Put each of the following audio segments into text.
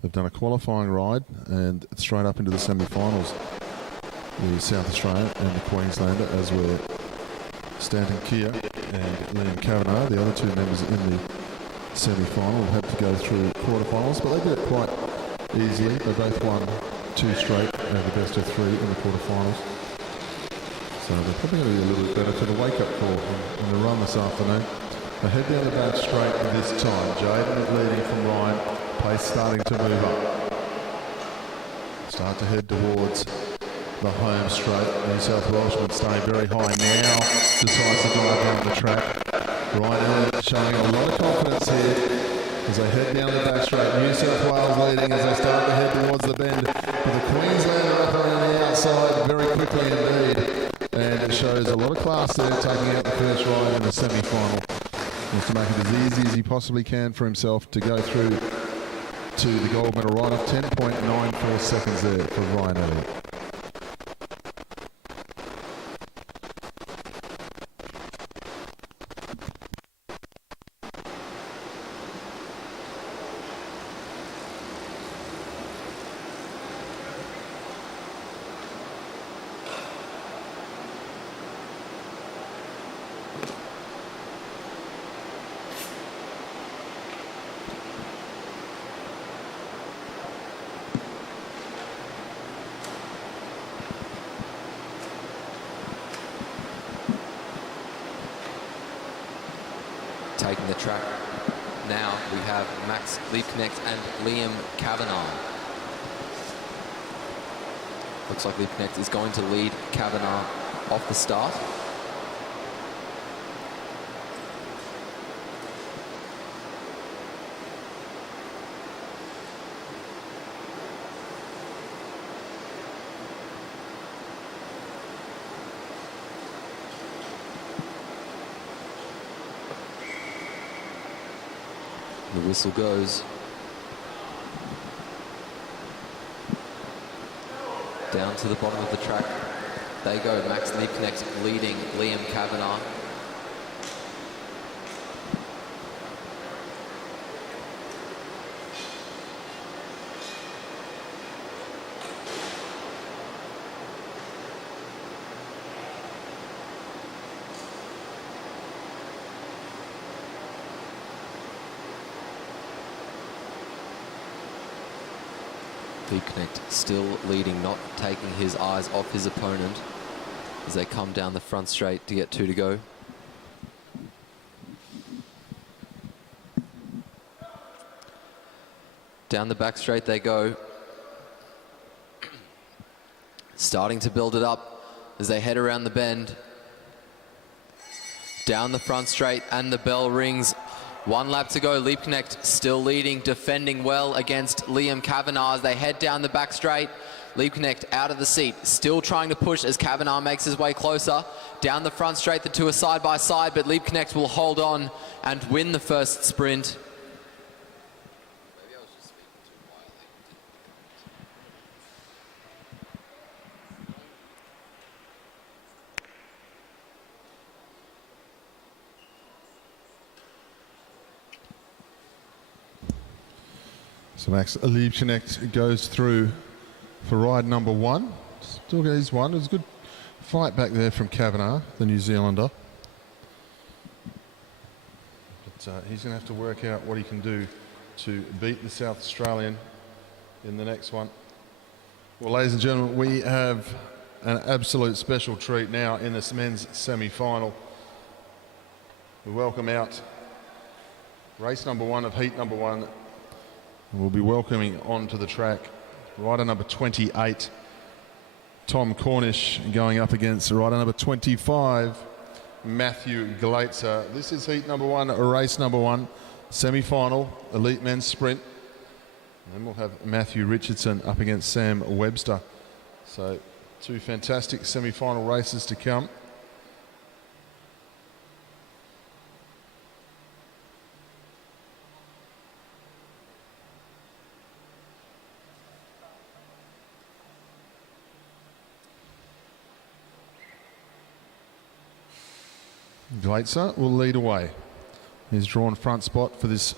They've done a qualifying ride and straight up into the semi-finals. The South Australian and the Queenslander, as were Stanton Kia and Liam Kavanagh, the other two members in the semi-final, have had to go through quarterfinals, but they did it quite easily. They both won 2 straight and the best of 3 in the quarterfinals. So they're probably going to be a little bit better for the wake-up call in the run this afternoon. They head down the back straight this time. Jaden leading from Ryan. Pace starting to move up. Start to head towards the home straight. New South Welshman staying very high now. Decides to dive down the track. Ryan showing a lot of confidence here as they head down the back straight. New South Wales leading as they start to head towards the bend. But the Queenslander up around the outside very quickly indeed. And it shows a lot of class there, taking out the first ride in the semi-final. Wants to make it as easy as he possibly can for himself to go through to the gold medal ride off. 10.94 seconds there for Ryan Elliott. Taking the track now, we have Max Liebknecht and Liam Kavanagh. Looks like Liebknecht is going to lead Kavanagh off the start. The whistle goes. Down to the bottom of the track they go. Max Liebknecht leading Liam Kavanagh. Liebknecht still leading, not taking his eyes off his opponent as they come down the front straight to get 2 to go. Down the back straight they go. Starting to build it up as they head around the bend. Down the front straight and the bell rings. 1 lap to go. Liebknecht still leading, defending well against Liam Kavanagh as they head down the back straight. Liebknecht out of the seat, still trying to push as Kavanagh makes his way closer. Down the front straight, the two are side by side, but Liebknecht will hold on and win the first sprint. So Max Liebknecht goes through for ride number 1. Still goes 1. It was a good fight back there from Kavanagh, the New Zealander. But he's going to have to work out what he can do to beat the South Australian in the next one. Well, ladies and gentlemen, we have an absolute special treat now in this men's semi-final. We welcome out race number 1 of heat number 1. We'll be welcoming onto the track rider number 28, Tom Cornish, going up against rider number 25, Matthew Glaetzer. This is heat number 1, race number 1, semi-final, elite men's sprint. And then we'll have Matthew Richardson up against Sam Webster. So 2 fantastic semi-final races to come. Glaetzer will lead away. He's drawn front spot for this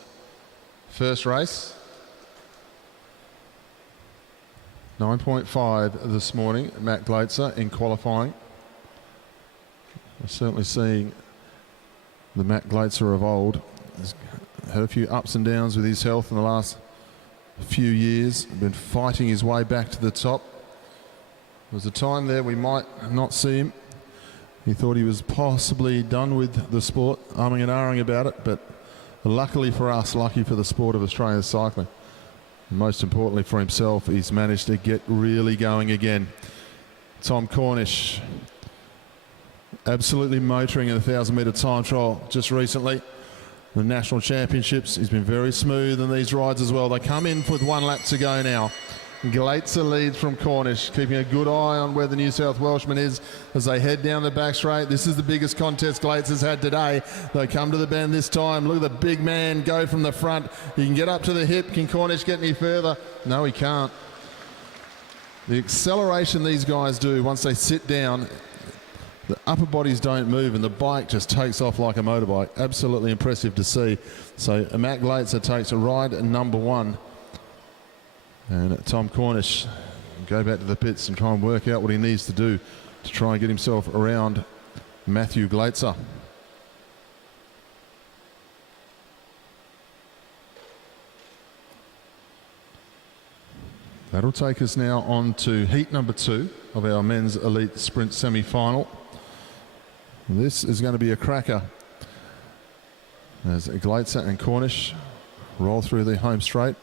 first race. 9.5 this morning, Matt Glaetzer in qualifying. We're certainly seeing the Matt Glaetzer of old. He's had a few ups and downs with his health in the last few years. Been fighting his way back to the top. There was a time there we might not see him. He thought he was possibly done with the sport, umming and ahhing about it, but luckily for us, lucky for the sport of Australian cycling, and most importantly for himself, he's managed to get really going again. Tom Cornish absolutely motoring in the 1,000-metre time trial just recently. The national championships, he's been very smooth in these rides as well. They come in with 1 lap to go now. Glaetzer leads from Cornish, keeping a good eye on where the New South Welshman is as they head down the back straight. This is the biggest contest Glaetzer's had today. They come to the bend this time. Look at the big man go from the front. He can get up to the hip. Can Cornish get any further? No, he can't. The acceleration these guys do once they sit down, the upper bodies don't move and the bike just takes off like a motorbike. Absolutely impressive to see. So Matt Glaetzer takes a ride number 1. And Tom Cornish go back to the pits and try and work out what he needs to do to try and get himself around Matthew Glaetzer. That'll take us now on to heat number 2 of our men's elite sprint semi-final. This is going to be a cracker as Glaetzer and Cornish roll through the home straight.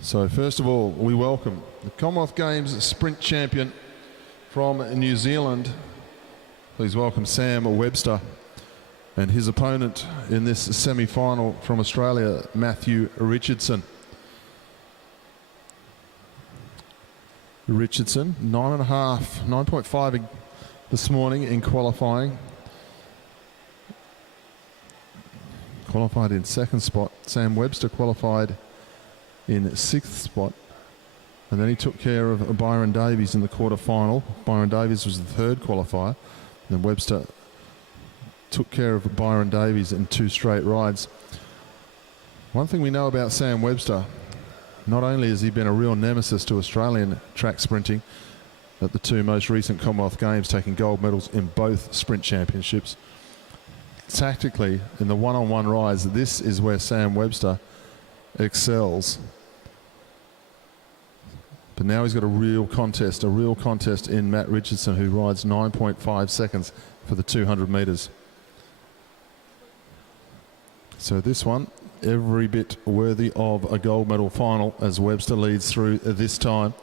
So first of all, we welcome the Commonwealth Games sprint champion from New Zealand. Please welcome Sam Webster, and his opponent in this semi-final from Australia, Matthew Richardson. Richardson, 9.5 this morning in qualifying. Qualified in 2nd spot. Sam Webster qualified in 6th spot, and then he took care of Byron Davies in the quarter-final. Byron Davies was the 3rd qualifier, and Webster took care of Byron Davies in 2 straight rides. One thing we know about Sam Webster, not only has he been a real nemesis to Australian track sprinting at the 2 most recent Commonwealth Games, taking gold medals in both sprint championships, tactically in the one-on-one rides, this is where Sam Webster excels. But now he's got a real contest in Matt Richardson, who rides 9.5 seconds for the 200 metres. So this one, every bit worthy of a gold medal final as Webster leads through this time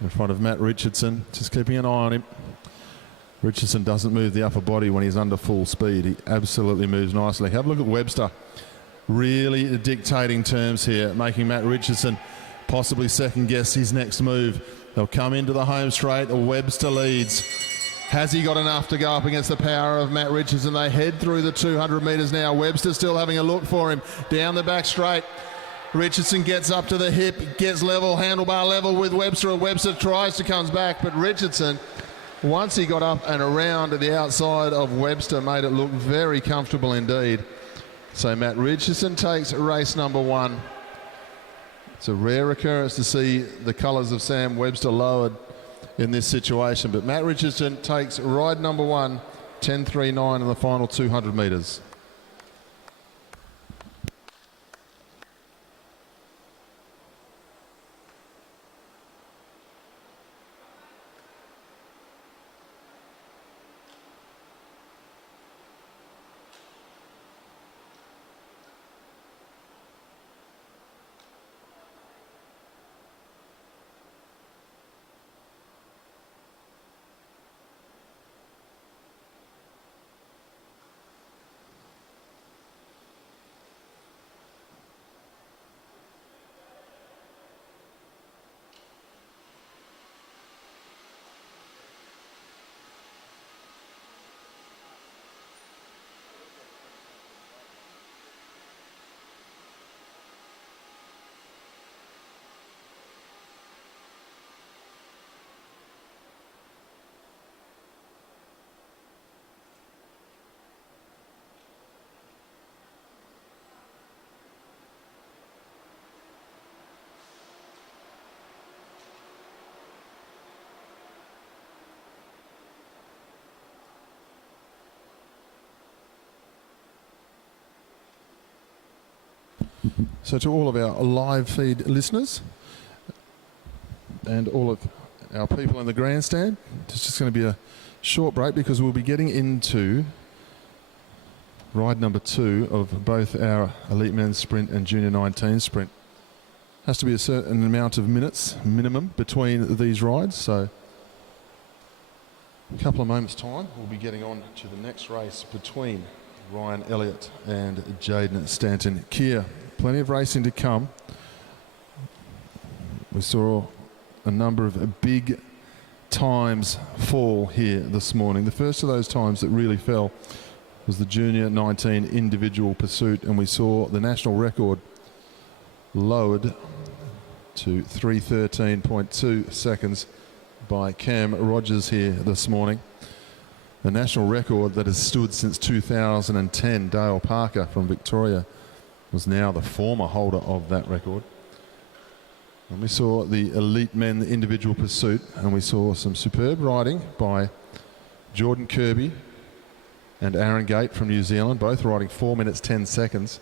in front of Matt Richardson, just keeping an eye on him. Richardson doesn't move the upper body when he's under full speed. He absolutely moves nicely. Have a look at Webster, really dictating terms here, making Matt Richardson possibly second guess his next move. They'll come into the home straight. Webster leads. Has he got enough to go up against the power of Matt Richardson? They head through the 200 metres now. Webster still having a look for him down the back straight. Richardson gets up to the hip, gets level, handlebar level with Webster. Webster tries to come back, but Richardson, once he got up and around to the outside of Webster, made it look very comfortable indeed. So Matt Richardson takes race number 1. It's a rare occurrence to see the colours of Sam Webster lowered in this situation, but Matt Richardson takes ride number 1, 10.39 in the final 200 metres. So to all of our live feed listeners and all of our people in the grandstand, it's just going to be a short break because we'll be getting into ride number 2 of both our Elite Men's Sprint and Junior 19 Sprint. Has to be a certain amount of minutes minimum between these rides, so in a couple of moments time we'll be getting on to the next race between Ryan Elliott and Jaden Stanton Keir. Plenty of racing to come. We saw a number of big times fall here this morning. The first of those times that really fell was the Junior 19 individual pursuit, and we saw the national record lowered to 3:13.2 seconds by Cam Rogers here this morning. The national record that has stood since 2010, Dale Parker from Victoria was now the former holder of that record. And we saw the elite men individual pursuit, and we saw some superb riding by Jordan Kirby and Aaron Gate from New Zealand, both riding 4 minutes 10 seconds,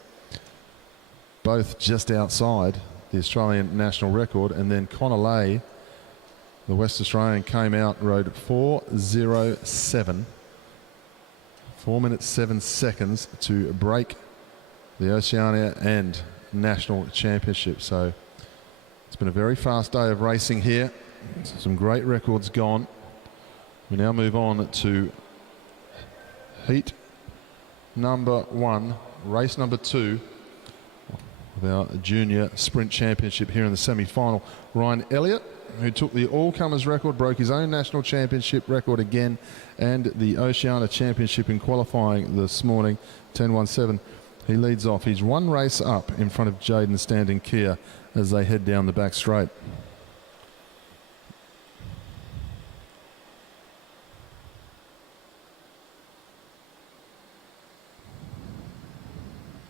both just outside the Australian national record. And then Connor Lay, the West Australian, came out and rode 4:07, 4 minutes 7 seconds to break the Oceania and national championship. So it's been a very fast day of racing here. Some great records gone. We now move on to heat number 1, race number 2 of our junior sprint championship here in the semi-final. Ryan Elliott, who took the all-comers record, broke his own national championship record again, and the Oceania championship in qualifying this morning, 10:17. He leads off. He's one race up in front of Jaden Stanton Keir as they head down the back straight.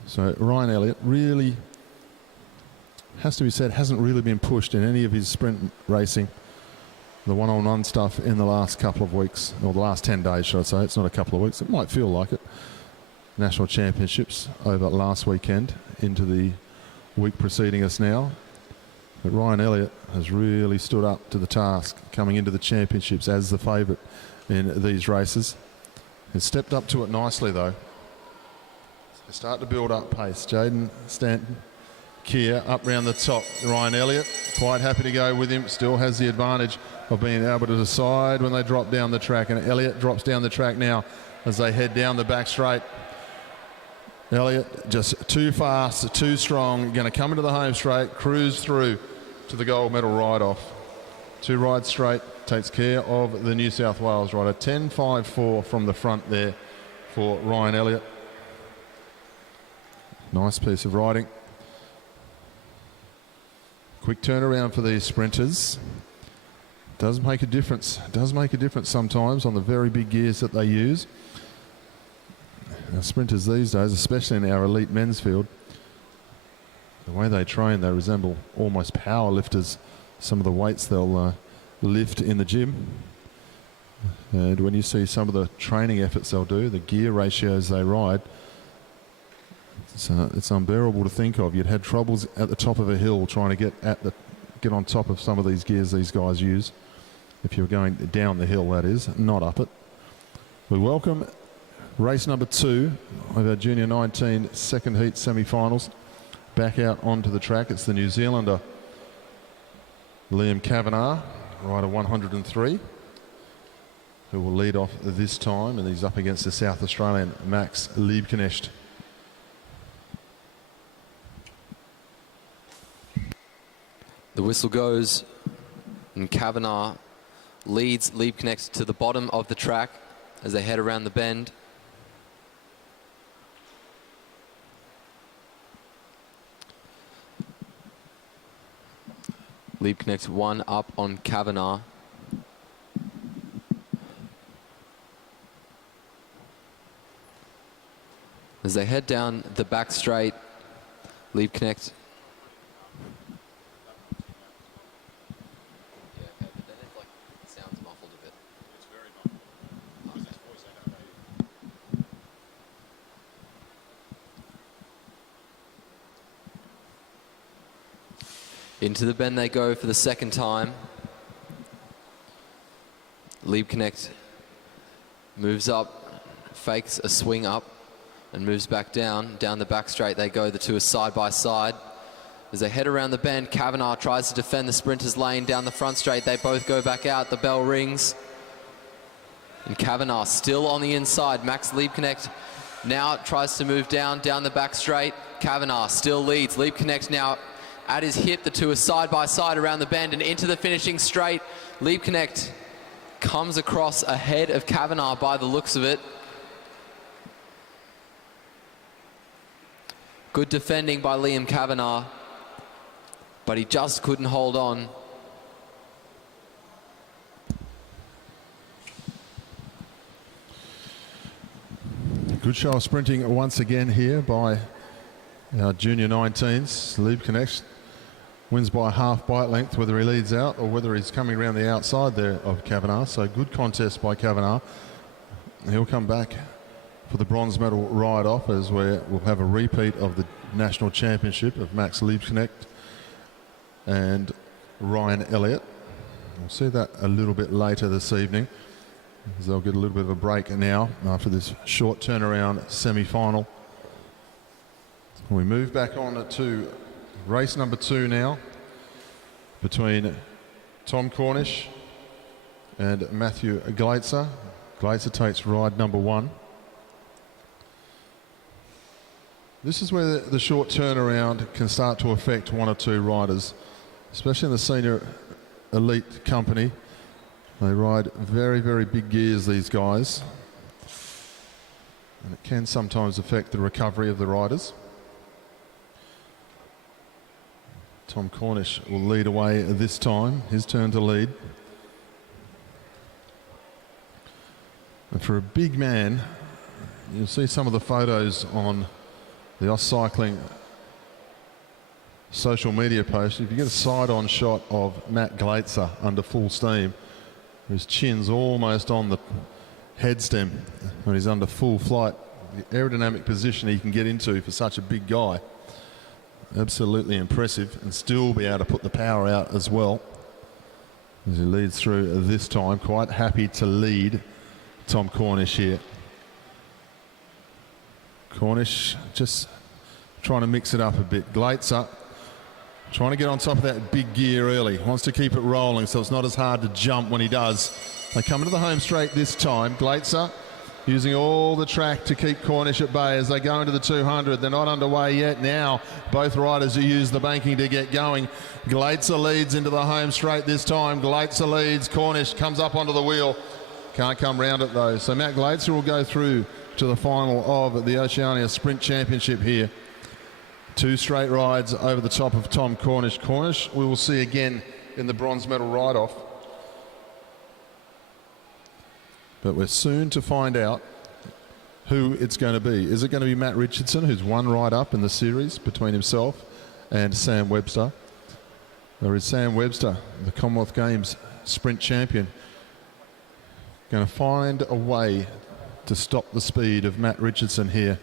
So Ryan Elliott really, has to be said, hasn't really been pushed in any of his sprint racing, the one-on-one stuff in the last couple of weeks, or the last 10 days, should I say. It's not a couple of weeks. It might feel like it. National championships over last weekend into the week preceding us now. But Ryan Elliott has really stood up to the task coming into the championships as the favourite in these races. He's stepped up to it nicely though. They start to build up pace. Jaden Stanton Keir up round the top. Ryan Elliott quite happy to go with him. Still has the advantage of being able to decide when they drop down the track. And Elliott drops down the track now as they head down the back straight. Elliott just too fast, too strong, going to come into the home straight, cruise through to the gold medal ride-off. 2 rides straight, takes care of the New South Wales rider. 10.54 from the front there for Ryan Elliott. Nice piece of riding. Quick turnaround for these sprinters. Does make a difference. Does make a difference sometimes on the very big gears that they use. Our sprinters these days, especially in our elite men's field, the way they train, they resemble almost power lifters. Some of the weights they'll lift in the gym. And when you see some of the training efforts they'll do, the gear ratios they ride, it's unbearable to think of. You'd had troubles at the top of a hill trying to get on top of some of these gears these guys use. If you're going down the hill, that is, not up it. We welcome race number 2 of our Junior 19 second heat semi-finals. Back out onto the track, it's the New Zealander Liam Kavanagh, rider 103, who will lead off this time, and he's up against the South Australian Max Liebknecht. The whistle goes, and Kavanagh leads Liebknecht to the bottom of the track as they head around the bend. Liebknecht 1 up on Kavanagh. As they head down the back straight, Liebknecht. Into the bend they go for the second time. Liebknecht moves up, fakes a swing up, and moves back down. Down the back straight they go. The two are side by side. As they head around the bend, Kavanagh tries to defend the sprinter's lane. Down the front straight, they both go back out. The bell rings. And Kavanagh still on the inside. Max Liebknecht now tries to move down the back straight. Kavanagh still leads. Liebknecht now at his hip. The two are side by side around the bend and into the finishing straight. Liebknecht comes across ahead of Kavanagh by the looks of it. Good defending by Liam Kavanagh, but he just couldn't hold on. Good show of sprinting once again here by our junior 19s. Liebknecht wins by a half bite length, whether he leads out or whether he's coming around the outside there of Kavanagh. So good contest by Kavanagh. He'll come back for the bronze medal ride-off, as we'll have a repeat of the national championship of Max Liebknecht and Ryan Elliott. We'll see that a little bit later this evening, as they'll get a little bit of a break now after this short turnaround semi-final. We move back on to race number 2 now, between Tom Cornish and Matthew Gleitzer. Gleitzer takes ride number 1. This is where the short turnaround can start to affect one or two riders, especially in the senior elite company. They ride very, very big gears, these guys, and it can sometimes affect the recovery of the riders. Tom Cornish will lead away this time. His turn to lead. And for a big man, you'll see some of the photos on the Oz Cycling social media post. If you get a side-on shot of Matt Gleitzer under full steam, his chin's almost on the head stem when he's under full flight, the aerodynamic position he can get into for such a big guy. Absolutely impressive, and still be able to put the power out as well as he leads through this time. Quite happy to lead Tom Cornish here. Cornish just trying to mix it up a bit. Gleitzer trying to get on top of that big gear early. Wants to keep it rolling so it's not as hard to jump when he does. They come into the home straight this time. Gleitzer using all the track to keep Cornish at bay as they go into the 200. They're not underway yet. Now both riders who use the banking to get going. Gleitzer leads into the home straight this time. Gleitzer leads. Cornish comes up onto the wheel. Can't come round it though. So Matt Gleitzer will go through to the final of the Oceania Sprint Championship here. 2 straight rides over the top of Tom Cornish. Cornish we will see again in the bronze medal ride-off. But we're soon to find out who it's going to be. Is it going to be Matt Richardson, who's one ride up in the series between himself and Sam Webster? Or is Sam Webster, the Commonwealth Games sprint champion, going to find a way to stop the speed of Matt Richardson here?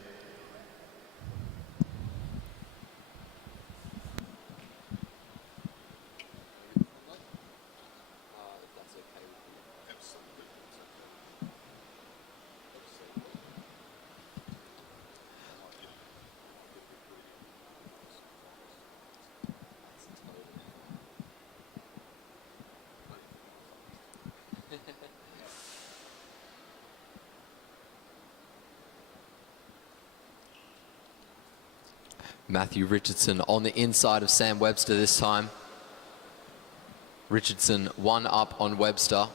Matthew Richardson on the inside of Sam Webster this time. Richardson one up on Webster.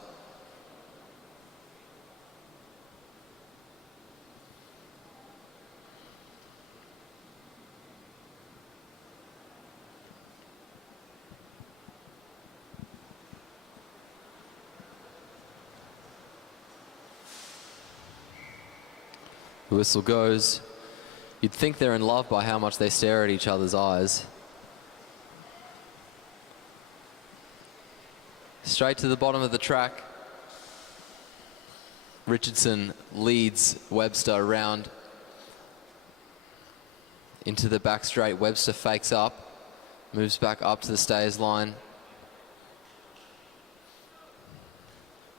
The whistle goes. You'd think they're in love by how much they stare at each other's eyes. Straight to the bottom of the track. Richardson leads Webster around into the back straight. Webster fakes up, Moves back up to the stayers line.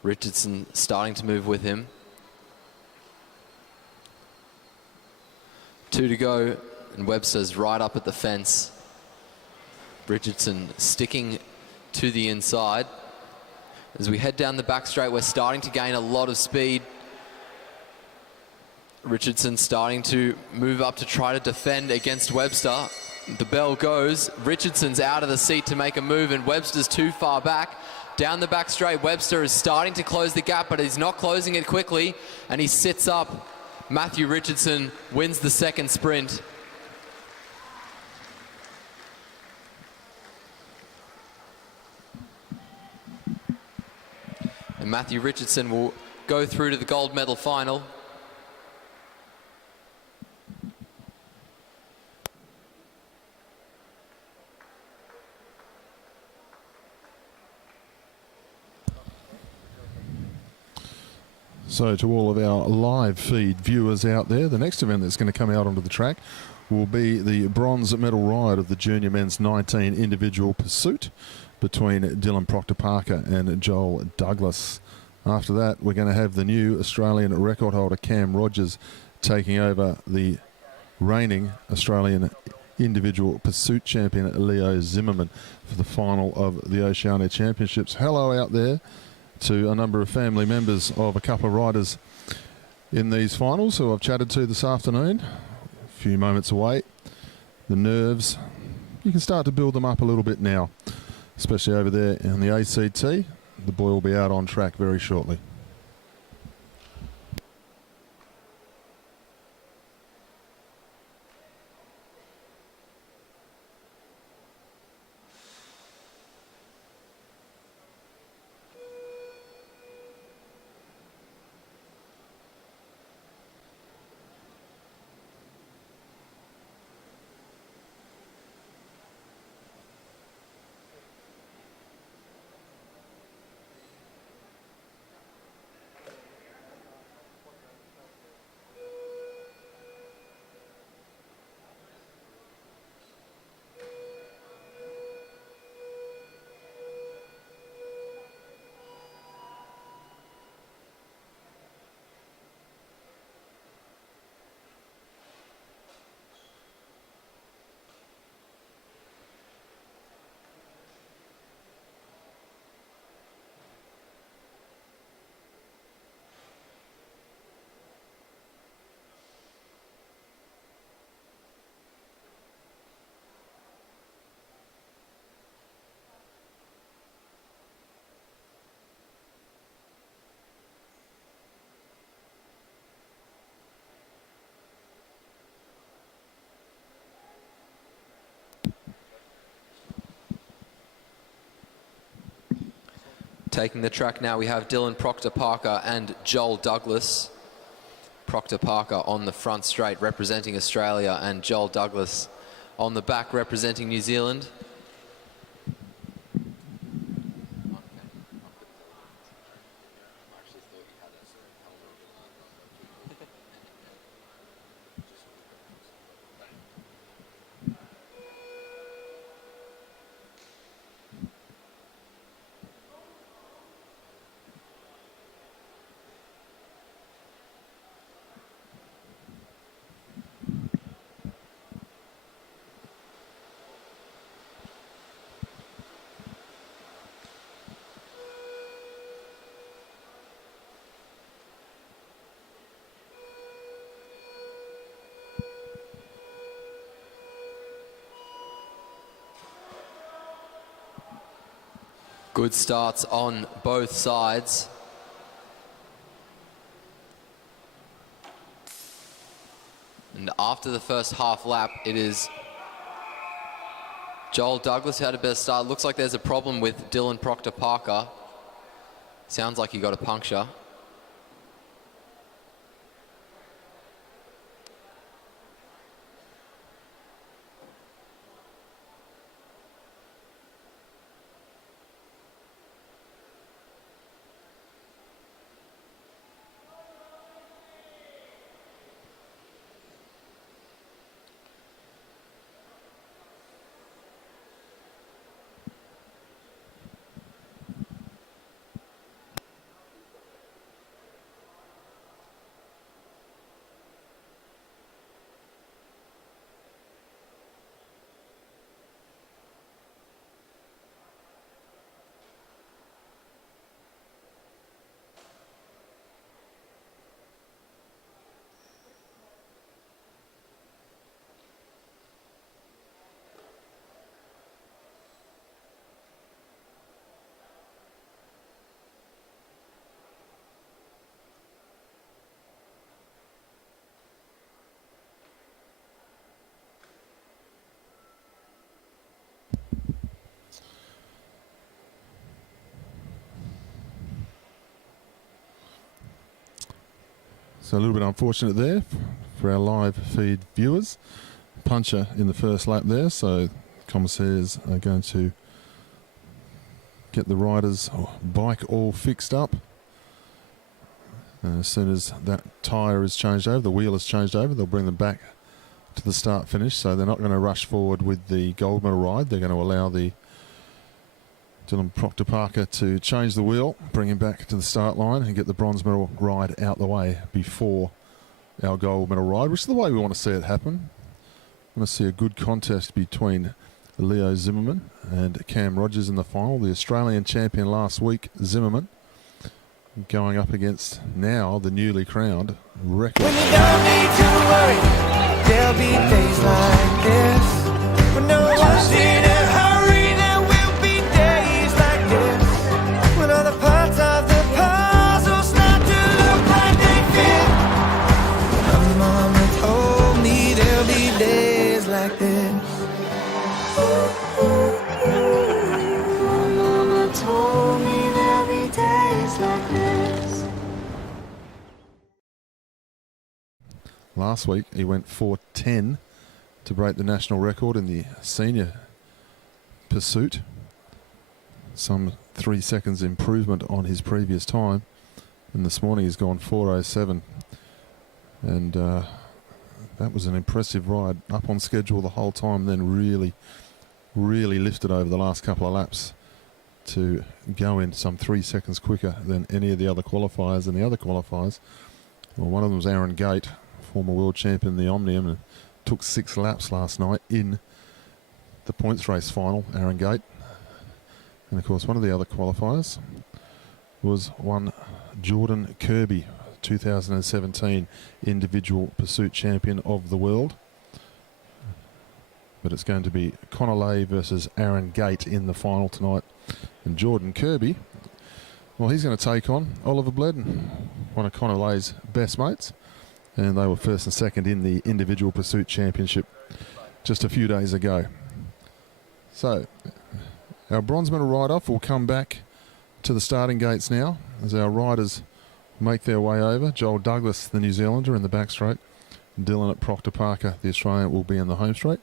Richardson starting to move with him. 2 to go, and Webster's right up at the fence. Richardson sticking to the inside. As we head down the back straight, we're starting to gain a lot of speed. Richardson starting to move up to try to defend against Webster. The bell goes. Richardson's out of the seat to make a move, and Webster's too far back. Down the back straight, Webster is starting to close the gap, but he's not closing it quickly, and he sits up. Matthew Richardson wins the second sprint. And Matthew Richardson will go through to the gold medal final. So to all of our live feed viewers out there, the next event that's going to come out onto the track will be the bronze medal ride of the junior men's 19 individual pursuit between Dylan Proctor-Parker and Joel Douglas. After that, we're going to have the new Australian record holder Cam Rogers taking over the reigning Australian individual pursuit champion Leo Zimmerman for the final of the Oceania Championships. Hello out there to a number of family members of a couple of riders in these finals who I've chatted to this afternoon. A few moments away. The nerves, you can start to build them up a little bit now, especially over there in the ACT. The boy will be out on track very shortly. Taking the track now, we have Dylan Proctor-Parker and Joel Douglas. Proctor-Parker on the front straight representing Australia, and Joel Douglas on the back representing New Zealand. Good starts on both sides. And after the first half lap, it is Joel Douglas who had a better start. Looks like there's a problem with Dylan Proctor-Parker. Sounds like he got a puncture. So a little bit unfortunate there for our live feed viewers. Puncher in the first lap there, so commissaires are going to get the riders' bike all fixed up. And as soon as that tyre is changed over, the wheel is changed over, they'll bring them back to the start finish. So they're not going to rush forward with the gold medal ride. They're going to allow the Dylan Proctor Parker to change the wheel, bring him back to the start line and get the bronze medal ride out the way before our gold medal ride, which is the way we want to see it happen. I want to see a good contest between Leo Zimmerman and Cam Rogers in the final. The Australian champion last week, Zimmerman, going up against now the newly crowned record. When you don't need to worry, there'll be days like this. When no one's in a hurry, there will be days like this. When other parts of the puzzle start to look like they fit. My mama told me there'll be days like this. My mama told me there'll be days like this. Last week he went 4:10 to break the national record in the senior pursuit. Some 3 seconds improvement on his previous time. And this morning he's gone 4:07. And that was an impressive ride, up on schedule the whole time, then really lifted over the last couple of laps to go in some 3 seconds quicker than any of the other qualifiers. And the other qualifiers, well, one of them was Aaron Gate, former world champion in the Omnium, and took 6 laps last night in the points race final, Aaron Gate. And of course one of the other qualifiers was one Jordan Kirby, 2017 individual pursuit champion of the world. But it's going to be Connor Lay versus Aaron Gate in the final tonight. And Jordan Kirby, well, he's going to take on Oliver Bledden, one of Connor Lay's best mates. And they were first and second in the individual pursuit championship just a few days ago. So our bronze medal ride-off will come back to the starting gates now as our riders make their way over. Joel Douglas, the New Zealander, in the back straight. Dylan at Proctor Parker, the Australian, will be in the home straight.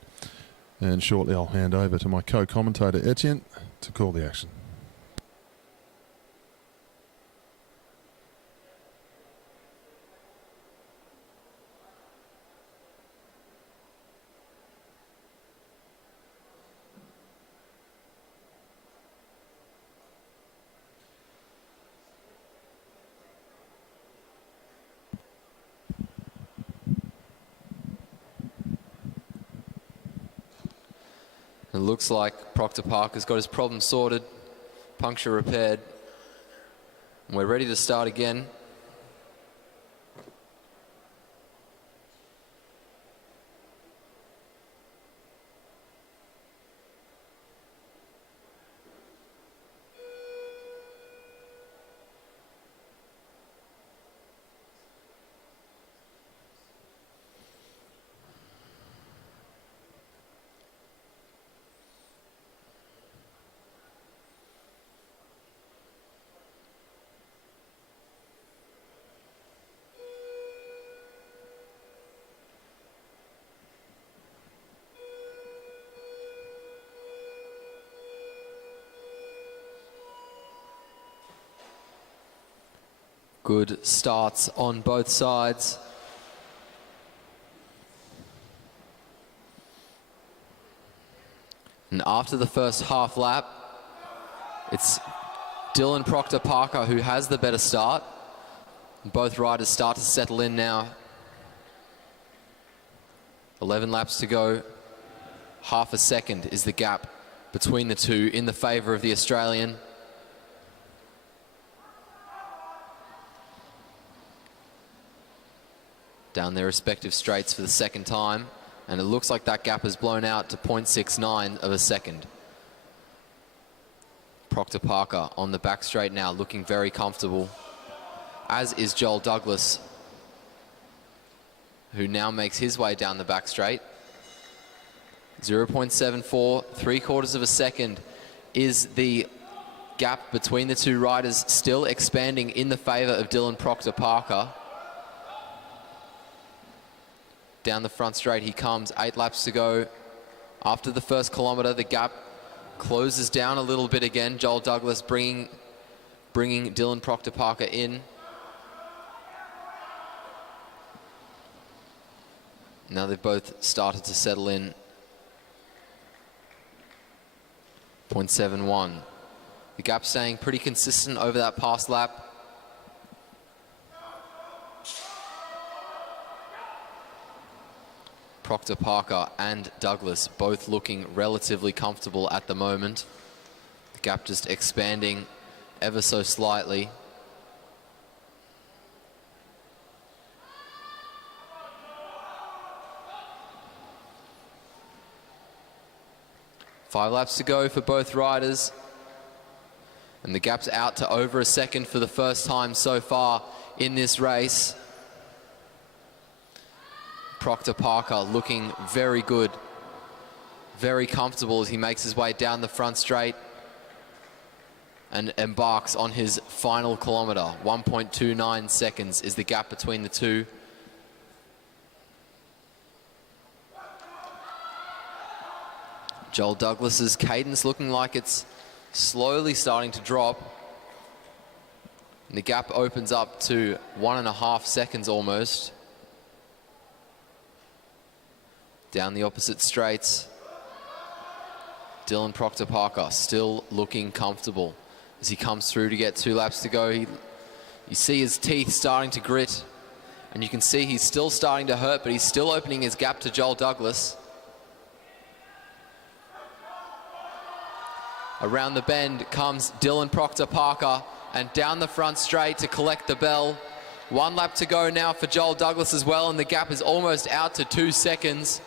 And shortly I'll hand over to my co-commentator Etienne to call the action. It looks like Proctor Parker's got his problem sorted, puncture repaired. And we're ready to start again. Good starts on both sides. And after the first half lap, it's Dylan Proctor Parker who has the better start. Both riders start to settle in now. 11 laps to go. Half a second is the gap between the two in the favour of the Australian. Down their respective straights for the second time, and it looks like that gap has blown out to 0.69 of a second. Proctor Parker on the back straight now, looking very comfortable, as is Joel Douglas, who now makes his way down the back straight. 0.74, 3/4 of a second is the gap between the two riders, still expanding in the favour of Dylan Proctor Parker. Down the front straight he comes, 8 laps to go. After the first kilometre, the gap closes down a little bit again. Joel Douglas bringing Dylan Proctor-Parker in. Now they've both started to settle in. 0.71. The gap staying pretty consistent over that past lap. Proctor-Parker and Douglas both looking relatively comfortable at the moment. The gap just expanding ever so slightly. Five laps to go for both riders. And the gap's out to over a second for the first time so far in this race. Proctor-Parker looking very good, very comfortable as he makes his way down the front straight and embarks on his final kilometre. 1.29 seconds is the gap between the two. Joel Douglas's cadence looking like it's slowly starting to drop. And the gap opens up to 1.5 seconds almost. Down the opposite straights, Dylan Proctor-Parker still looking comfortable as he comes through to get 2 laps to go. You see his teeth starting to grit, and you can see he's still starting to hurt, but he's still opening his gap to Joel Douglas. Around the bend comes Dylan Proctor-Parker, and down the front straight to collect the bell. 1 lap to go now for Joel Douglas as well, and the gap is almost out to 2 seconds.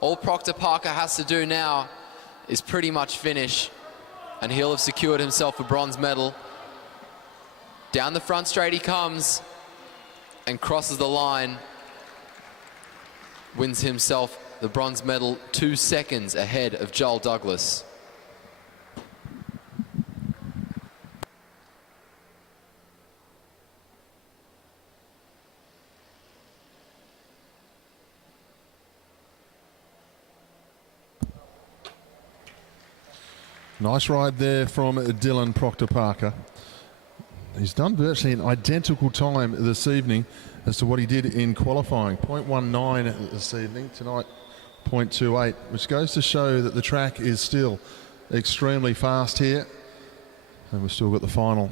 All Proctor-Parker has to do now is pretty much finish, and he'll have secured himself a bronze medal. Down the front straight he comes and crosses the line, wins himself the bronze medal 2 seconds ahead of Joel Douglas. Nice ride there from Dylan Proctor-Parker. He's done virtually an identical time this evening as to what he did in qualifying. 0.19 this evening, tonight 0.28, which goes to show that the track is still extremely fast here. And we've still got the final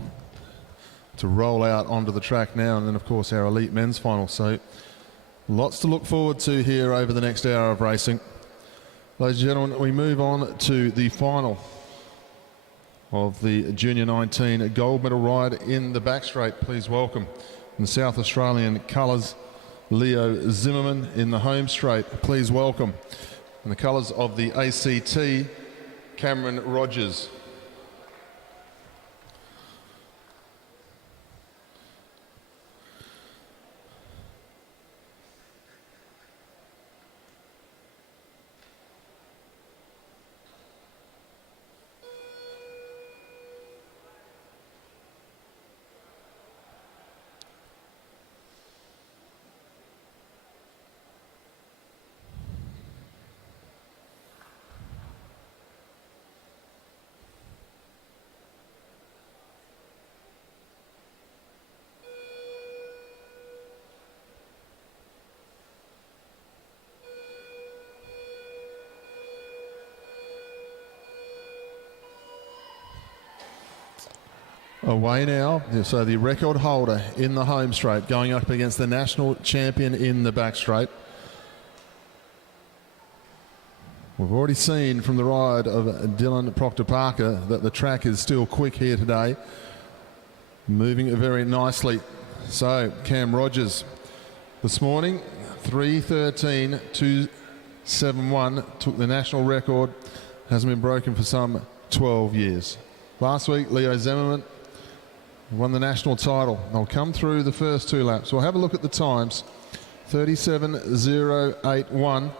to roll out onto the track now, and then of course our elite men's final. So lots to look forward to here over the next hour of racing. Ladies and gentlemen, we move on to the final of the Junior 19 gold medal ride in the back straight. Please welcome in the South Australian colours, Leo Zimmerman. In the home straight, please welcome in the colours of the ACT, Cameron Rogers. Away now, so the record holder in the home straight going up against the national champion in the back straight. We've already seen from the ride of Dylan Proctor-Parker that the track is still quick here today, moving very nicely. So Cam Rogers this morning, 3:13.271, took the national record, hasn't been broken for some 12 years. Last week, Leo Zimmerman won the national title. They'll come through the first 2 laps. We'll have a look at the times. 37.081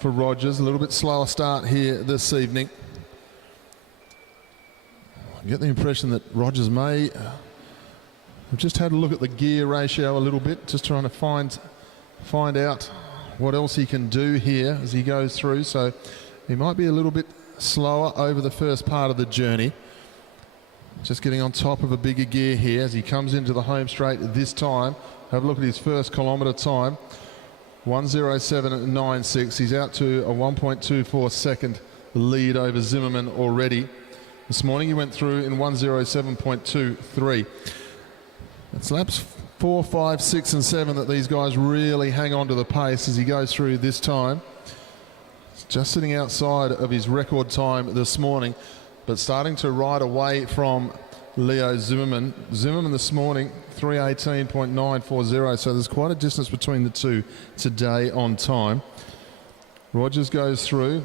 for Rogers. A little bit slower start here this evening. I get the impression that Rogers may have just had a look at the gear ratio a little bit, just trying to find out what else he can do here as he goes through. So he might be a little bit slower over the first part of the journey. Just getting on top of a bigger gear here as he comes into the home straight this time. Have a look at his first kilometre time. 1:07.96. He's out to a 1.24 second lead over Zimmerman already. This morning he went through in 1:07.23. It's laps 4, 5, 6 and 7 that these guys really hang on to the pace as he goes through this time. Just sitting outside of his record time this morning, but starting to ride away from Leo Zimmerman. Zimmerman this morning, 3:18.940, so there's quite a distance between the two today on time. Rogers goes through,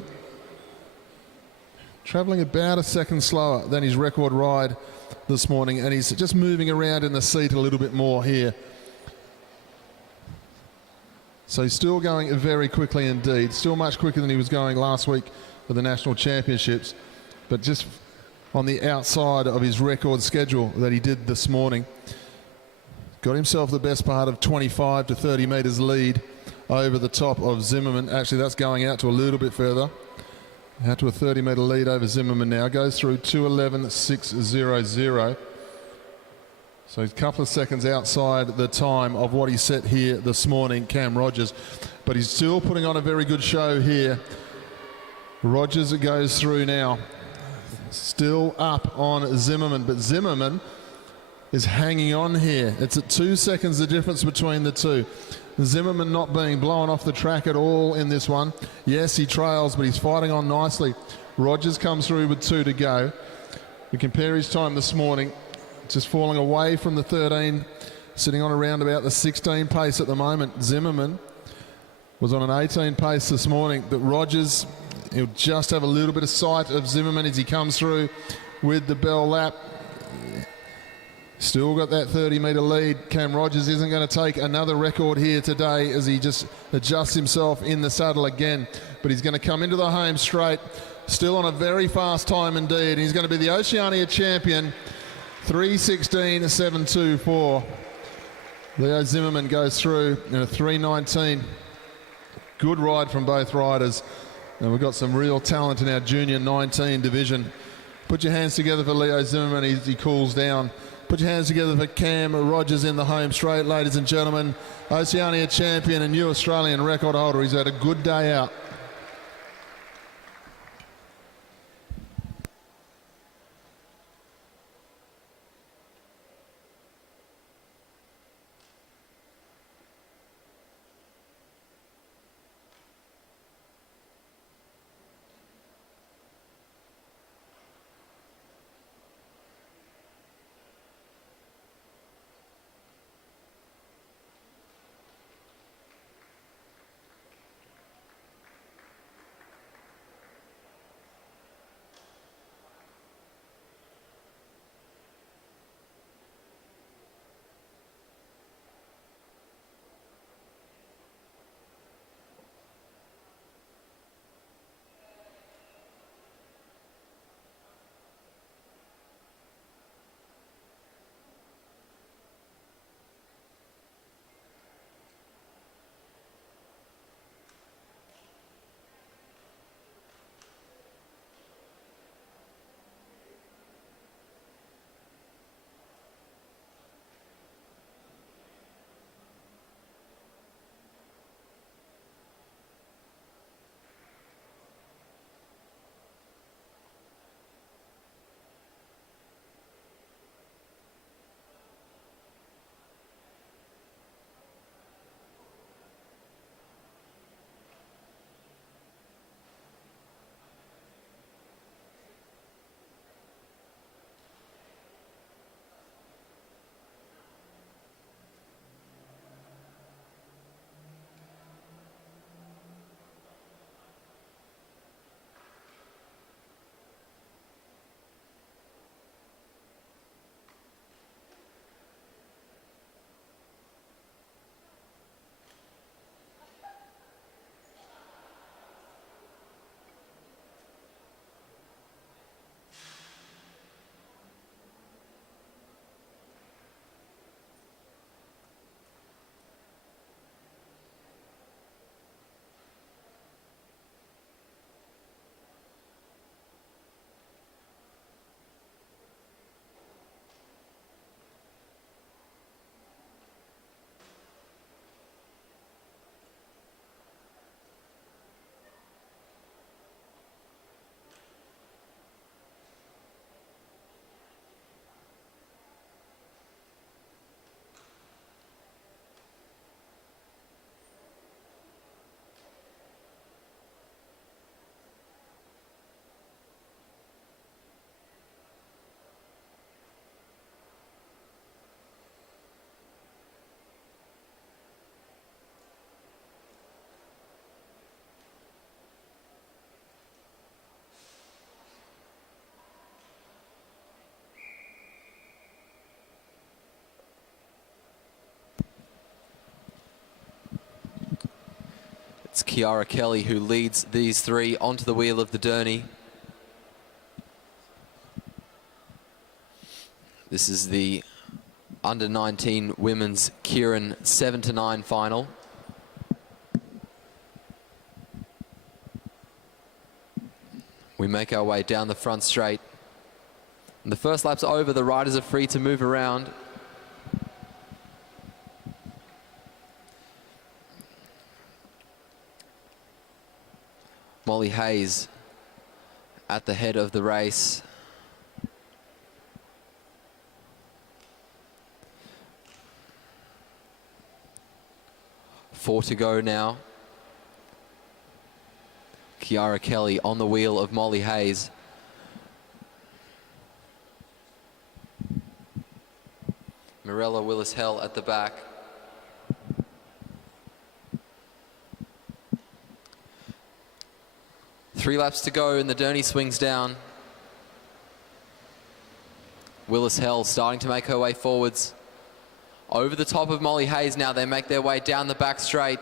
travelling about a second slower than his record ride this morning, and he's just moving around in the seat a little bit more here. So he's still going very quickly indeed, still much quicker than he was going last week for the National Championships, but just on the outside of his record schedule that he did this morning. Got himself the best part of 25 to 30 metres lead over the top of Zimmerman. Actually, that's going out to a little bit further. Out to a 30-metre lead over Zimmerman now. Goes through 2:11.600. So he's a couple of seconds outside the time of what he set here this morning, Cam Rogers. But he's still putting on a very good show here. Rogers goes through now. Still up on Zimmerman, but Zimmerman is hanging on here. It's at 2 seconds the difference between the two. Zimmerman not being blown off the track at all in this one. Yes, he trails, but he's fighting on nicely. Rogers comes through with 2 to go. We compare his time this morning, just falling away from the 13, sitting on around about the 16 pace at the moment. Zimmerman was on an 18 pace this morning, but Rogers, he'll just have a little bit of sight of Zimmerman as he comes through with the bell lap. Still got that 30-metre lead. Cam Rogers isn't going to take another record here today as he just adjusts himself in the saddle again. But he's going to come into the home straight, still on a very fast time indeed. He's going to be the Oceania champion, 3:16.724. Leo Zimmerman goes through in a 3:19. Good ride from both riders. And we've got some real talent in our junior 19 division. Put your hands together for Leo Zimmerman as he cools down. Put your hands together for Cam Rogers in the home straight, ladies and gentlemen. Oceania champion and new Australian record holder. He's had a good day out. It's Kiara Kelly who leads these three onto the wheel of the Derny. This is the under-19 women's keirin 7-9 final. We make our way down the front straight. And the first lap's over, the riders are free to move around. Molly Hayes at the head of the race. Four to go now. Kiara Kelly on the wheel of Molly Hayes. Mirella Willis-Hell at the back. Three laps to go and the Derny swings down. Willis-Hell starting to make her way forwards. Over the top of Molly Hayes now, they make their way down the back straight.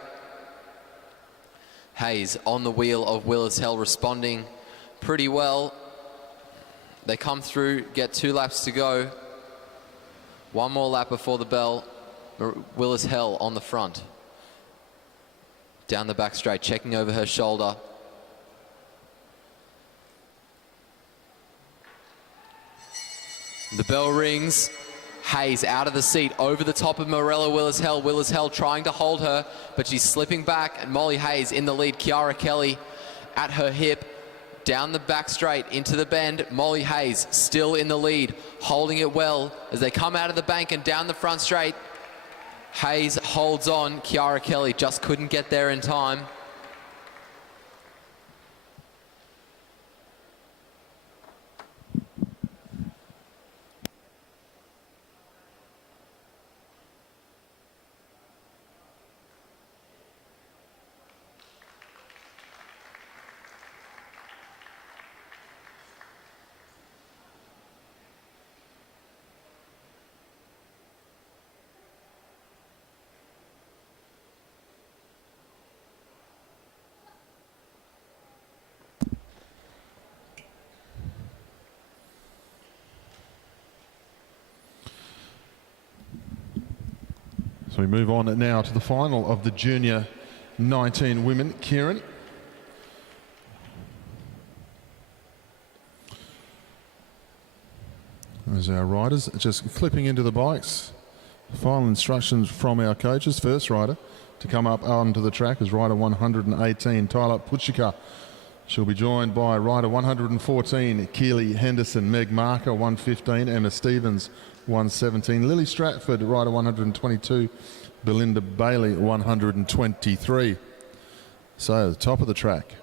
Hayes on the wheel of Willis-Hell, responding pretty well. They come through, get 2 laps to go. One more lap before the bell. Willis-Hell on the front. Down the back straight, checking over her shoulder. The bell rings. Hayes out of the seat, over the top of Mirella Willis-Hell. Willis-Hell trying to hold her, but she's slipping back, and Molly Hayes in the lead. Kiara Kelly at her hip, down the back straight, into the bend. Molly Hayes still in the lead, holding it well as they come out of the bank and down the front straight. Hayes holds on. Kiara Kelly just couldn't get there in time. So we move on now to the final of the Junior 19 women keirin. As our riders just clipping into the bikes. Final instructions from our coaches. First rider to come up onto the track is rider 118, Tyler Puchika. She'll be joined by rider 114, Keely Henderson, Meg Marker, 115, Emma Stevens, 117, Lily Stratford, rider 122, Belinda Bailey, 123. So, the top of the track,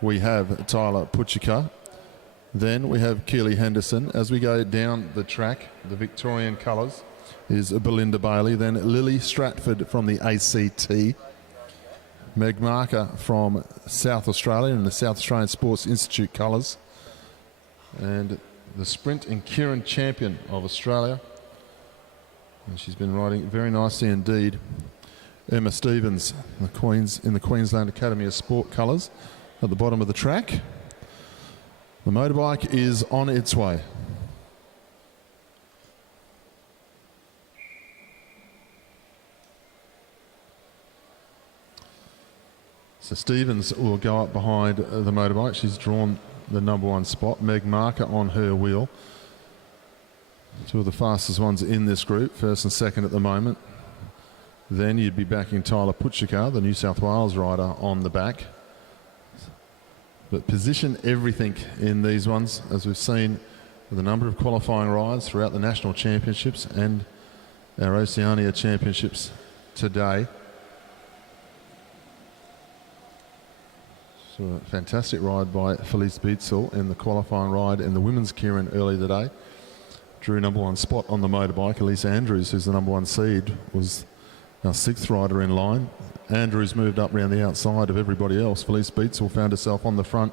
we have Tyler Puchika. Then we have Keely Henderson. As we go down the track, the Victorian colours is Belinda Bailey. Then Lily Stratford from the ACT. Meg Marker from South Australia and the South Australian Sports Institute colours. And the sprint and keirin champion of Australia. And she's been riding very nicely indeed. Emma Stevens, in the Queensland Academy of Sport colours at the bottom of the track. The motorbike is on its way. So Stevens will go up behind the motorbike. She's drawn the #1 spot. Meg Marker on her wheel. Two of the fastest ones in this group, first and second at the moment. Then you'd be backing Tyler Puchika, the New South Wales rider, on the back. But position everything in these ones, as we've seen with a number of qualifying rides throughout the national championships and our Oceania championships today. So a fantastic ride by Felice Beetzel in the qualifying ride in the women's keirin early today. Drew #1 spot on the motorbike. Elise Andrews, who's the #1 seed, was our 6th rider in line. Andrews moved up around the outside of everybody else. Felice Beetzel found herself on the front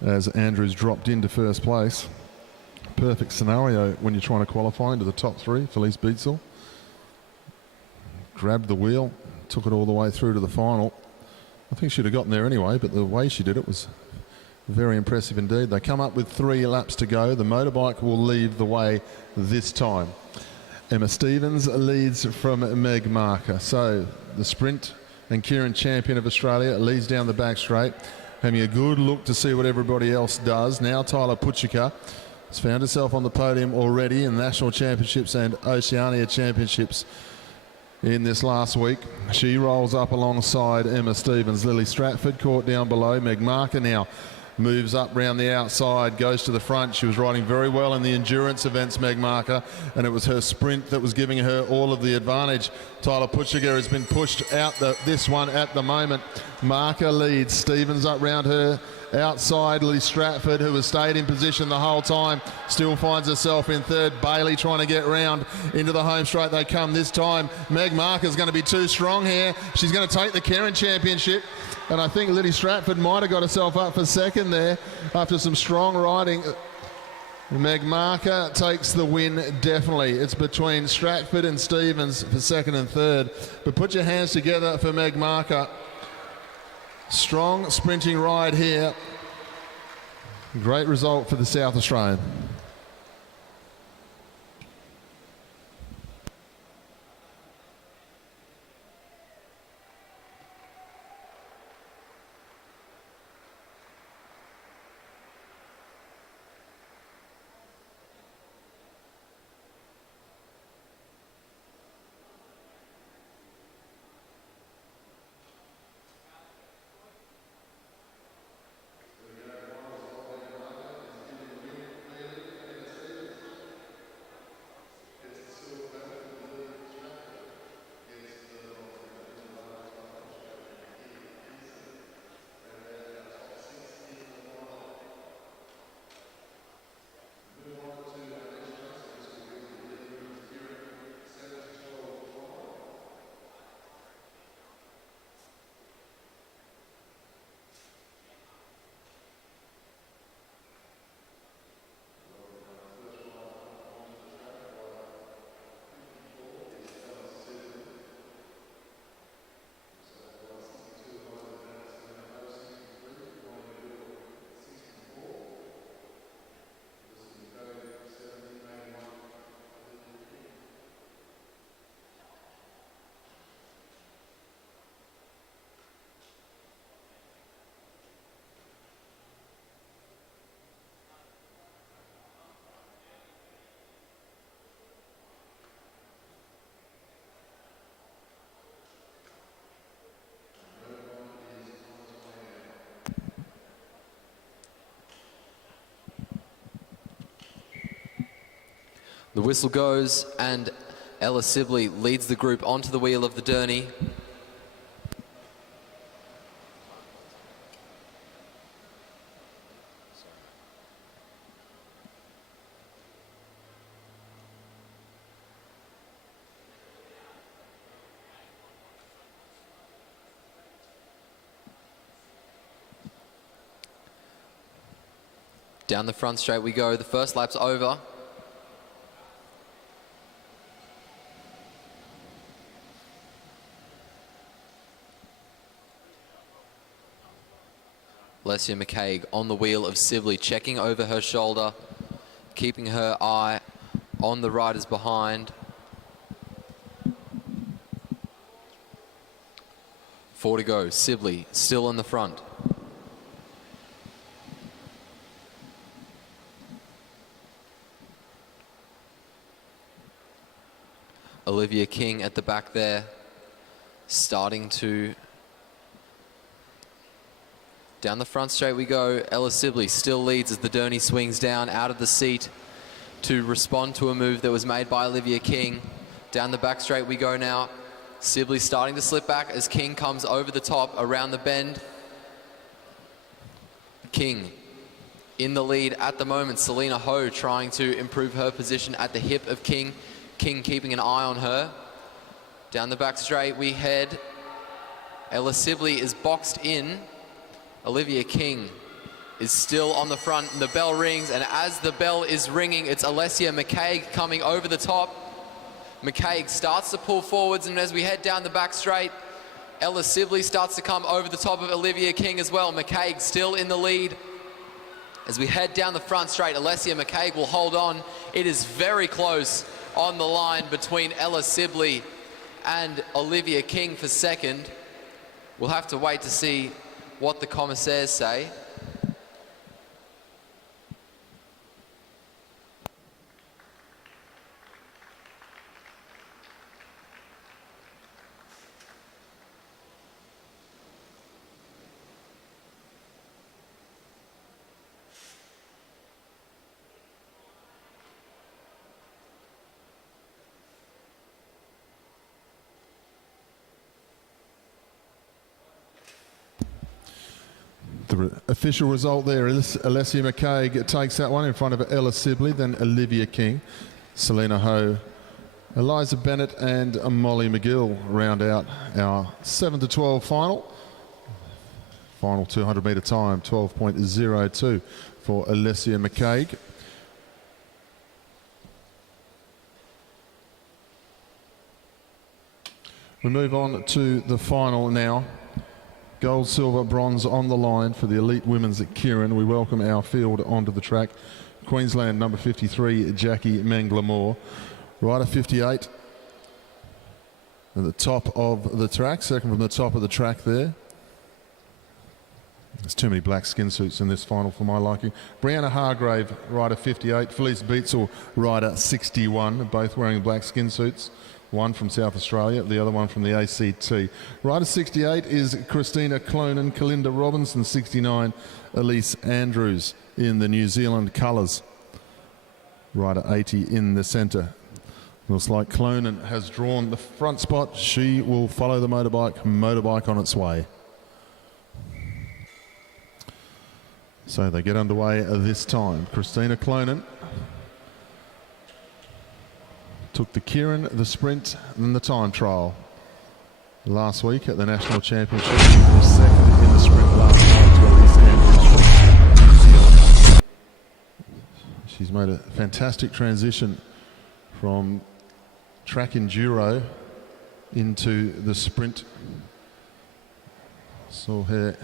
as Andrews dropped into first place. Perfect scenario when you're trying to qualify into the top 3. Felice Beetzel grabbed the wheel, took it all the way through to the final. I think she'd have gotten there anyway, but the way she did it was very impressive indeed. They come up with 3 laps to go. The motorbike will lead the way this time. Emma Stevens leads from Meg Marker. So the sprint and keirin, champion of Australia, leads down the back straight, having a good look to see what everybody else does. Now Tyler Puchika has found herself on the podium already in National Championships and Oceania Championships in this last week. She rolls up alongside Emma Stevens. Lily Stratford caught down below. Meg Marker now moves up round the outside, goes to the front. She was riding very well in the endurance events, Meg Marker, and it was her sprint that was giving her all of the advantage. Tyler Puchika has been pushed out this one at the moment. Marker leads. Stevens up round her outside. Lily Stratford, who has stayed in position the whole time, still finds herself in third. Bailey trying to get round into the home straight. They come this time. Meg Marker's going to be too strong here. She's going to take the keirin championship. And I think Lily Stratford might have got herself up for second there after some strong riding. Meg Marker takes the win, definitely. It's between Stratford and Stevens for second and third. But put your hands together for Meg Marker. Strong sprinting ride here. Great result for the South Australian. The whistle goes and Ella Sibley leads the group onto the wheel of the Derny. Down the front straight we go. The first lap's over. Alessia McCaig on the wheel of Sibley, checking over her shoulder, keeping her eye on the riders behind. 4 to go. Sibley still in the front. Olivia King at the back there, starting to... Down the front straight we go. Ella Sibley still leads as the Derny swings down out of the seat to respond to a move that was made by Olivia King. Down the back straight we go now. Sibley starting to slip back as King comes over the top around the bend. King in the lead at the moment. Selena Ho trying to improve her position at the hip of King. King keeping an eye on her. Down the back straight we head. Ella Sibley is boxed in. Olivia King is still on the front, and the bell rings, and as the bell is ringing, it's Alessia McCaig coming over the top. McCaig starts to pull forwards, and as we head down the back straight, Ella Sibley starts to come over the top of Olivia King as well. McCaig still in the lead. As we head down the front straight, Alessia McCaig will hold on. It is very close on the line between Ella Sibley and Olivia King for second. We'll have to wait to see what the commissaires say. The official result there is Alessia McCaig takes that one in front of Ella Sibley, then Olivia King, Selena Ho, Eliza Bennett and Molly McGill round out our 7 to 12 final. Final 200 metre time, 12.02 for Alessia McCaig. We move on to the final now. Gold, silver, bronze on the line for the elite women's at keirin. We welcome our field onto the track. Queensland number 53, Jackie Mangler-Moore. Rider 58 at the top of the track, second from the top of the track there. There's too many black skin suits in this final for my liking. Brianna Hargrave, rider 58. Felice Beetzel, rider 61, both wearing black skin suits. One from South Australia, the other one from the ACT. Rider 68 is Christina Clonan, Kalinda Robinson 69, Elise Andrews in the New Zealand colours. Rider 80 in the centre. Looks like Clonan has drawn the front spot. She will follow the motorbike on its way. So they get underway this time. Christina Clonan took the keirin, the sprint and the time trial last week at the National Championship. She was second in the sprint last night to Elise Andrews from New Zealand. She's made a fantastic transition from track enduro into the sprint. Saw her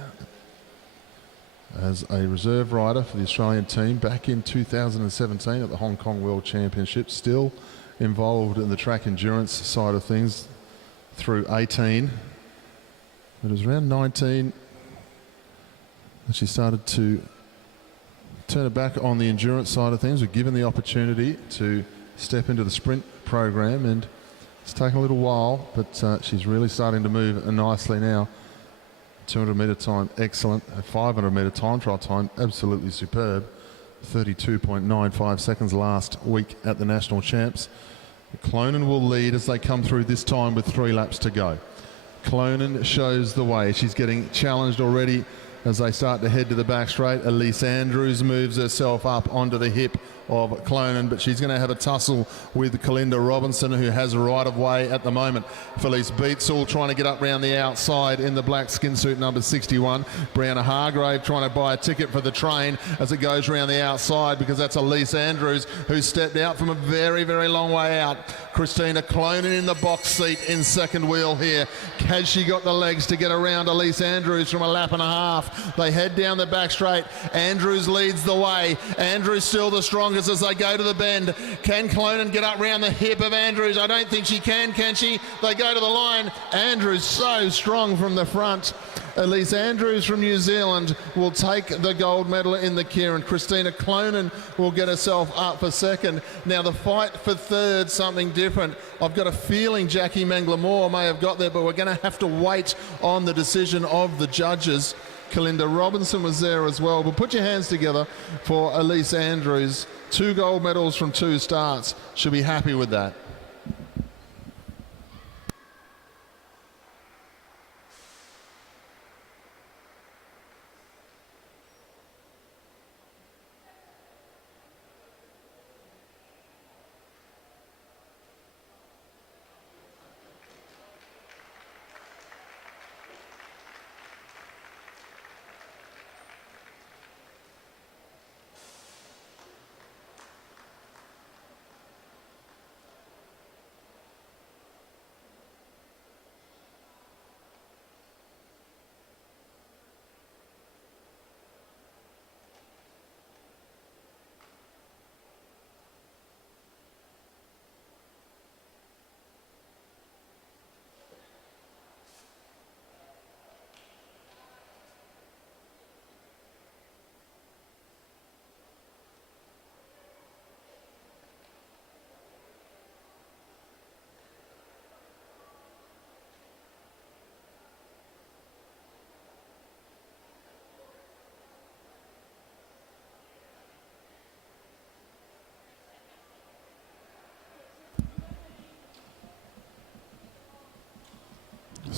as a reserve rider for the Australian team back in 2017 at the Hong Kong World Championship. Still involved in the track endurance side of things through 18. It was around 19 that she started to turn her back on the endurance side of things. We're given the opportunity to step into the sprint program, and it's taken a little while, but she's really starting to move nicely now. 200 metre time, excellent. A 500 metre time trial time, absolutely superb. 32.95 seconds last week at the National Champs. Clonan will lead as they come through this time with 3 laps to go. Clonan shows the way. She's getting challenged already as they start to head to the back straight. Elise Andrews moves herself up onto the hip of Clonan, but she's going to have a tussle with Kalinda Robinson, who has a right of way at the moment. Felice Beetzel trying to get up round the outside in the black skin suit number 61. Brianna Hargrave trying to buy a ticket for the train as it goes around the outside, because that's Elise Andrews who stepped out from a very, very long way out. Christina Clonan in the box seat in second wheel here. Has she got the legs to get around Elise Andrews from a lap and a half? They head down the back straight. Andrews leads the way. Andrews still the strongest as they go to the bend. Can Clonan get up round the hip of Andrews? I don't think she can she? They go to the line. Andrews so strong from the front. Elise Andrews from New Zealand will take the gold medal in the keirin. Christina Clonan will get herself up for second. Now the fight for third, something different. I've got a feeling Jackie Mangler-Moore may have got there, but we're going to have to wait on the decision of the judges. Kalinda Robinson was there as well. But put your hands together for Elise Andrews. 2 gold medals from 2 starts. She'll be happy with that.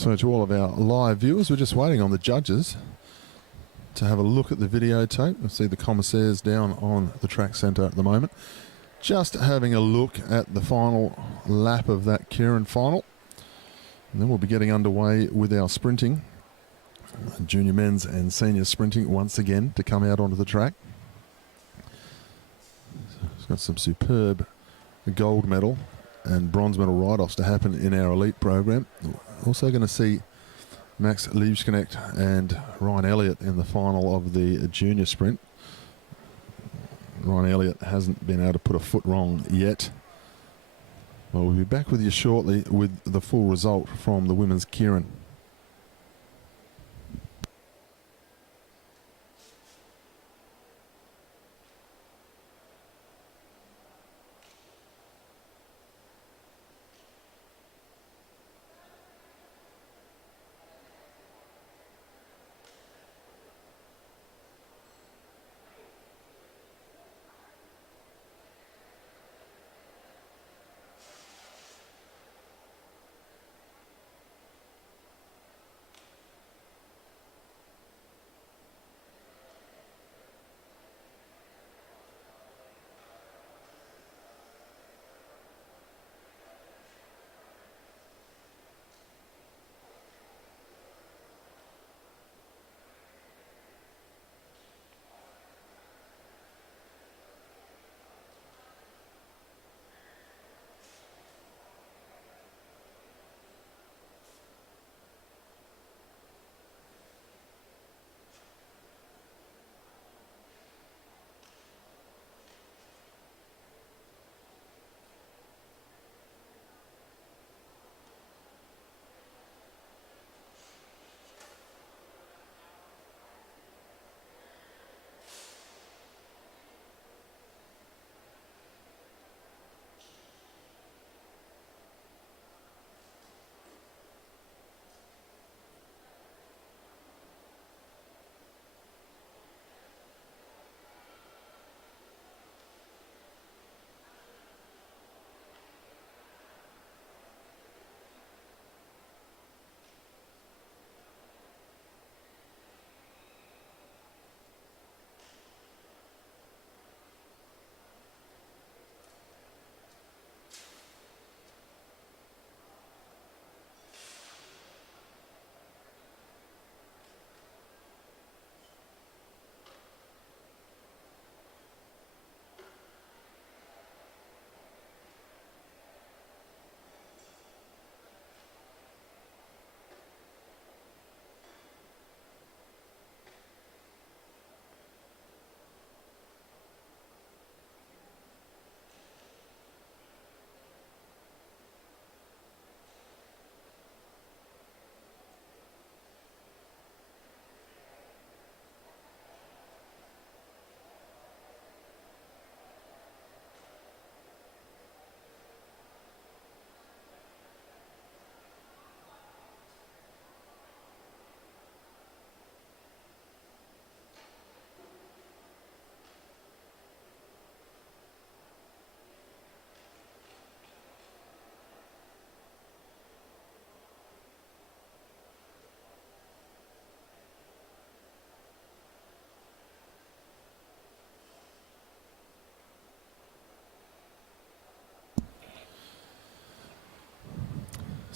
So to all of our live viewers, we're just waiting on the judges to have a look at the videotape. You'll see the commissaires down on the track centre at the moment. Just having a look at the final lap of that keirin final. And then we'll be getting underway with our sprinting. Junior men's and senior sprinting once again to come out onto the track. It's got some superb gold medal and bronze medal ride-offs to happen in our elite program. Also going to see Max Liebknecht and Ryan Elliott in the final of the junior sprint. Ryan Elliott hasn't been able to put a foot wrong yet. Well, we'll be back with you shortly with the full result from the women's keirin.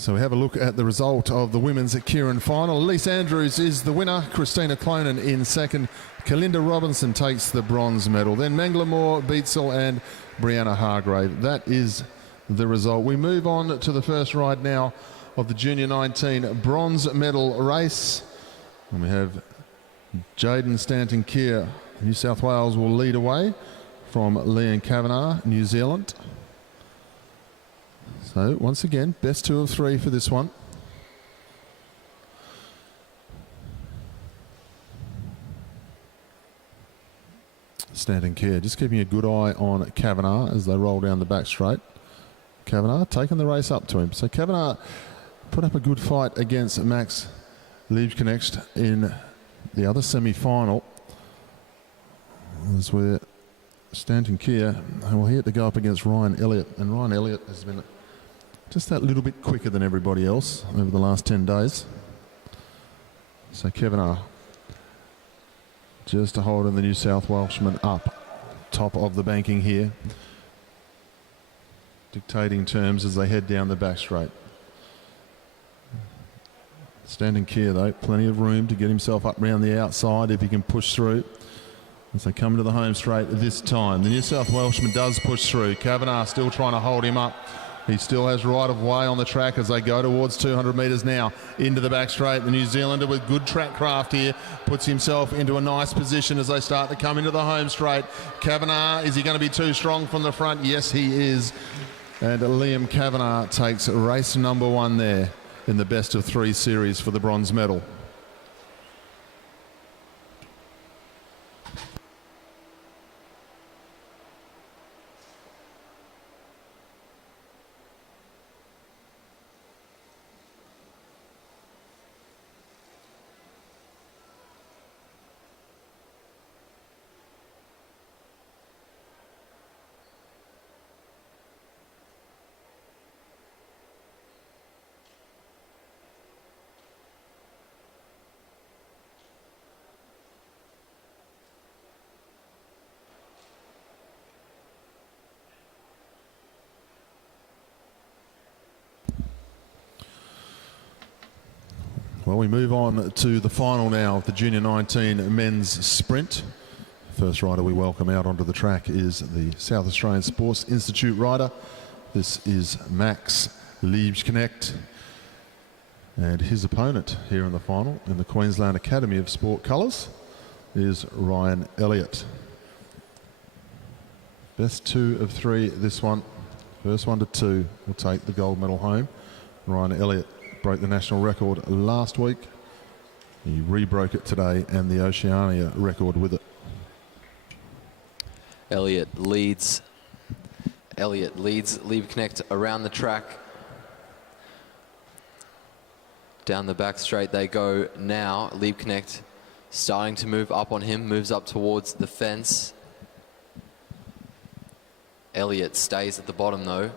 So we have a look at the result of the women's keirin final. Elise Andrews is the winner. Christina Clonan in second. Kalinda Robinson takes the bronze medal. Then Mengla Moore, Beetzel and Brianna Hargrave. That is the result. We move on to the first ride now of the Junior 19 bronze medal race. And we have Jaden Stanton-Keir, New South Wales, will lead away from Leon Kavanagh, New Zealand. So once again, best 2 of 3 for this one. Stanton-Keir just keeping a good eye on Kavanagh as they roll down the back straight. Kavanagh taking the race up to him. So Kavanagh put up a good fight against Max Liebknecht in the other semi-final. As we're Stanton-Keir, well, he had to go up against Ryan Elliott, and Ryan Elliott has been just that little bit quicker than everybody else over the last 10 days. So Keirin just to hold in the New South Welshman up top of the banking here, dictating terms as they head down the back straight. Standing Kia though, plenty of room to get himself up round the outside if he can push through. As they come into the home straight this time, the New South Welshman does push through. Keirin still trying to hold him up. He still has right of way on the track as they go towards 200 metres now into the back straight. The New Zealander with good track craft here puts himself into a nice position as they start to come into the home straight. Keirin, is he going to be too strong from the front? Yes, he is. And Liam Keirin takes race number 1 there in the best of 3 series for the bronze medal. Well, we move on to the final now of the Junior 19 men's sprint. First rider we welcome out onto the track is the South Australian Sports Institute rider. This is Max Liebknecht. And his opponent here in the final in the Queensland Academy of Sport colours is Ryan Elliott. Best 2 of 3 this one. First 1 to 2 will take the gold medal home. Ryan Elliott broke the national record last week. He re-broke it today and the Oceania record with it. Elliott leads Liebknecht around the track. Down the back straight they go now. Liebknecht starting to move up on him, moves up towards the fence. Elliott stays at the bottom though,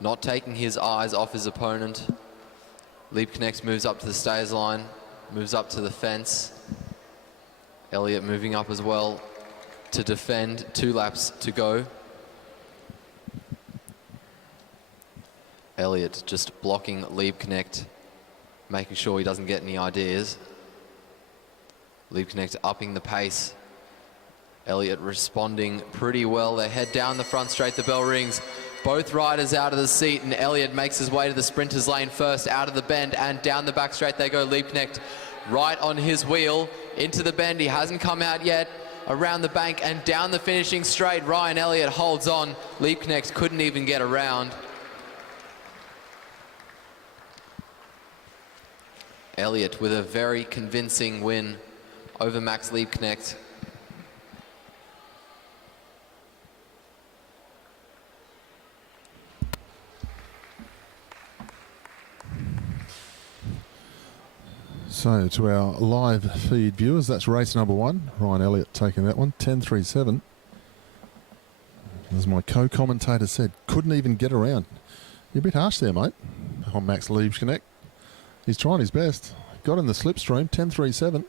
not taking his eyes off his opponent. Liebknecht moves up to the stayers line, moves up to the fence. Elliott moving up as well to defend. 2 laps to go. Elliott just blocking Liebknecht, making sure he doesn't get any ideas. Liebknecht upping the pace. Elliott responding pretty well. They head down the front straight, the bell rings. Both riders out of the seat, and Elliott makes his way to the sprinters lane first, out of the bend, and down the back straight they go. Liebknecht right on his wheel into the bend. He hasn't come out yet. Around the bank and down the finishing straight. Ryan Elliott holds on. Liebknecht couldn't even get around. Elliott with a very convincing win over Max Liebknecht. So to our live feed viewers, that's race number 1. Ryan Elliott taking that one, 10.37. As my co-commentator said, couldn't even get around. You're a bit harsh there, mate, on Max Liebknecht. He's trying his best. Got in the slipstream, 10.37.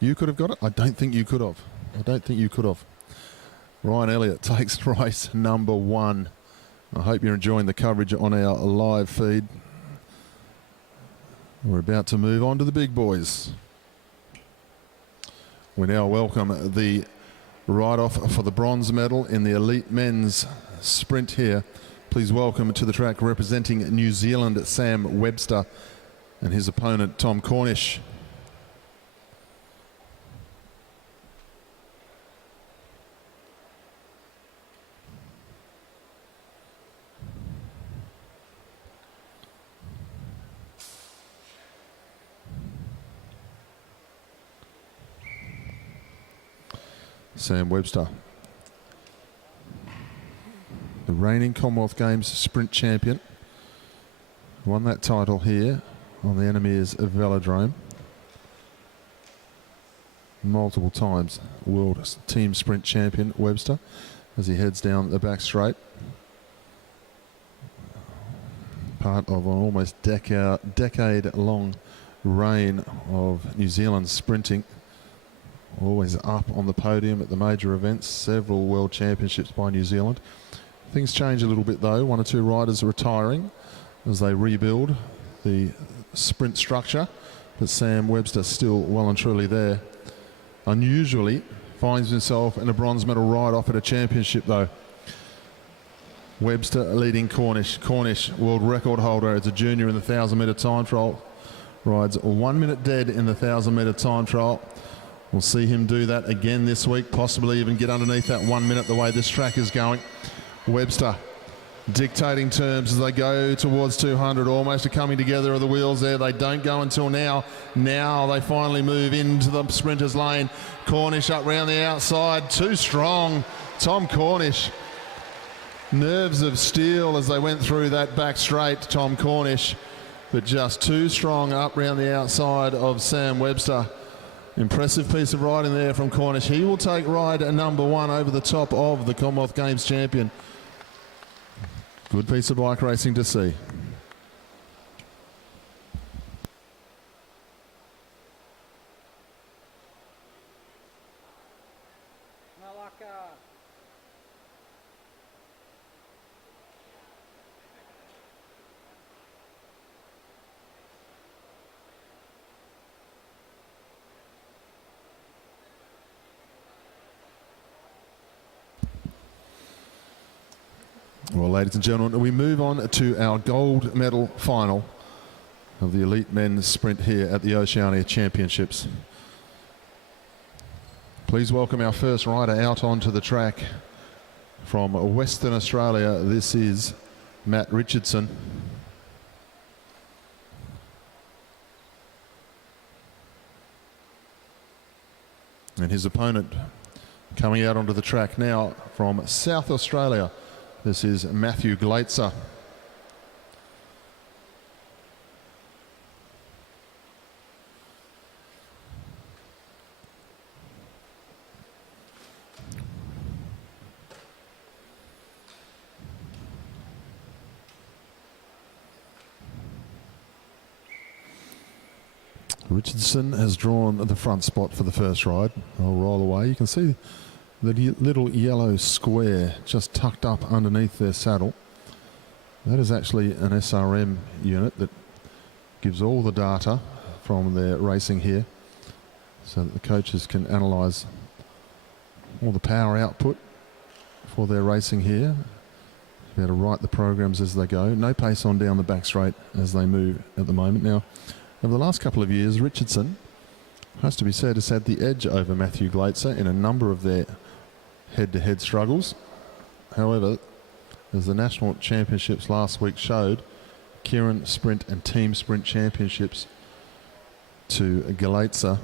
You could have got it? I don't think you could have. I don't think you could have. Ryan Elliott takes race number 1. I hope you're enjoying the coverage on our live feed. We're about to move on to the big boys. We now welcome the ride-off for the bronze medal in the elite men's sprint here. Please welcome to the track representing New Zealand, Sam Webster, and his opponent, Tom Cornish. Sam Webster, the reigning Commonwealth Games sprint champion, won that title here on the Meares Velodrome. Multiple times world team sprint champion Webster as he heads down the back straight. part of an almost decade-long reign of New Zealand sprinting. Always up on the podium at the major events, several world championships by New Zealand. Things change a little bit though. One or two riders are retiring as they rebuild the sprint structure, but Sam Webster still well and truly there. Unusually finds himself in a bronze medal ride-off at a championship though. Webster leading Cornish. Cornish, world record holder as a junior in the 1,000-metre time trial. Rides 1 minute dead in the 1,000-metre time trial. We'll see him do that again this week, possibly even get underneath that 1 minute the way this track is going. Webster dictating terms as they go towards 200, almost a coming together of the wheels there. They don't go until now. Now they finally move into the sprinters lane. Cornish up round the outside, too strong. Tom Cornish, nerves of steel as they went through that back straight, Tom Cornish, but just too strong up round the outside of Sam Webster. Impressive piece of riding there from Cornish. He will take ride number 1 over the top of the Commonwealth Games champion. Good piece of bike racing to see. Well, ladies and gentlemen, we move on to our gold medal final of the elite men's sprint here at the Oceania Championships. Please welcome our first rider out onto the track from Western Australia. This is Matt Richardson. And his opponent coming out onto the track now from South Australia. This is Matthew Gleitzer. Richardson has drawn the front spot for the first ride. I'll roll away. You can see the little yellow square just tucked up underneath their saddle. That is actually an SRM unit that gives all the data from their racing here so that the coaches can analyse all the power output for their racing here. Be able to write the programs as they go. No pace on down the back straight as they move at the moment. Now, over the last couple of years, Richardson, has to be said, has had the edge over Matthew Gleitzer in a number of their head-to-head struggles. However, as the National Championships last week showed, keirin Sprint and Team Sprint Championships to Gleitzer,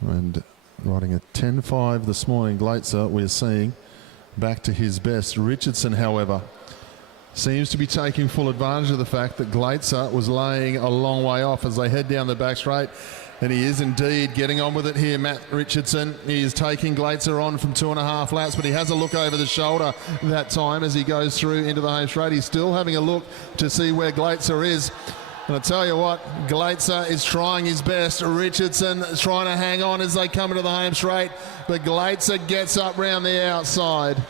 and riding a 10.5 this morning, Gleitzer, we're seeing back to his best. Richardson, however, seems to be taking full advantage of the fact that Gleitzer was laying a long way off as they head down the back straight. And he is indeed getting on with it here, Matt Richardson. He is taking Gleitzer on from 2.5 laps, but he has a look over the shoulder that time as he goes through into the home straight. He's still having a look to see where Gleitzer is. And I tell you what, Gleitzer is trying his best. Richardson is trying to hang on as they come into the home straight, but Gleitzer gets up round the outside.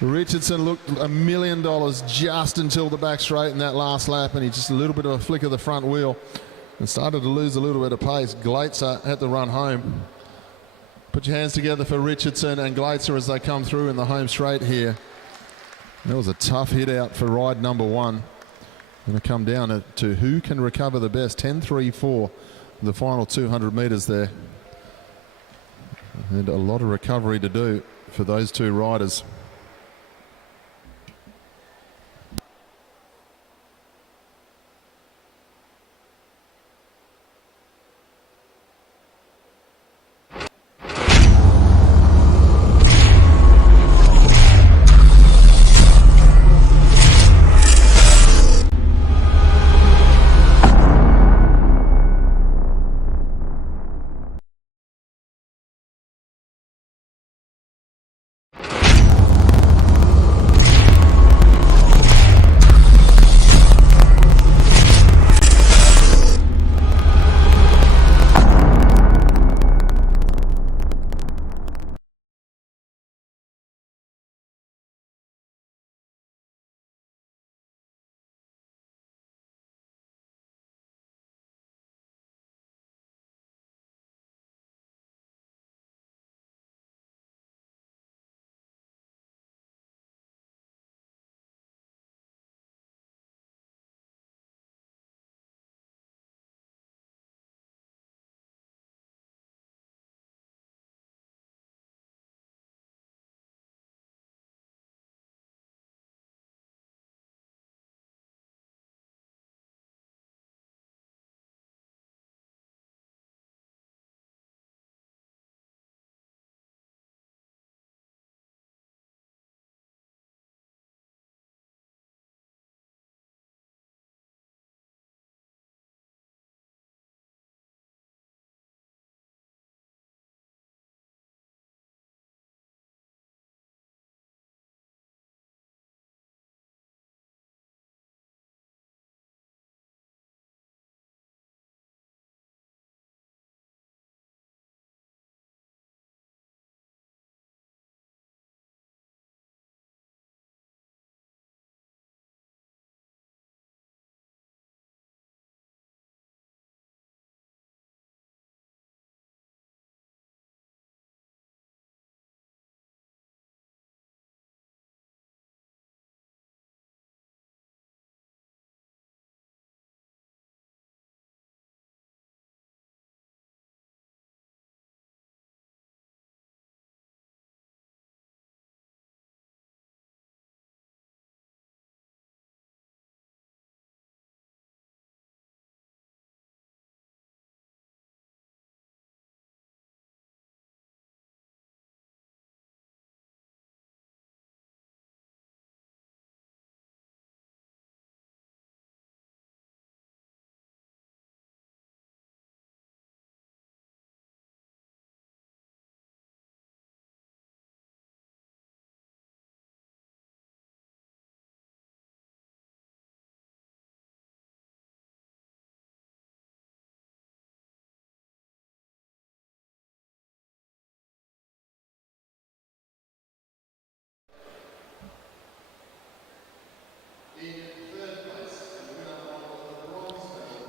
Richardson looked $1 million just until the back straight in that last lap, and he just a little bit of a flick of the front wheel and started to lose a little bit of pace. Gleitzer had to run home. Put your hands together for Richardson and Gleitzer as they come through in the home straight here. That was a tough hit out for ride number 1. Going to come down to who can recover the best. 10.34, the final 200 metres there. And a lot of recovery to do for those two riders.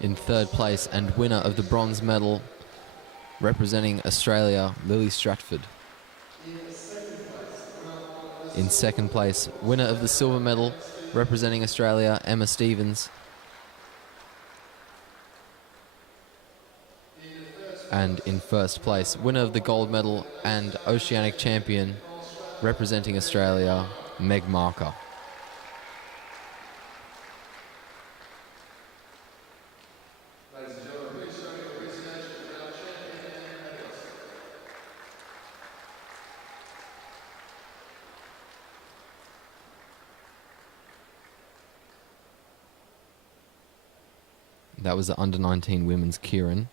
In third place and winner of the bronze medal, representing Australia, Lily Stratford. In second place, winner of the silver medal, representing Australia, Emma Stevens. And in first place, winner of the gold medal and Oceanic champion, representing Australia, Meg Marker. That was the under-19 women's keirin.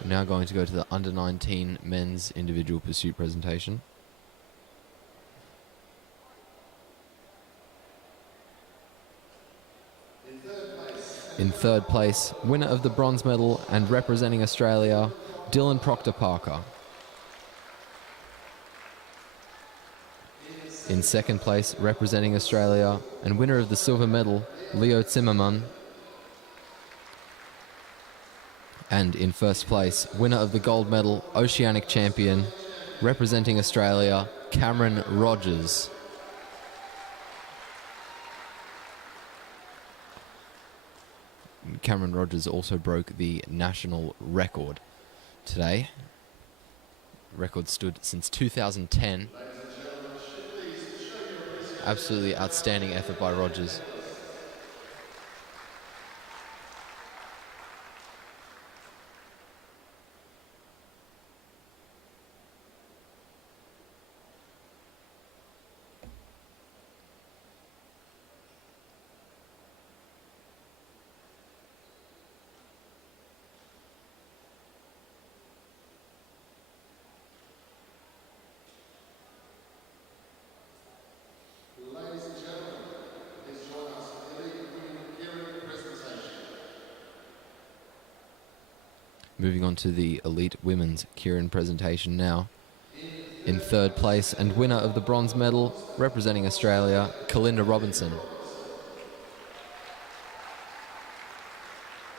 We're now going to go to the under-19 men's individual pursuit presentation. In third place, winner of the bronze medal and representing Australia, Dylan Proctor-Parker. In second place, representing Australia and winner of the silver medal, Leo Zimmermann. And in first place, winner of the gold medal, Oceanic champion, representing Australia, Cameron Rogers. Cameron Rogers also broke the national record today. Record stood since 2010. Absolutely outstanding effort by Rogers. Moving on to the elite women's keirin presentation now. In third place and winner of the bronze medal, representing Australia, Kalinda Robinson.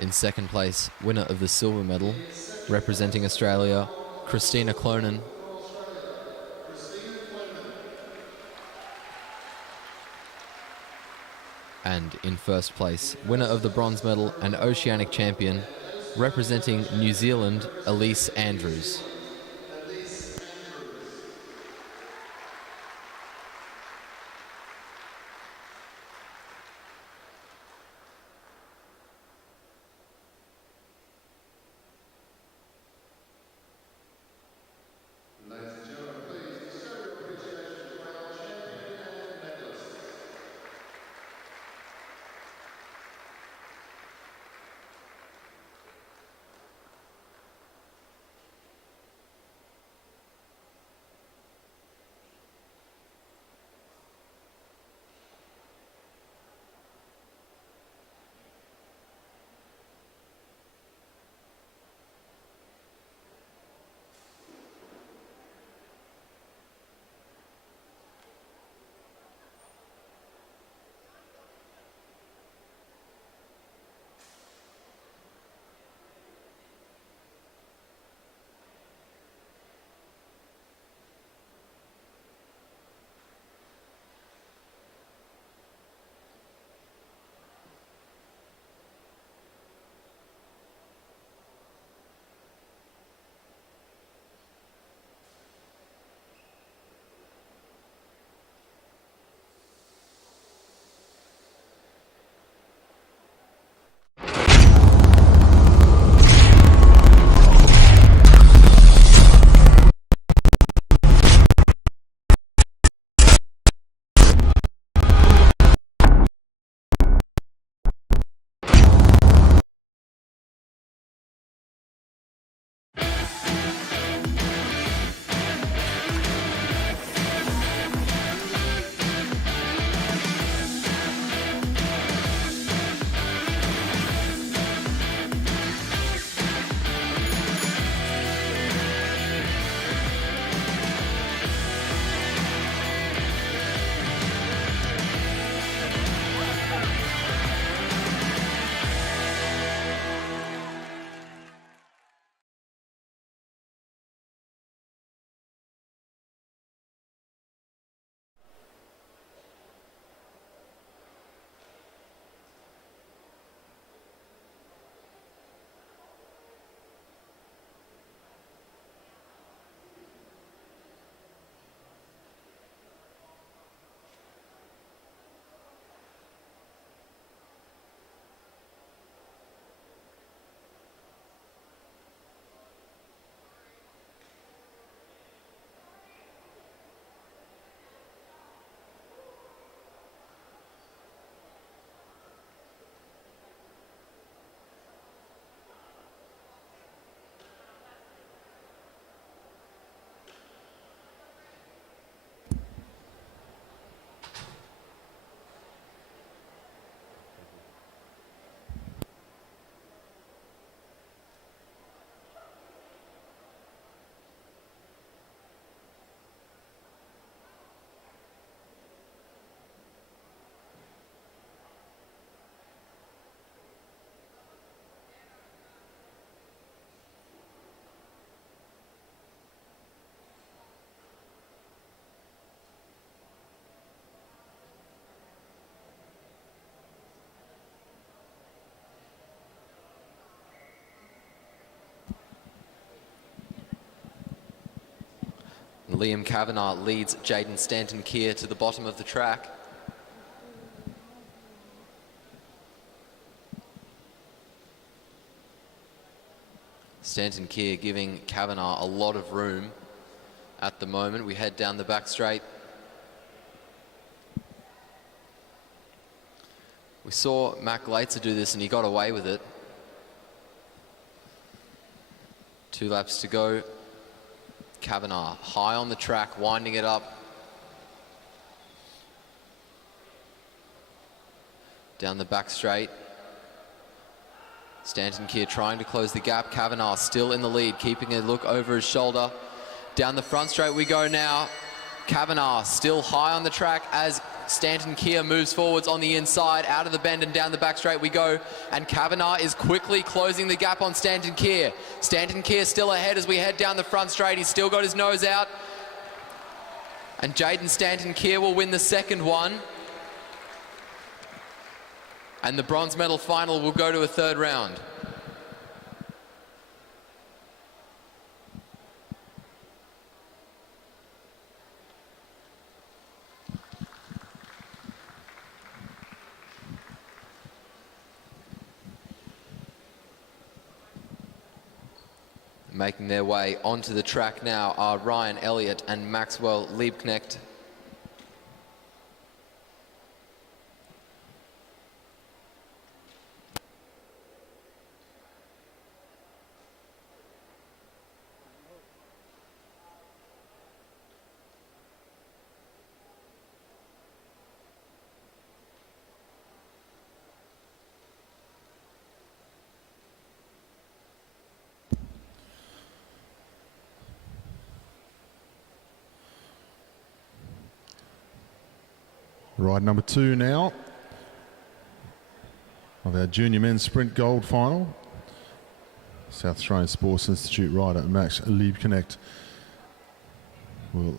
In second place, winner of the silver medal, representing Australia, Christina Clonan. And in first place, winner of the bronze medal and Oceanic champion, representing New Zealand, Elise Andrews. Liam Kavanagh leads Jaden Stanton-Keir to the bottom of the track. Stanton-Keir giving Kavanagh a lot of room at the moment. We head down the back straight. We saw Mac Laitzer do this and he got away with it. 2 laps to go. Kavanagh high on the track, winding it up. Down the back straight. Stanton-Keir trying to close the gap. Kavanagh still in the lead, keeping a look over his shoulder. Down the front straight we go now. Kavanagh still high on the track as Stanton-Keir moves forwards on the inside. Out of the bend and down the back straight we go. And Kavanagh is quickly closing the gap on Stanton-Keir. Stanton-Keir still ahead as we head down the front straight. He's still got his nose out. And Jaden Stanton-Keir will win the second one. And the bronze medal final will go to a third round. Making their way onto the track now are Ryan Elliott and Maxwell Liebknecht. Ride number 2 now of our junior men's sprint gold final. South Australian Sports Institute rider Max Liebknecht will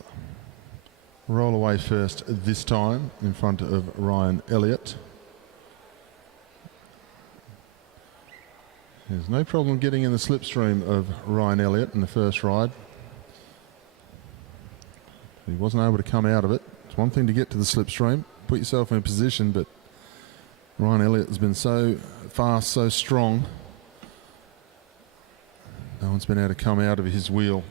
roll away first this time in front of Ryan Elliott. There's no problem getting in the slipstream of Ryan Elliott in the first ride. He wasn't able to come out of it. It's one thing to get to the slipstream, put yourself in a position, but Ryan Elliott has been so fast, so strong. No one's been able to come out of his wheel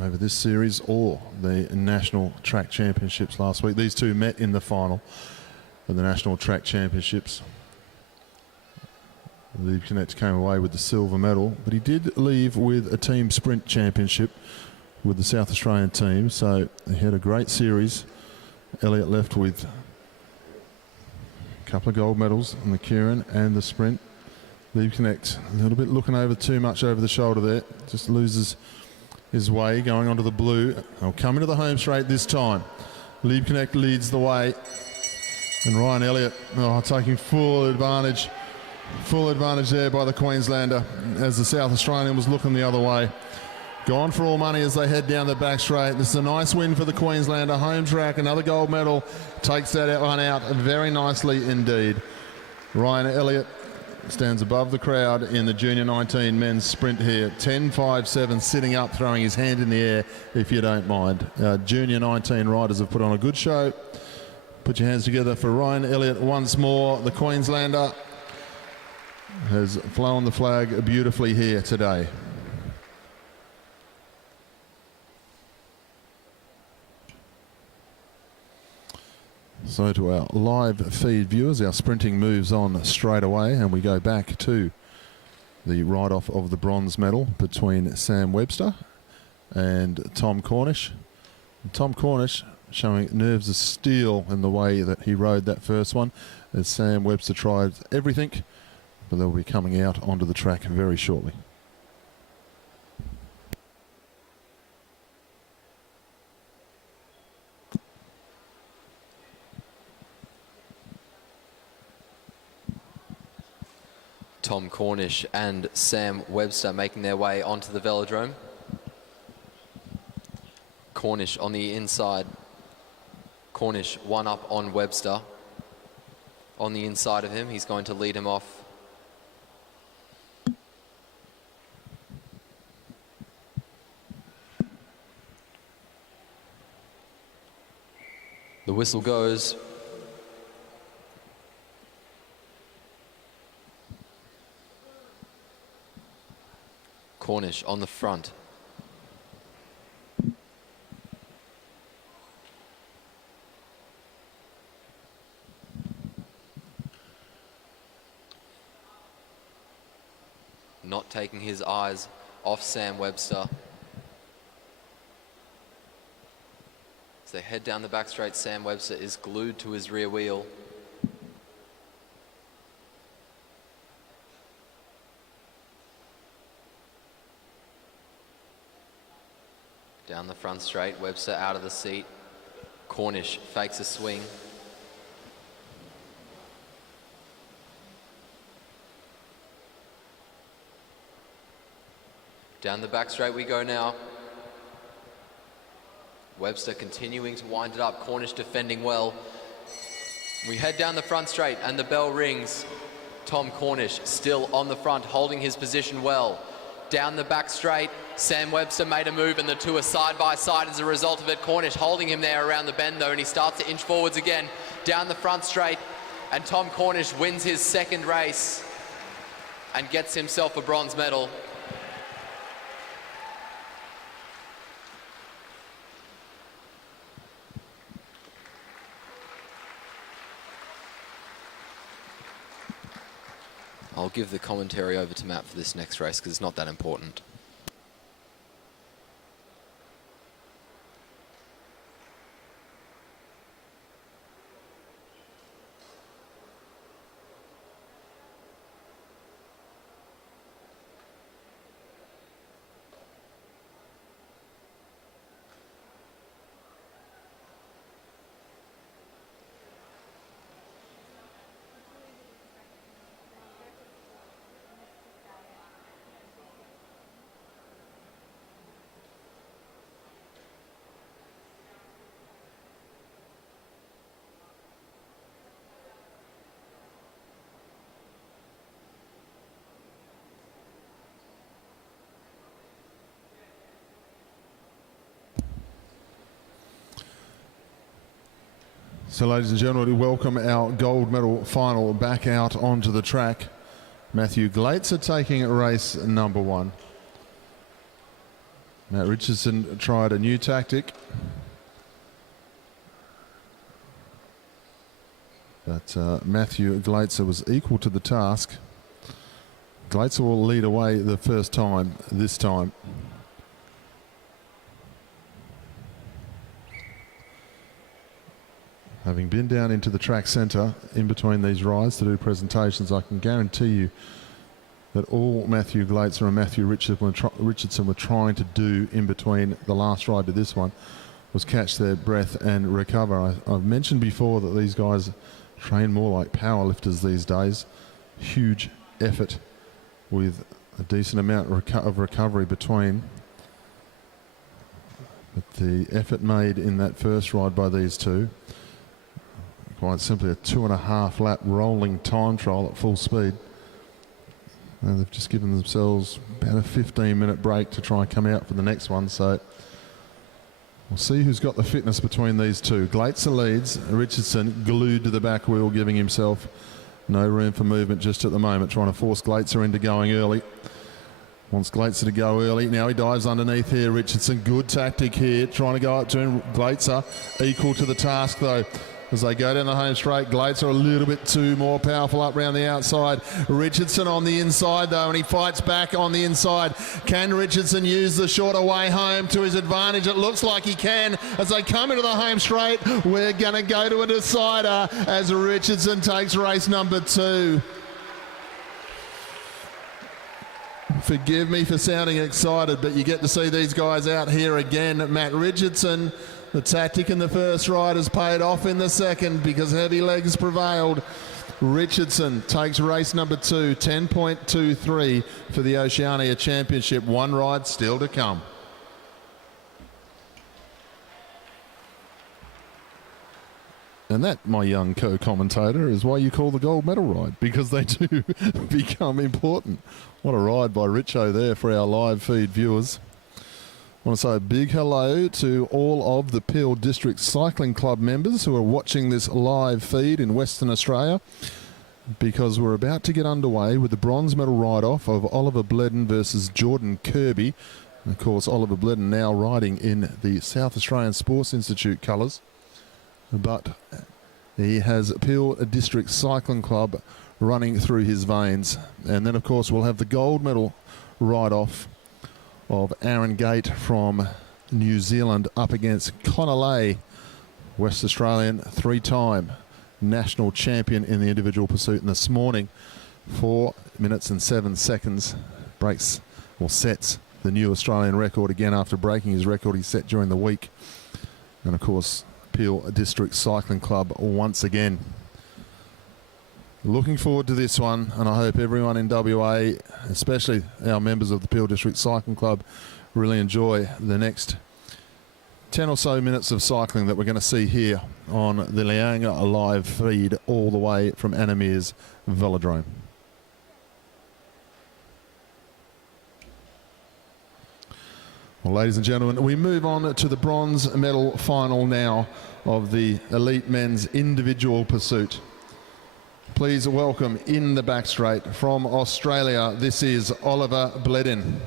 over this series or the National Track Championships last week. These two met in the final of the National Track Championships. Liebknecht came away with the silver medal, but he did leave with a team sprint championship with the South Australian team, so he had a great series. Elliott left with a couple of gold medals in the keirin and the sprint. Liebknecht a little bit looking over too much over the shoulder there, just loses his way going onto the blue. He'll come into the home straight this time. Liebknecht leads the way, and Ryan Elliott taking full advantage there by the Queenslander as the South Australian was looking the other way. Gone for all money as they head down the back straight. This is a nice win for the Queenslander. Home track, another gold medal. Takes that one out very nicely indeed. Ryan Elliott stands above the crowd in the Junior 19 men's sprint here. 10.57, sitting up, throwing his hand in the air, if you don't mind. Junior 19 riders have put on a good show. Put your hands together for Ryan Elliott once more. The Queenslander has flown the flag beautifully here today. So to our live feed viewers, our sprinting moves on straight away, and we go back to the ride-off of the bronze medal between Sam Webster and Tom Cornish. And Tom Cornish showing nerves of steel in the way that he rode that first one, as Sam Webster tried everything, but they'll be coming out onto the track very shortly. Tom Cornish and Sam Webster making their way onto the Velodrome. Cornish on the inside. Cornish one up on Webster. On the inside of him, he's going to lead him off. The whistle goes. Cornish on the front. Not taking his eyes off Sam Webster. As they head down the back straight, Sam Webster is glued to his rear wheel. Down the front straight, Webster out of the seat. Cornish fakes a swing. Down the back straight we go now. Webster continuing to wind it up. Cornish defending well. We head down the front straight and the bell rings. Tom Cornish still on the front, holding his position well. Down the back straight, Sam Webster made a move and the two are side by side as a result of it. Cornish holding him there around the bend though, and he starts to inch forwards again. Down the front straight, and Tom Cornish wins his second race and gets himself a bronze medal. I'll give the commentary over to Matt for this next race because it's not that important. So ladies and gentlemen, we welcome our gold medal final back out onto the track. Matthew Glaitzer taking race number 1. Matt Richardson tried a new tactic, but Matthew Glaitzer was equal to the task. Glaitzer will lead away the first time this time. Having been down into the track centre in between these rides to do presentations, I can guarantee you that all Matthew Glaitzer and Matthew Richardson were trying to do in between the last ride to this one was catch their breath and recover. I've mentioned before that these guys train more like powerlifters these days. Huge effort with a decent amount of recovery between. But the effort made in that first ride by these two, quite simply a 2.5 lap rolling time trial at full speed. And they've just given themselves about a 15-minute break to try and come out for the next one. So we'll see who's got the fitness between these two. Glaitzer leads, Richardson glued to the back wheel, giving himself no room for movement just at the moment, trying to force Glaitzer into going early. Wants Glaitzer to go early. Now he dives underneath here. Richardson, good tactic here, trying to go up to him. Glaitzer equal to the task though. As they go down the home straight, Glaitzer a little bit too more powerful up round the outside. Richardson on the inside though, and he fights back on the inside. Can Richardson use the shorter way home to his advantage? It looks like he can. As they come into the home straight, we're going to go to a decider as Richardson takes race number 2. Forgive me for sounding excited, but you get to see these guys out here again. Matt Richardson, the tactic in the first ride has paid off in the second because heavy legs prevailed. Richardson takes race number 2, 10.23 for the Oceania Championship. One ride still to come. And that, my young co-commentator, is why you call the gold medal ride, because they do become important. What a ride by Richo there for our live feed viewers. I want to say a big hello to all of the Peel District Cycling Club members who are watching this live feed in Western Australia, because we're about to get underway with the bronze medal ride-off of Oliver Bledden versus Jordan Kirby. And of course, Oliver Bledden now riding in the South Australian Sports Institute colours, but he has Peel District Cycling Club running through his veins. And then, of course, we'll have the gold medal ride-off of Aaron Gate from New Zealand up against Connor Lay, West Australian three-time national champion in the individual pursuit. And this morning, 4 minutes and 7 seconds, breaks or sets the new Australian record again after breaking his record he set during the week. And of course, Peel District Cycling Club once again. Looking forward to this one, and I hope everyone in WA, especially our members of the Peel District Cycling Club, really enjoy the next 10 or so minutes of cycling that we're going to see here on the Lianga live feed all the way from Meares Velodrome. Well, ladies and gentlemen, we move on to the bronze medal final now of the elite men's individual pursuit. Please welcome in the back straight from Australia, this is Oliver Bledden.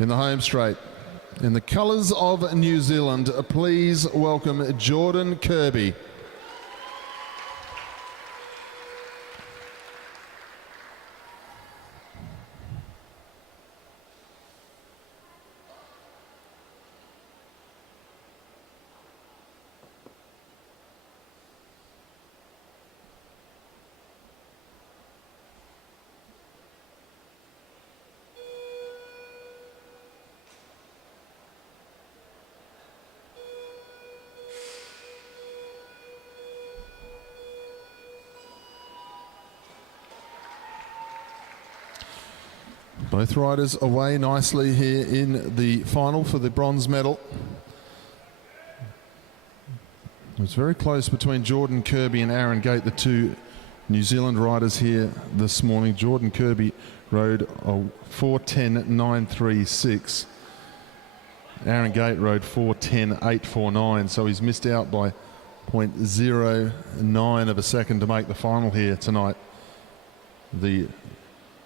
In the home straight, in the colours of New Zealand, please welcome Jordan Kirby. Both riders away nicely here in the final for the bronze medal. It was very close between Jordan Kirby and Aaron Gate, the two New Zealand riders here this morning. Jordan Kirby rode a 4:10.936. Aaron Gate rode 4:10.849, so he's missed out by 0.09 of a second to make the final here tonight. The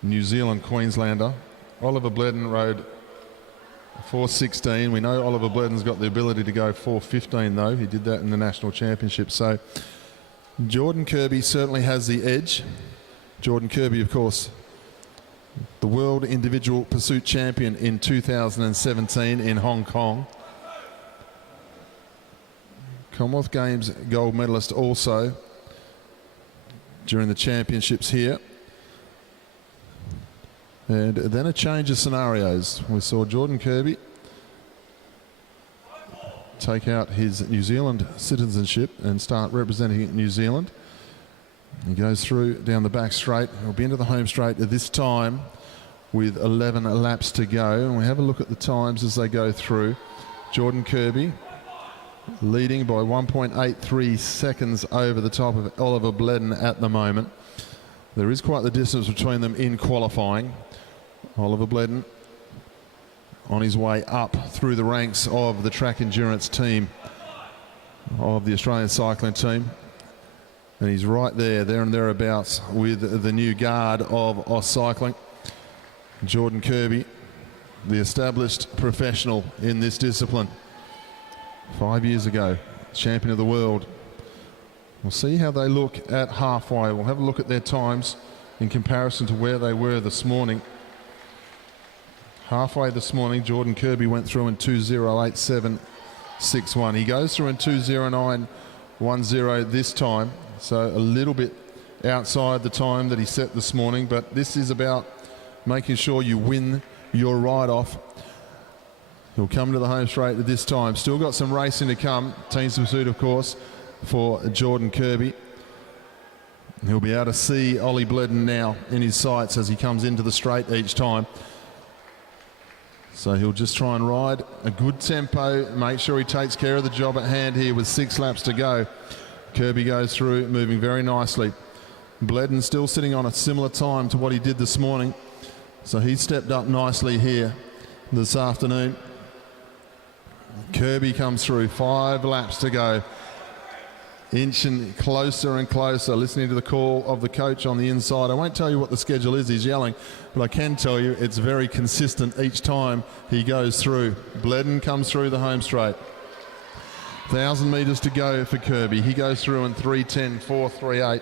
New Zealand Queenslander. Oliver Bledden rode 4:16. We know Oliver Bledden's got the ability to go 4:15 though. He did that in the national championship. So Jordan Kirby certainly has the edge. Jordan Kirby, of course, the world individual pursuit champion in 2017 in Hong Kong. Commonwealth Games gold medalist also during the championships here. And then a change of scenarios. We saw Jordan Kirby take out his New Zealand citizenship and start representing New Zealand. He goes through down the back straight. He'll be into the home straight at this time with 11 laps to go. And we have a look at the times as they go through. Jordan Kirby leading by 1.83 seconds over the top of Oliver Bledden at the moment. There is quite the distance between them in qualifying. Oliver Bledden on his way up through the ranks of the track endurance team of the Australian cycling team. And he's right there and thereabouts with the new guard of Aus Cycling. Jordan Kirby, the established professional in this discipline. 5 years ago, champion of the world. We'll see how they look at halfway. We'll have a look at their times in comparison to where they were this morning. Halfway this morning, Jordan Kirby went through in 2:08.761. He goes through in 2:09.10 this time, so a little bit outside the time that he set this morning, but this is about making sure you win your ride-off. He'll come to the home straight at this time. Still got some racing to come. Team's pursuit, of course, for Jordan Kirby. He'll be able to see Ollie Bledden now in his sights as he comes into the straight each time. So he'll just try and ride a good tempo, make sure he takes care of the job at hand here with 6 laps to go. Kirby goes through, moving very nicely. Bledden still sitting on a similar time to what he did this morning. So he stepped up nicely here this afternoon. Kirby comes through, 5 laps to go. Inching closer and closer, listening to the call of the coach on the inside. I won't tell you what the schedule is, he's yelling, but I can tell you it's very consistent each time he goes through. Bledden comes through the home straight. 1,000 metres to go for Kirby. He goes through in 3:10, 4:38.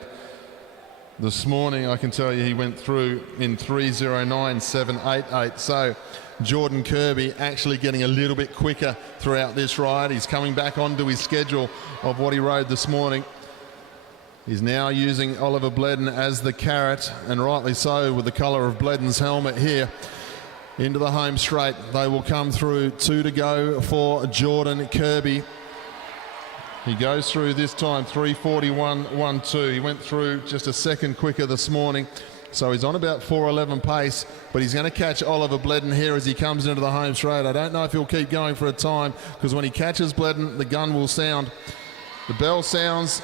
This morning, I can tell you he went through in 3:09, 7:88. So Jordan Kirby actually getting a little bit quicker throughout this ride. He's coming back onto his schedule of what he rode this morning. He's now using Oliver Bledden as the carrot, and rightly so, with the colour of Bledden's helmet here. Into the home straight, they will come through. 2 to go for Jordan Kirby. He goes through this time, 3:41.12. He went through just a second quicker this morning. So he's on about 4:11 pace, but he's going to catch Oliver Bledden here as he comes into the home straight. I don't know if he'll keep going for a time, because when he catches Bledden, the gun will sound. The bell sounds,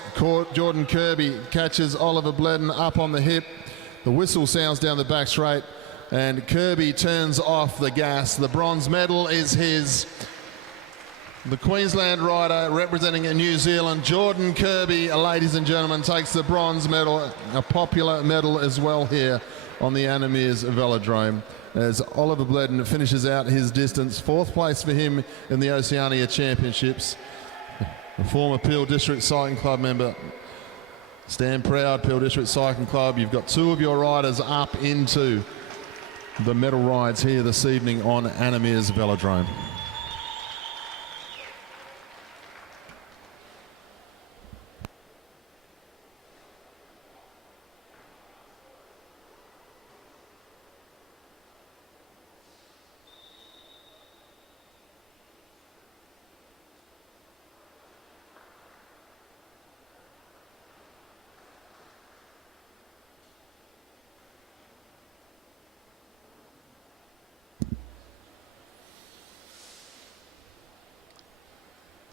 Jordan Kirby catches Oliver Bledden up on the hip. The whistle sounds down the back straight, and Kirby turns off the gas. The bronze medal is his. The Queensland rider representing New Zealand, Jordan Kirby, ladies and gentlemen, takes the bronze medal, a popular medal as well here on the Meares Velodrome, as Oliver Bledden finishes out his distance. 4th place for him in the Oceania Championships. A former Peel District Cycling Club member. Stand proud, Peel District Cycling Club. You've got 2 of your riders up into the medal rides here this evening on Meares Velodrome.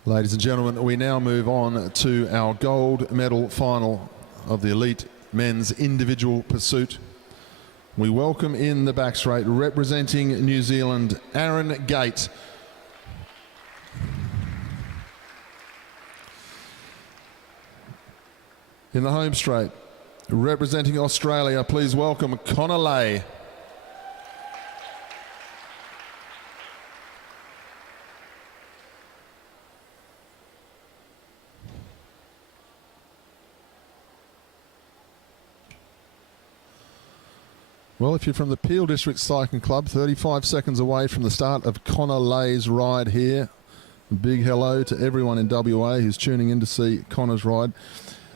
Ladies and gentlemen, we now move on to our gold medal final of the elite men's individual pursuit. We welcome in the back straight, representing New Zealand, Aaron Gate. In the home straight, representing Australia, please welcome Connor Lay. Well, if you're from the Peel District Cycling Club, 35 seconds away from the start of Connor Lay's ride here. A big hello to everyone in WA who's tuning in to see Connor's ride.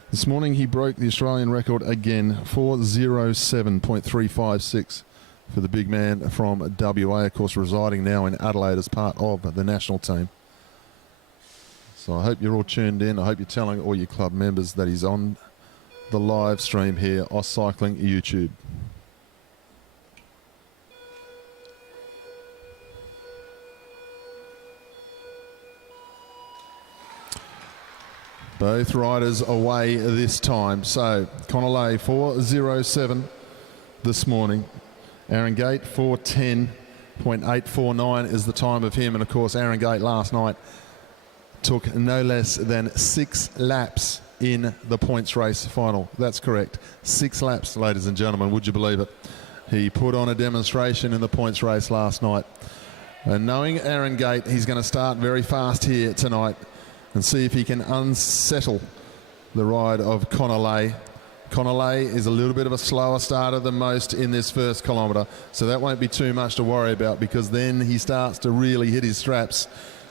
This morning he broke the Australian record again, 4:07.356 for the big man from WA, of course residing now in Adelaide as part of the national team. So I hope you're all tuned in. I hope you're telling all your club members that he's on the live stream here, Aus Cycling YouTube. Both riders away this time. So Connor Lay 4:07 this morning. Aaron Gate 4:10.849 is the time of him. And of course Aaron Gate last night took no less than 6 laps in the points race final. That's correct. 6 laps, ladies and gentlemen. Would you believe it? He put on a demonstration in the points race last night. And knowing Aaron Gate, he's going to start very fast here tonight and see if he can unsettle the ride of Connor Lay. Connor Lay is a little bit of a slower starter than most in this first kilometre, so that won't be too much to worry about, because then he starts to really hit his straps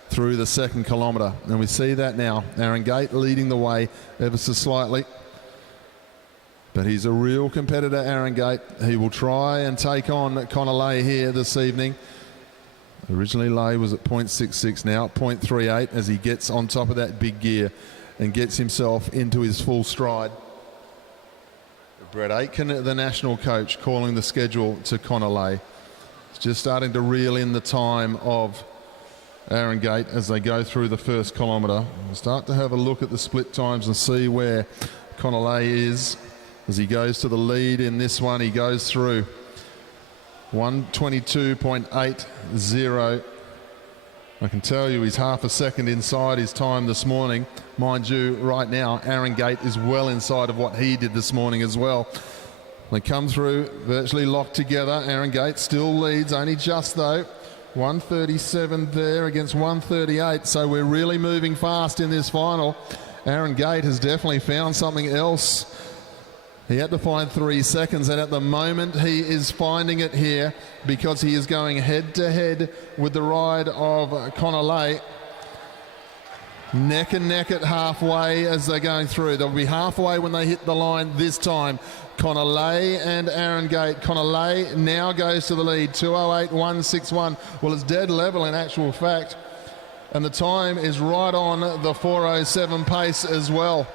through the second kilometre. And we see that now. Aaron Gate leading the way ever so slightly. But he's a real competitor, Aaron Gate. He will try and take on Connor Lay here this evening. Originally Lay was at 0.66, now at 0.38 as he gets on top of that big gear and gets himself into his full stride. Brett Aitken, the national coach, calling the schedule to Connor Lay. It's just starting to reel in the time of Aaron Gate as they go through the first kilometre. We'll start to have a look at the split times and see where Connor Lay is as he goes to the lead in this one. He goes through 1:22.80. I can tell you he's half a second inside his time this morning. Mind you, right now, Aaron Gate is well inside of what he did this morning as well. They come through virtually locked together. Aaron Gate still leads, only just though. 137 there against 138, so we're really moving fast in this final. Aaron Gate has definitely found something else. He had to find 3 seconds, and at the moment he is finding it here because he is going head-to-head with the ride of Connolly. Neck and neck at halfway as they're going through. They'll be halfway when they hit the line this time. Connolly and Aaron Gate. Connolly now goes to the lead, 2:08.161. Well, it's dead level in actual fact, and the time is right on the 4:07 pace as well.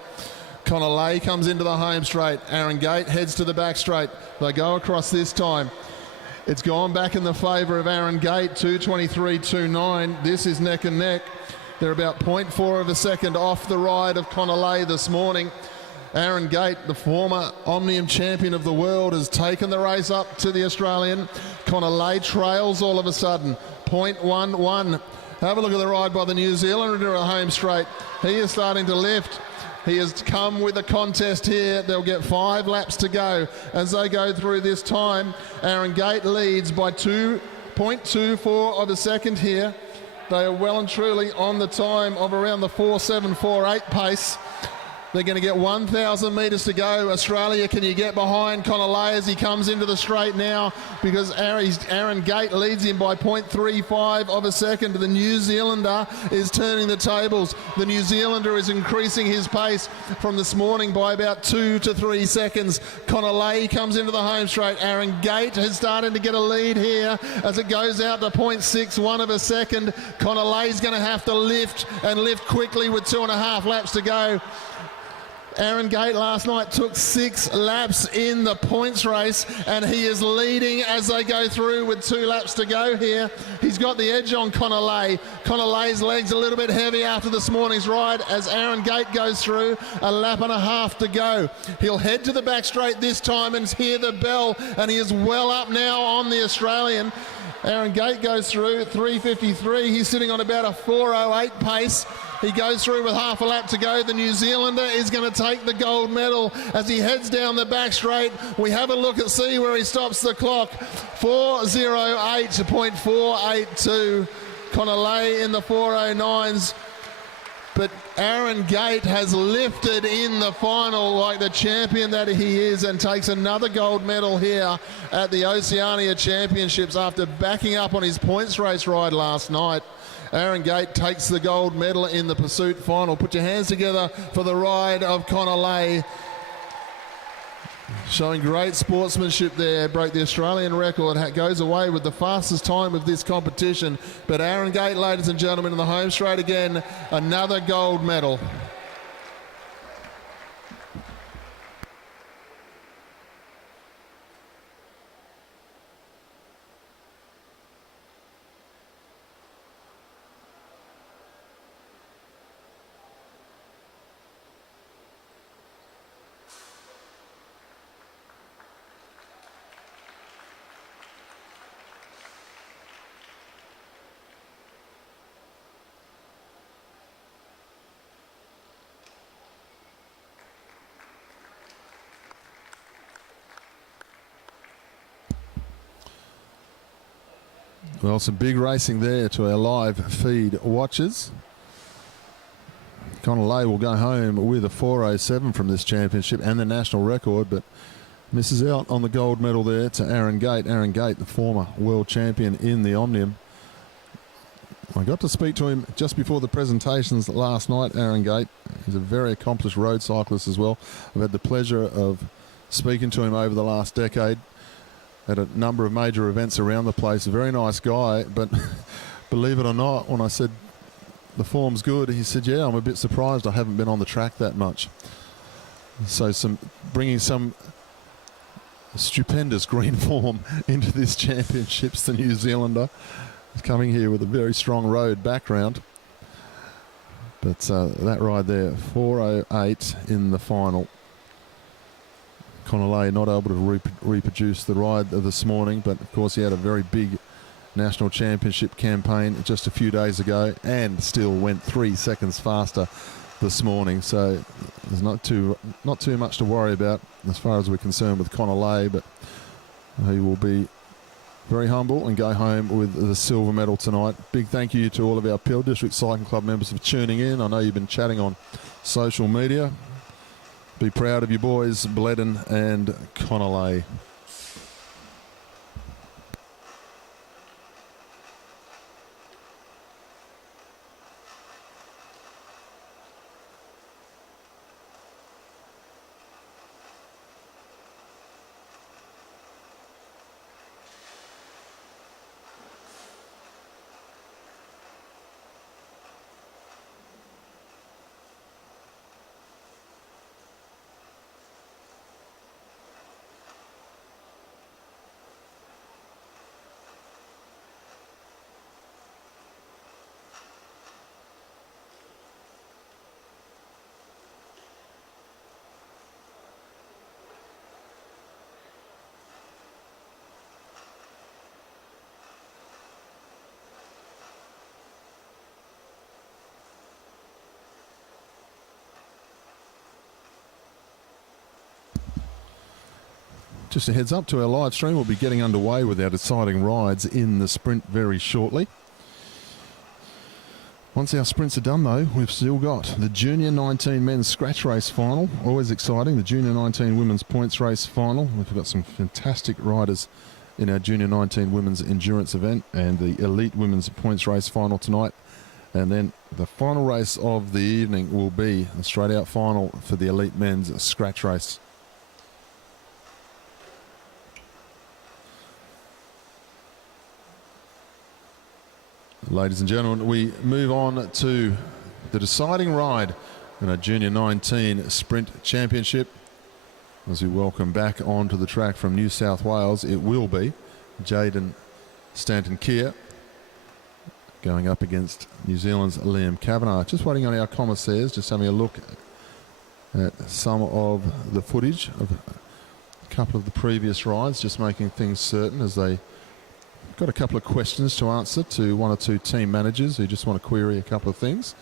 Connolly comes into the home straight. Aaron Gate heads to the back straight. They go across this time. It's gone back in the favour of Aaron Gate, 2:23.29. This is neck and neck. They're about 0.4 of a second off the ride of Connolly this morning. Aaron Gate, the former Omnium champion of the world, has taken the race up to the Australian. Connolly trails all of a sudden, 0.11. Have a look at the ride by the New Zealander at home straight. He is starting to lift. He has come with a contest here. They'll get 5 laps to go as they go through this time. Aaron Gate leads by 2.24 of a second here. They are well and truly on the time of around the 4:7.48 pace. They're going to get 1,000 metres to go. Australia, can you get behind Connolly as he comes into the straight now? Because Aaron Gate leads him by 0.35 of a second. The New Zealander is turning the tables. The New Zealander is increasing his pace from this morning by about 2 to 3 seconds. Connolly comes into the home straight. Aaron Gate has started to get a lead here as it goes out to 0.61 of a second. Connolly's going to have to lift and lift quickly with 2.5 laps to go. Aaron Gate last night took 6 laps in the points race, and he is leading as they go through with 2 laps to go here. He's got the edge on Connolly. Connolly's legs a little bit heavy after this morning's ride as Aaron Gate goes through, 1.5 laps to go. He'll head to the back straight this time and hear the bell, and he is well up now on the Australian. Aaron Gate goes through 3:53. He's sitting on about a 4:08 pace. He goes through with 1/2 lap to go. The New Zealander is going to take the gold medal as he heads down the back straight. We have a look and see where he stops the clock. 4:08.482. Connolly in the 4:09s. But Aaron Gate has lifted in the final like the champion that he is and takes another gold medal here at the Oceania Championships after backing up on his points race ride last night. Aaron Gate takes the gold medal in the pursuit final. Put your hands together for the ride of Connolly. Showing great sportsmanship there, broke the Australian record, goes away with the fastest time of this competition. But Aaron Gate, ladies and gentlemen, in the home straight again, another gold medal. Well, some big racing there to our live feed watchers. Connolly will go home with a 4:07 from this championship and the national record, but misses out on the gold medal there to Aaron Gate. Aaron Gate, the former world champion in the Omnium. I got to speak to him just before the presentations last night, Aaron Gate. He's a very accomplished road cyclist as well. I've had the pleasure of speaking to him over the last decade at a number of major events around the place. A very nice guy, but believe it or not, when I said the form's good, he said, yeah, I'm a bit surprised I haven't been on the track that much. So bringing some stupendous green form into this championships, the New Zealander is coming here with a very strong road background. But that ride there, 4:08 in the final. Connolly not able to reproduce the ride this morning, but of course he had a very big national championship campaign just a few days ago and still went 3 seconds faster this morning. So there's not too much to worry about as far as we're concerned with Connolly, but he will be very humble and go home with the silver medal tonight. Big thank you to all of our Peel District Cycling Club members for tuning in. I know you've been chatting on social media. Be proud of your boys, Bledden and Connolly. Just a heads up to our live stream, we'll be getting underway with our deciding rides in the sprint very shortly. Once our sprints are done though, we've still got the Junior 19 men's scratch race final, always exciting, the Junior 19 women's points race final. We've got some fantastic riders in our Junior 19 women's endurance event and the elite women's points race final tonight. And then the final race of the evening will be a straight out final for the elite men's scratch race. Ladies and gentlemen, we move on to the deciding ride in a Junior 19 Sprint Championship. As we welcome back onto the track from New South Wales, it will be Jaden Stanton-Keir going up against New Zealand's Liam Kavanagh. Just waiting on our commissaires, just having a look at some of the footage of a couple of the previous rides, just making things certain as they got a couple of questions to answer to one or two team managers who just want to query a couple of things.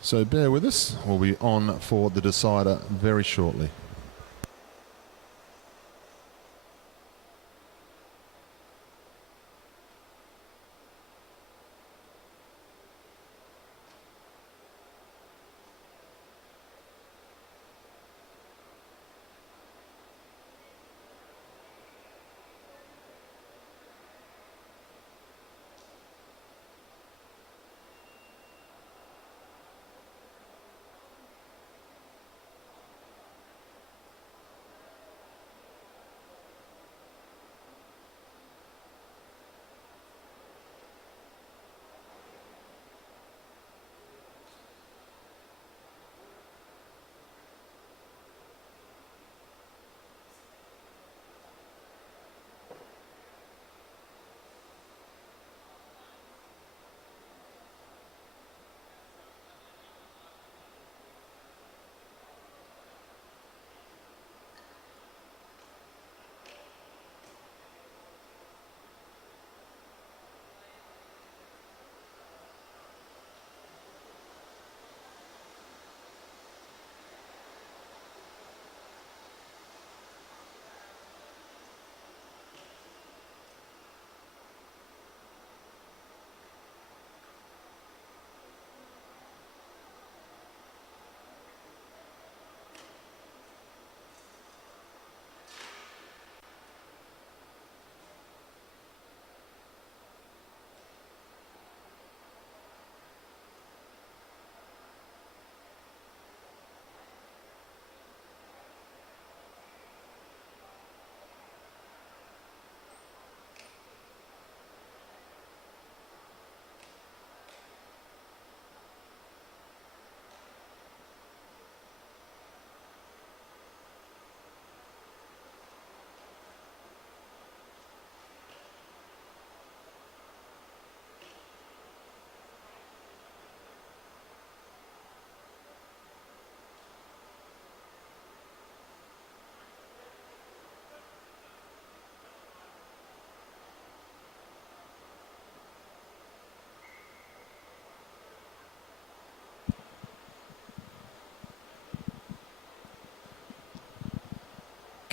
So bear with us. We'll be on for the decider very shortly.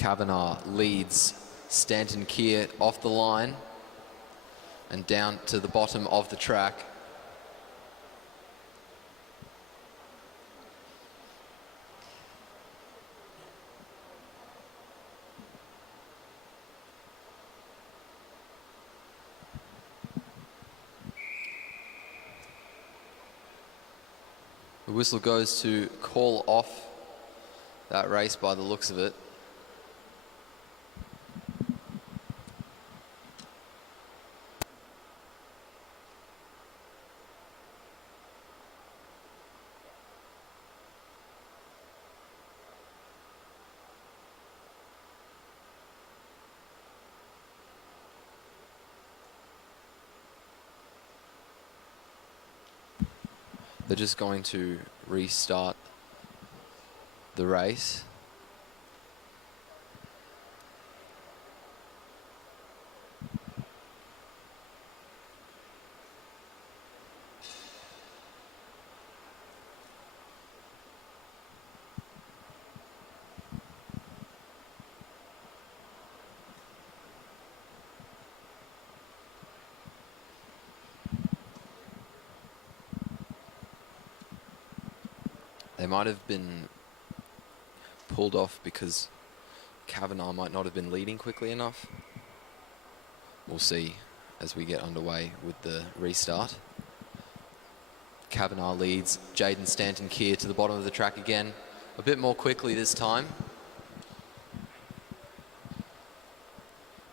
Kavanagh leads Stanton Keir off the line and down to the bottom of the track. The whistle goes to call off that race by the looks of it. They're just going to restart the race. They might have been pulled off because Kavanagh might not have been leading quickly enough. We'll see as we get underway with the restart. Kavanagh leads Jaden Stanton Keir to the bottom of the track again, a bit more quickly this time.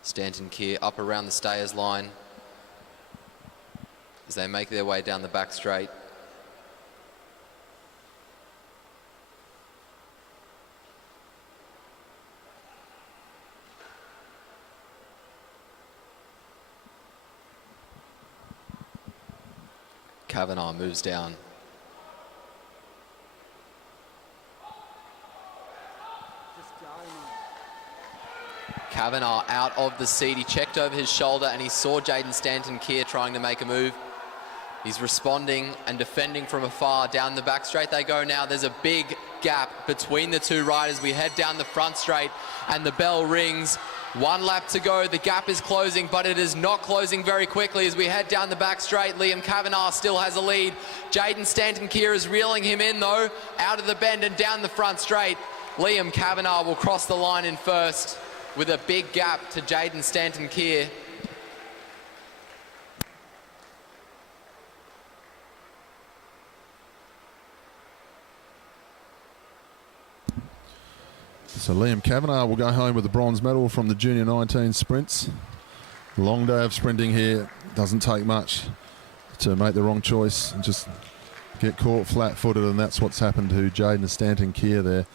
Stanton Keir up around the stayers line as they make their way down the back straight. Kavanagh moves down. Kavanagh out of the seat. He checked over his shoulder and he saw Jaden Stanton Keir trying to make a move. He's responding and defending from afar. Down the back straight they go now. There's a big gap between the two riders. We head down the front straight and the bell rings. 1 lap to go. The gap is closing, but it is not closing very quickly as we head down the back straight. Liam Kavanagh still has a lead. Jaden Stanton Keir is reeling him in though, out of the bend and down the front straight. Liam Kavanagh will cross the line in first with a big gap to Jaden Stanton Keir. So Liam Kavanagh will go home with the bronze medal from the Junior 19 sprints. Long day of sprinting here. Doesn't take much to make the wrong choice and just get caught flat-footed, and that's what's happened to Jaden Stanton Keir there.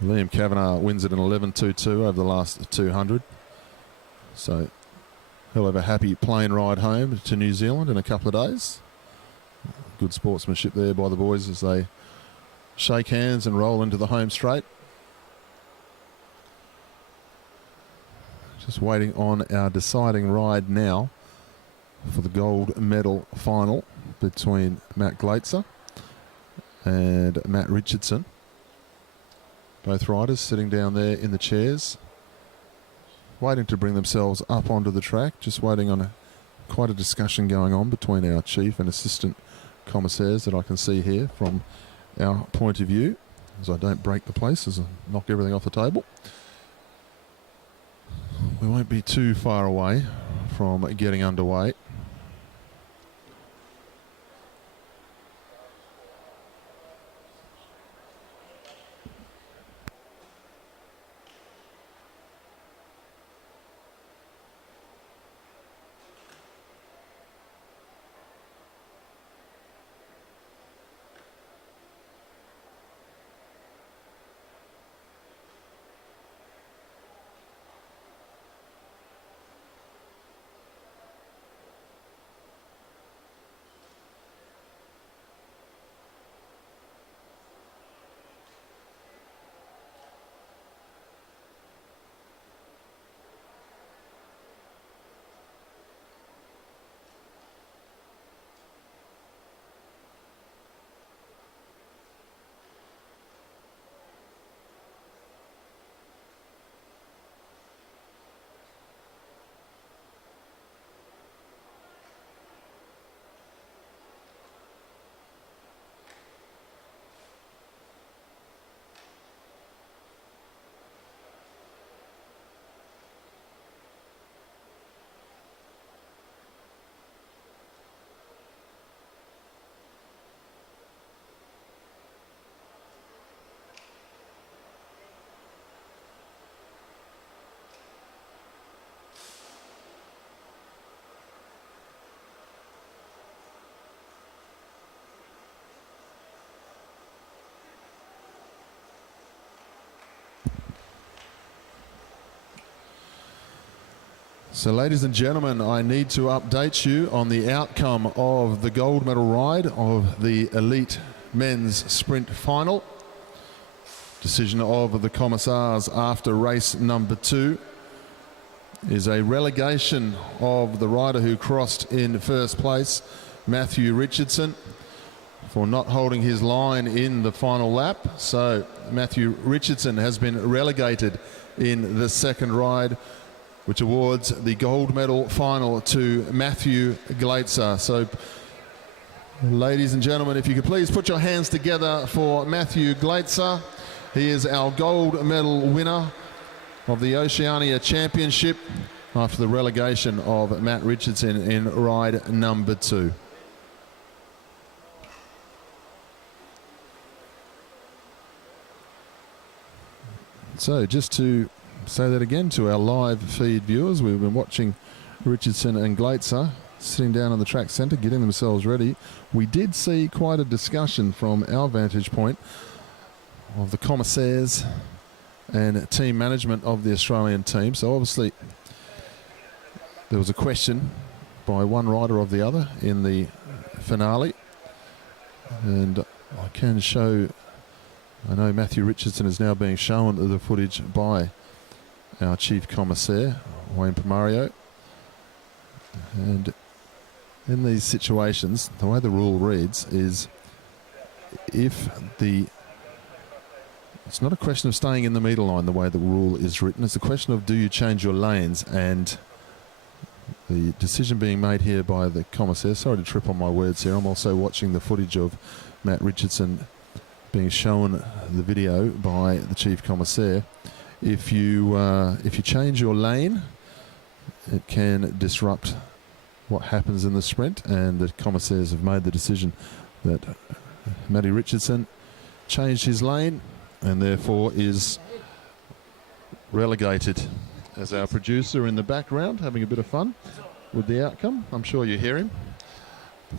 Liam Kavanagh wins it in 11.22 over the last 200. So he'll have a happy plane ride home to New Zealand in a couple of days. Good sportsmanship there by the boys as they shake hands and roll into the home straight. Just waiting on our deciding ride now for the gold medal final between Matt Glaetzer and Matt Richardson. Both riders sitting down there in the chairs, waiting to bring themselves up onto the track, just waiting on quite a discussion going on between our chief and assistant commissaires that I can see here from our point of view, as I don't break the place, as I knock everything off the table. We won't be too far away from getting underway. So, ladies and gentlemen, I need to update you on the outcome of the gold medal ride of the elite men's sprint final. Decision of the commissars after race number 2 is a relegation of the rider who crossed in first place, Matthew Richardson, for not holding his line in the final lap. So Matthew Richardson has been relegated in the second ride, which awards the gold medal final to Matthew Glaetzer. So, ladies and gentlemen, if you could please put your hands together for Matthew Glaetzer. He is our gold medal winner of the Oceania Championship after the relegation of Matt Richardson in ride number 2. So just to say that again to our live feed viewers, we've been watching Richardson and Glaetzer sitting down on the track centre, getting themselves ready. We did see quite a discussion from our vantage point of the commissaires and team management of the Australian team. So obviously there was a question by one rider of the other in the finale, and I can show, I know Matthew Richardson is now being shown the footage by our chief commissaire, Wayne Pomario. And in these situations, the way the rule reads is if the, it's not a question of staying in the meter line the way the rule is written, it's a question of do you change your lanes, and the decision being made here by the commissaire, sorry to trip on my words here, I'm also watching the footage of Matt Richardson being shown the video by the chief commissaire. If you change your lane, it can disrupt what happens in the sprint, and the commissaires have made the decision that Matty Richardson changed his lane and therefore is relegated. As our producer in the background having a bit of fun with the outcome, I'm sure you hear him,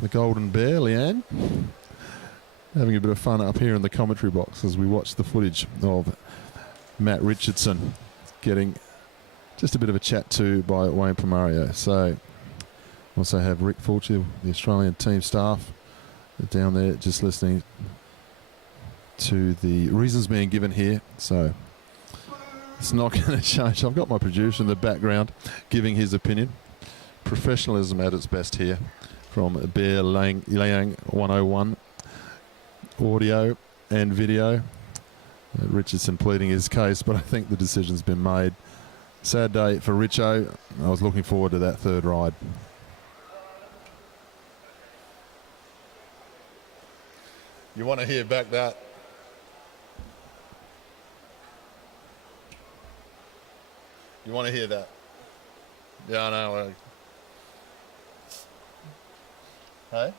the golden bear, Leanne, having a bit of fun up here in the commentary box as we watch the footage of Matt Richardson getting just a bit of a chat to by Wayne Pomario. So also have Rick Fulci, the Australian team staff, down there just listening to the reasons being given here. So it's not going to change. I've got my producer in the background giving his opinion. Professionalism at its best here from Bear Liang 101 audio and video. Richardson pleading his case, but I think the decision's been made. Sad day for Richo. I was looking forward to that third ride. You want to hear back that? You want to hear that? Yeah, I know. Hey?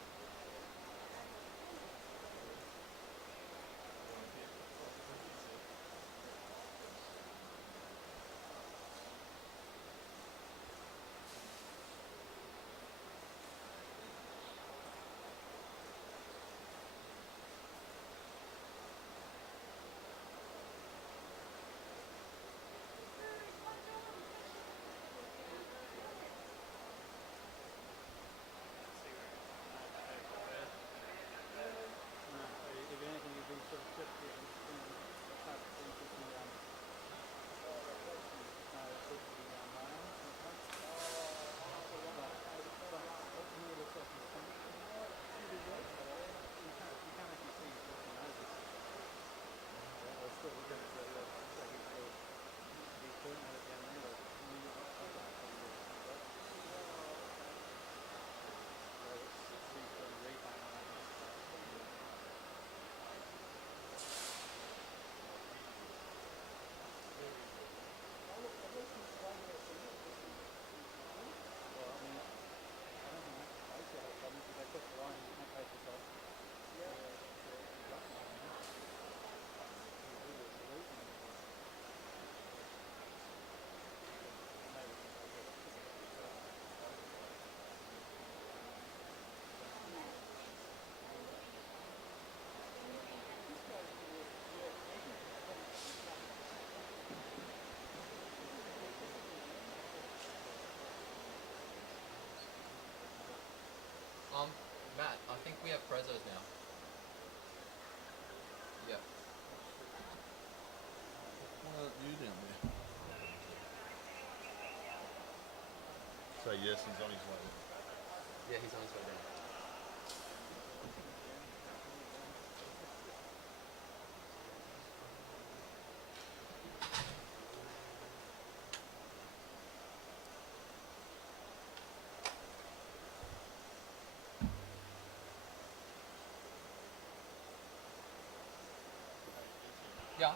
think we have Prezos now. Yeah. Why aren't you down there? So yes, he's on his way. Yeah, he's on his way down. Yeah.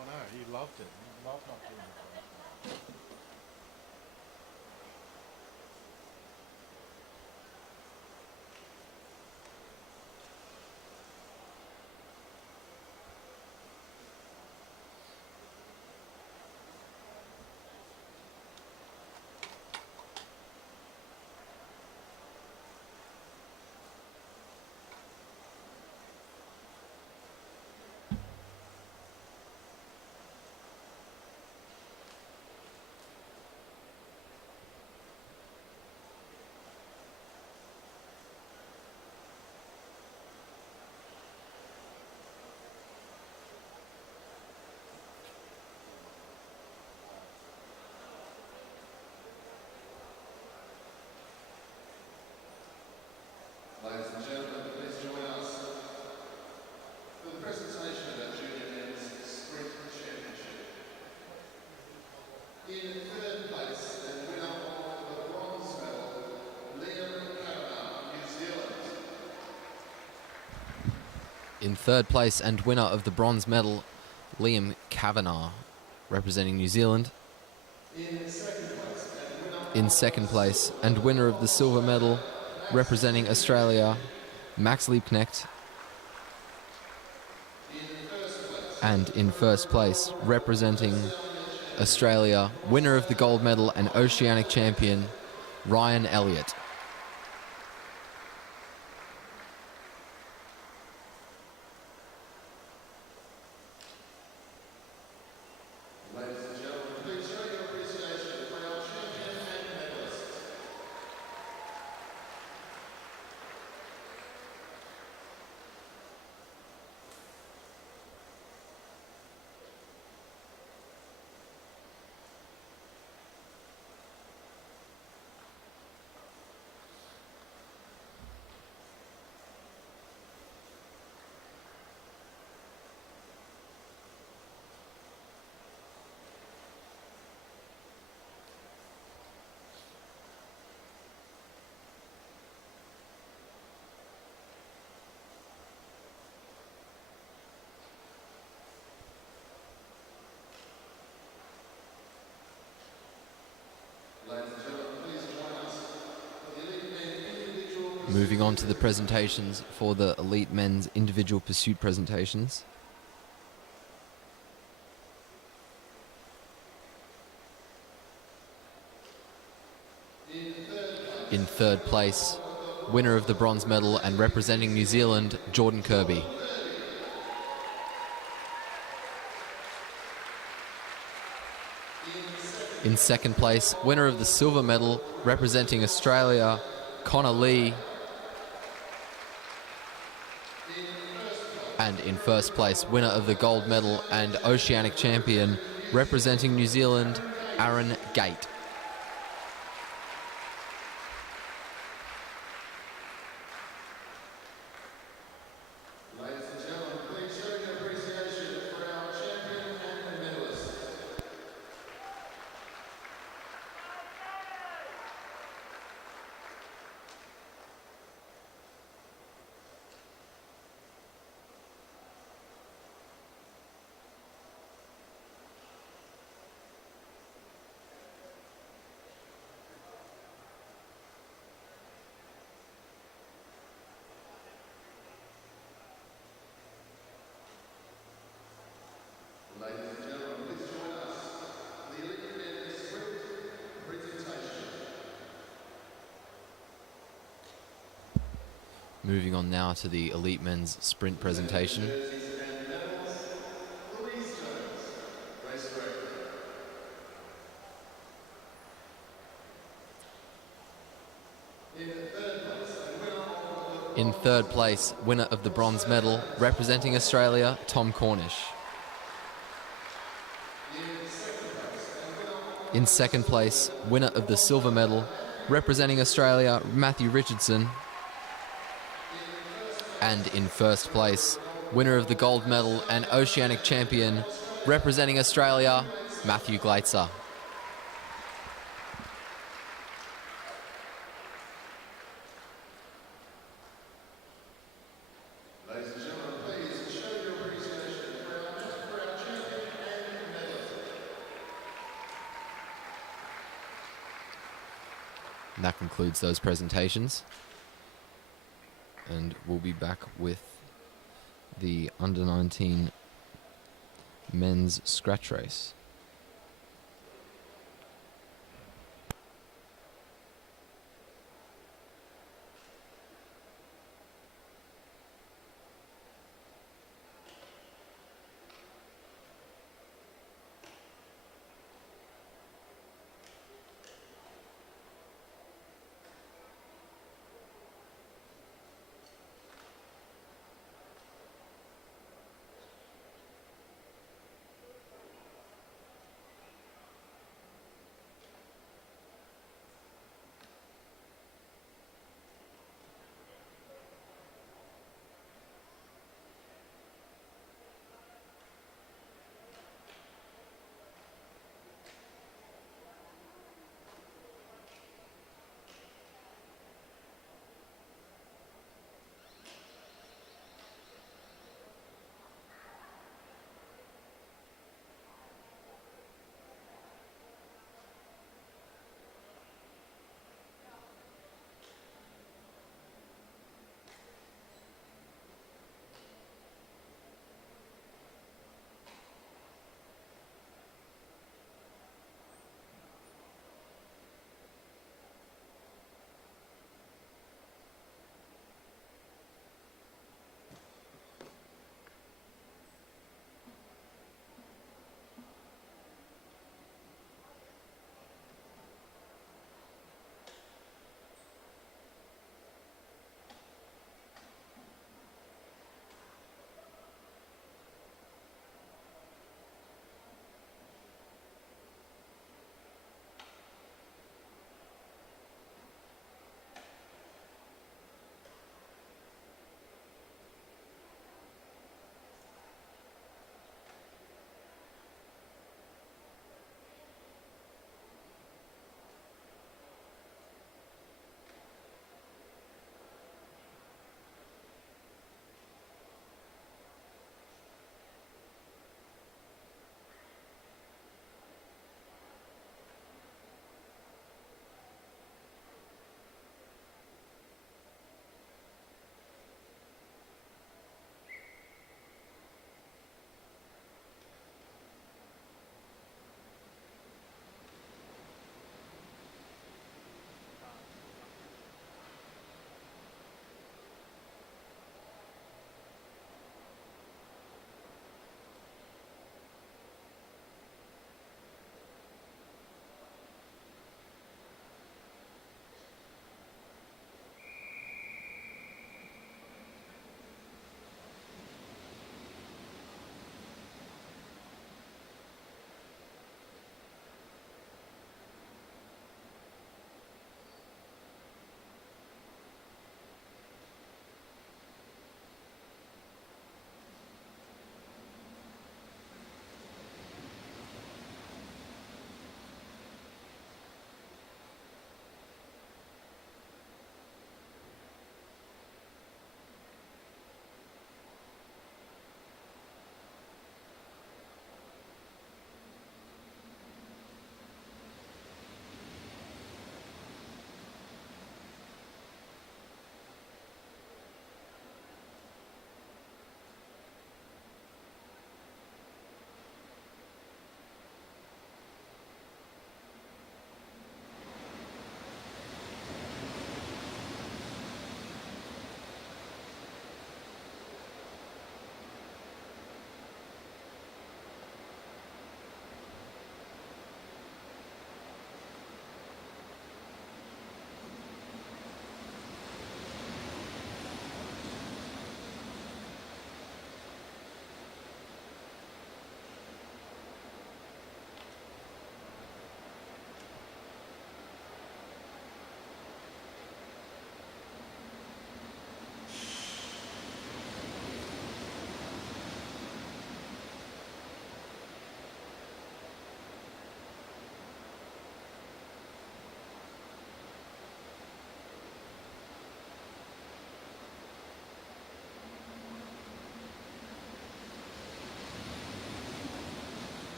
I know, he loved it. He loved not doing it. Ladies and gentlemen, please join us for the presentation of our Junior Men's Sprint Championship. In third place and winner of the bronze medal, Liam Kavanagh, New Zealand. In third place and winner of the bronze medal, Liam Kavanagh, representing New Zealand. In second place and winner of the silver medal, representing Australia, Max Liebknecht. And in first place, representing Australia, winner of the gold medal and Oceanic champion, Ryan Elliott. Ladies and gentlemen, please show your appreciation for our champion and medalist. Moving on to the presentations for the elite men's individual pursuit presentations. In third place, winner of the bronze medal and representing New Zealand, Jordan Kirby. In second place, winner of the silver medal, representing Australia, Connor Lee. And in first place, winner of the gold medal and Oceanic champion, representing New Zealand, Aaron Gate. Ladies and gentlemen, please show your appreciation for our champion and medalist. Ladies and gentlemen, please join us for the elite men's sprint presentation. Moving on now to the elite men's sprint presentation. Jerseys and medals, Louise Jones, race director. In third place, winner of the bronze medal, representing Australia, Tom Cornish. In second place, winner of the silver medal, representing Australia, Matthew Richardson. And in first place, winner of the gold medal and Oceanic champion, representing Australia, Matthew Gleitzer. Ladies and gentlemen, please show your appreciation for our champion and medalist. And that concludes those presentations. And we'll be back with the under-19 men's scratch race.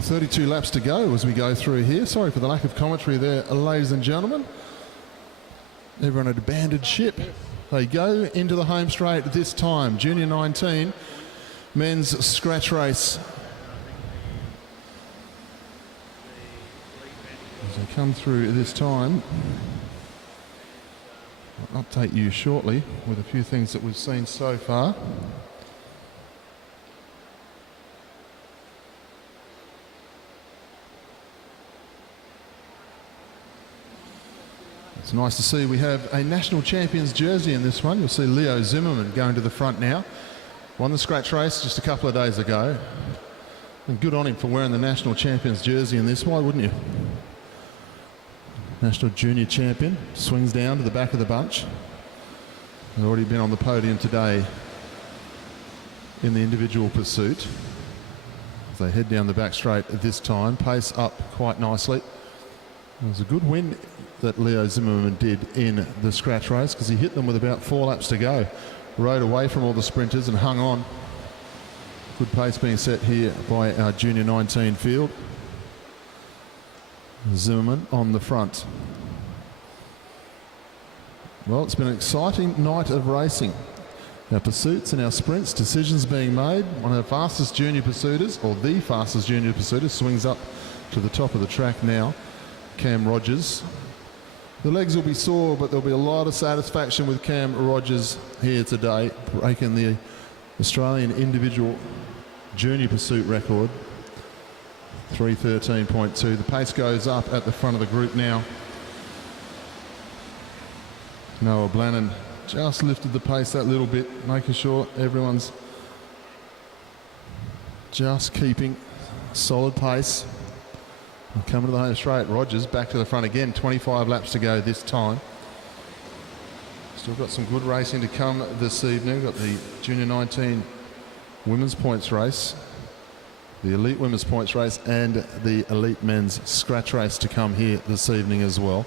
Well, 32 laps to go as we go through here. Sorry for the lack of commentary there, ladies and gentlemen. Everyone had abandoned ship. They go into the home straight this time. Junior 19 men's scratch race. As they come through this time, I'll update you shortly with a few things that we've seen so far. It's nice to see we have a national champions jersey in this one. You'll see Leo Zimmerman going to the front now. Won the scratch race just a couple of days ago. And good on him for wearing the national champions jersey in this. Why wouldn't you? National junior champion swings down to the back of the bunch. They've already been on the podium today in the individual pursuit. As they head down the back straight at this time, pace up quite nicely. It was a good win that Leo Zimmerman did in the scratch race because he hit them with about 4 laps to go. Rode away from all the sprinters and hung on. Good pace being set here by our junior 19 field. Zimmerman on the front. Well, it's been an exciting night of racing. Our pursuits and our sprints, decisions being made. One of the fastest junior pursuiters, or the fastest junior pursuiter, swings up to the top of the track now. Cam Rogers. The legs will be sore, but there'll be a lot of satisfaction with Cam Rogers here today, breaking the Australian individual junior pursuit record, 3:13.2. The pace goes up at the front of the group now. Noah Blannon just lifted the pace that little bit, making sure everyone's just keeping solid pace. And coming to the home straight, Rogers back to the front again, 25 laps to go this time. Still got some good racing to come this evening. Got the Junior 19 women's points race, the elite women's points race, and the elite men's scratch race to come here this evening as well.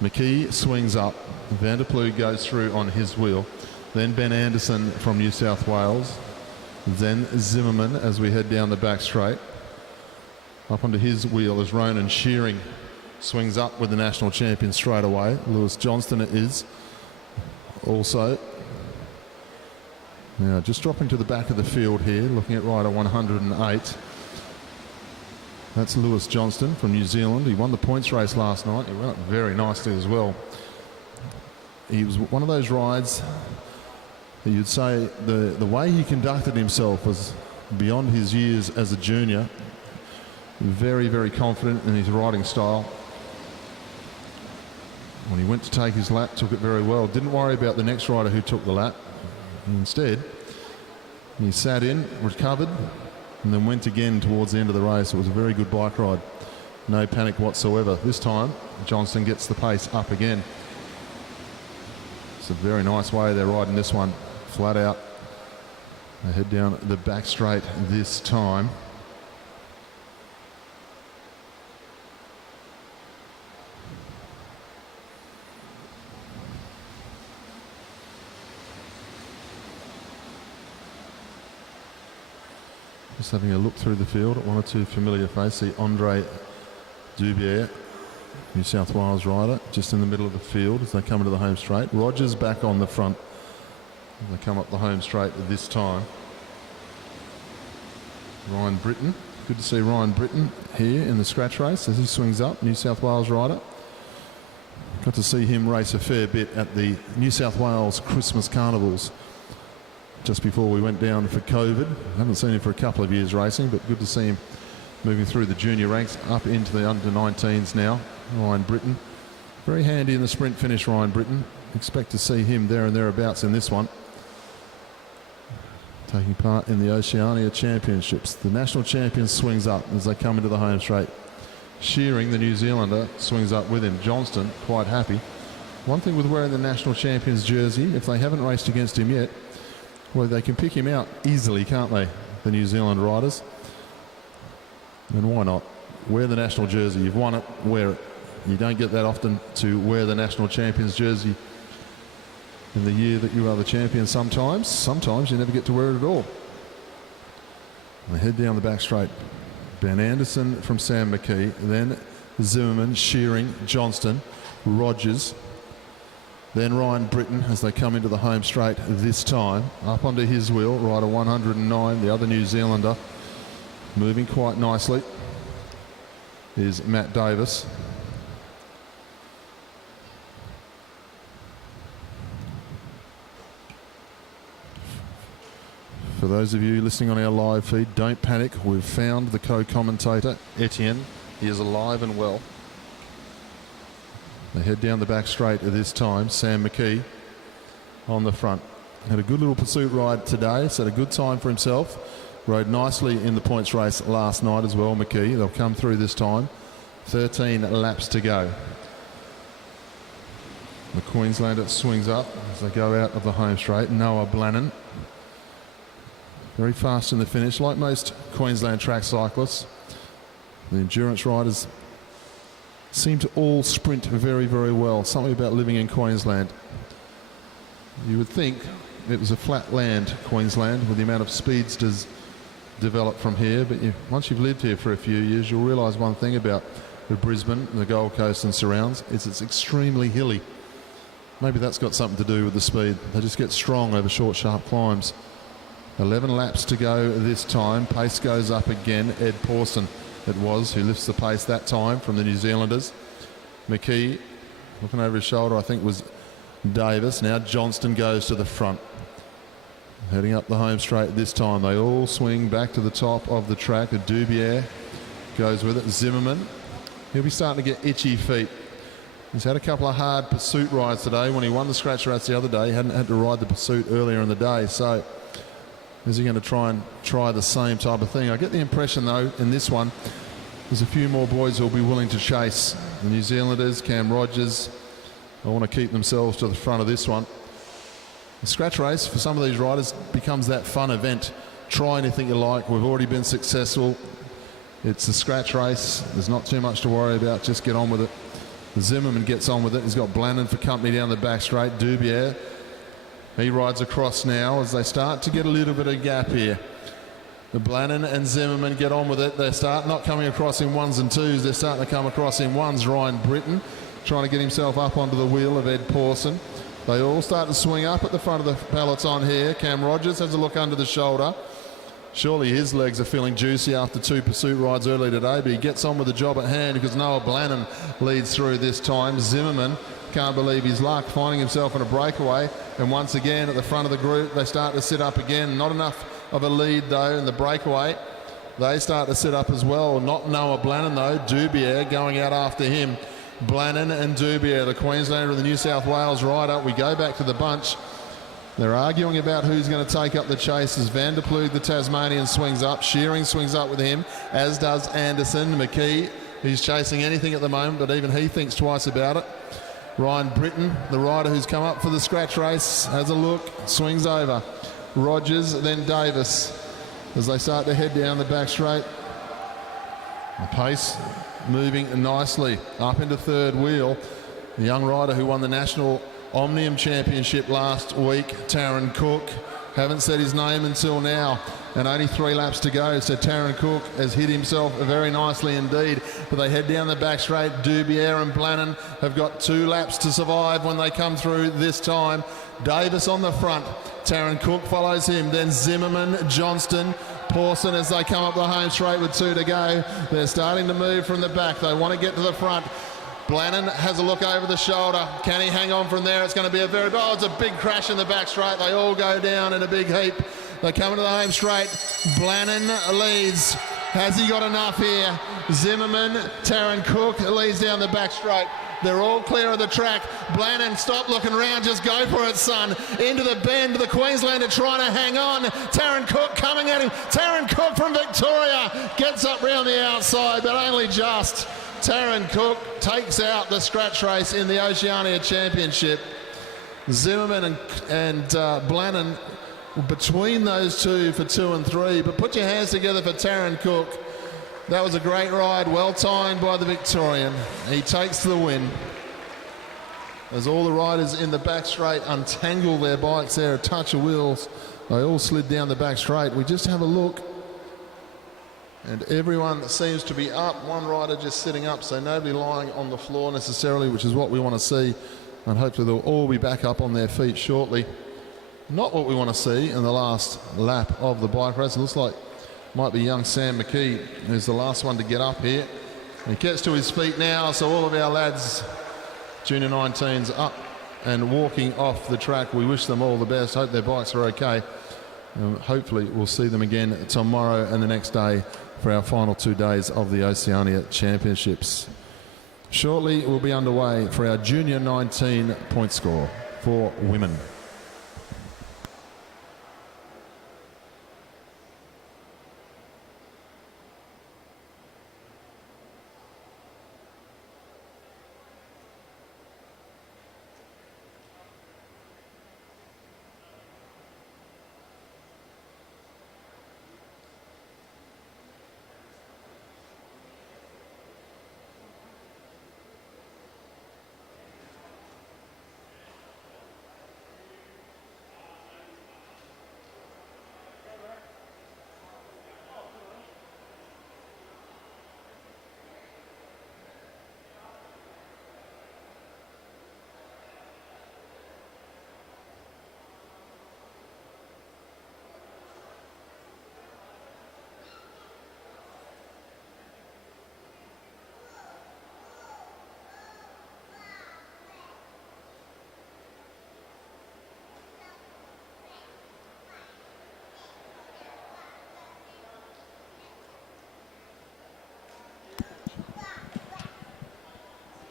McKee swings up, Vanderploeg goes through on his wheel, then Ben Anderson from New South Wales, then Zimmerman as we head down the back straight. Up onto his wheel as Ronan Shearing swings up with the national champion straight away. Lewis Johnston is also. Now just dropping to the back of the field here, looking at rider 108. That's Lewis Johnston from New Zealand. He won the points race last night. He went up very nicely as well. He was one of those rides that you'd say the way he conducted himself was beyond his years as a junior. Very, very confident in his riding style. When he went to take his lap, took it very well. Didn't worry about the next rider who took the lap. Instead, he sat in, recovered, and then went again towards the end of the race. It was a very good bike ride. No panic whatsoever. This time, Johnston gets the pace up again. It's a very nice way they're riding this one, flat out. They head down the back straight this time. Just having a look through the field at one or two familiar faces. See Andre Dubier, New South Wales rider, just in the middle of the field as they come into the home straight. Rogers back on the front as they come up the home straight this time. Ryan Britton. Good to see Ryan Britton here in the scratch race as he swings up, New South Wales rider. Got to see him race a fair bit at the New South Wales Christmas Carnivals just before we went down for COVID. I haven't seen him for a couple of years racing, but good to see him moving through the junior ranks up into the under-19s now. Ryan Britton. Very handy in the sprint finish, Ryan Britton. Expect to see him there and thereabouts in this one. Taking part in the Oceania Championships. The national champion swings up as they come into the home straight. Shearing, the New Zealander, swings up with him. Johnston, quite happy. One thing with wearing the national champion's jersey, if they haven't raced against him yet, well, they can pick him out easily, can't they, the New Zealand riders? And why not? Wear the national jersey. You've won it, wear it. You don't get that often to wear the national champion's jersey in the year that you are the champion sometimes. Sometimes you never get to wear it at all. And they head down the back straight. Ben Anderson from Sam McKee, then Zimmerman, Shearing, Johnston, Rogers, then Ryan Britton as they come into the home straight this time. Up onto his wheel, rider 109, the other New Zealander, moving quite nicely, is Matt Davis. For those of you listening on our live feed, don't panic. We've found the co-commentator, Etienne. He is alive and well. They head down the back straight at this time. Sam McKee on the front. Had a good little pursuit ride today. Set a good time for himself. Rode nicely in the points race last night as well, McKee. They'll come through this time. 13 laps to go. The Queenslander swings up as they go out of the home straight. Noah Blannon. Very fast in the finish, like most Queensland track cyclists. The endurance riders seem to all sprint very, very well. Something about living in Queensland. You would think it was a flat land, Queensland, with the amount of speedsters developed from here, but once you've lived here for a few years, you'll realise one thing about the Brisbane, the Gold Coast and surrounds, is it's extremely hilly. Maybe that's got something to do with the speed. They just get strong over short, sharp climbs. 11 laps to go this time. Pace goes up again. Ed Pawson it was who lifts the pace that time from the New Zealanders. McKee looking over his shoulder, I think was Davis. Now Johnston goes to the front. Heading up the home straight this time. They all swing back to the top of the track. Dubier goes with it. Zimmerman, he'll be starting to get itchy feet. He's had a couple of hard pursuit rides today. When he won the scratch race the other day, he hadn't had to ride the pursuit earlier in the day. So is he going to try the same type of thing? I get the impression, though, in this one, there's a few more boys who will be willing to chase. The New Zealanders, Cam Rogers, they want to keep themselves to the front of this one. The scratch race, for some of these riders, becomes that fun event. Try anything you like. We've already been successful. It's the scratch race. There's not too much to worry about. Just get on with it. Zimmerman gets on with it. He's got Blannon for company down the back straight. Dubier, he rides across now as they start to get a little bit of gap here. The Blannon and Zimmerman get on with it. They start not coming across in ones and twos. They're starting to come across in ones. Ryan Britton trying to get himself up onto the wheel of Ed Pawson. They all start to swing up at the front of the peloton here. Cam Rogers has a look under the shoulder. Surely his legs are feeling juicy after 2 pursuit rides early today, but he gets on with the job at hand because Noah Blannon leads through this time. Zimmerman can't believe his luck, finding himself in a breakaway, and once again at the front of the group they start to sit up again. Not enough of a lead though in the breakaway. They start to sit up as well. Not Noah Blannon though. Dubier going out after him. Blannon and Dubier, the Queenslander and the New South Wales rider. We go back to the bunch. They're arguing about who's going to take up the chase as Van der Ploeg, the Tasmanian, swings up. Shearing swings up with him, as does Anderson. McKee, he's chasing anything at the moment, but even he thinks twice about it. Ryan Britton, the rider who's come up for the scratch race, has a look, swings over. Rogers, then Davis, as they start to head down the back straight. The pace moving nicely up into third wheel. The young rider who won the National Omnium Championship last week, Taryn Cook. Haven't said his name until now, and only 3 laps to go, so Taryn Cook has hit himself very nicely indeed. But they head down the back straight. Dubier and Blannon have got 2 laps to survive when they come through this time. Davis on the front. Taryn Cook follows him, then Zimmerman, Johnston, Pawson as they come up the home straight with 2 to go. They're starting to move from the back. They want to get to the front. Blannon has a look over the shoulder. Can he hang on from there? It's going to be a very... Oh, it's a big crash in the back straight. They all go down in a big heap. They come into the home straight. Blannon leads. Has he got enough here? Zimmerman, Taryn Cook leads down the back straight. They're all clear of the track. Blannon, stop looking around. Just go for it, son. Into the bend. The Queenslander trying to hang on. Taryn Cook coming at him. Taryn Cook from Victoria gets up round the outside, but only just. Taryn Cook takes out the scratch race in the Oceania Championship. Zimmerman and Blannon between those two for 2 and 3, but put your hands together for Taryn Cook. That was a great ride, well timed by the Victorian. He takes the win. As all the riders in the back straight untangle their bikes there, a touch of wheels, they all slid down the back straight. We just have a look. And everyone seems to be up. One rider just sitting up, so nobody lying on the floor necessarily, which is what we want to see. And hopefully they'll all be back up on their feet shortly. Not what we want to see in the last lap of the bike race. It looks like might be young Sam McKee, who's the last one to get up here. He gets to his feet now, so all of our lads, junior 19s, up and walking off the track. We wish them all the best. Hope their bikes are okay. Hopefully we'll see them again tomorrow and the next day for our final 2 days of the Oceania Championships. Shortly we'll be underway for our junior 19 point score for women.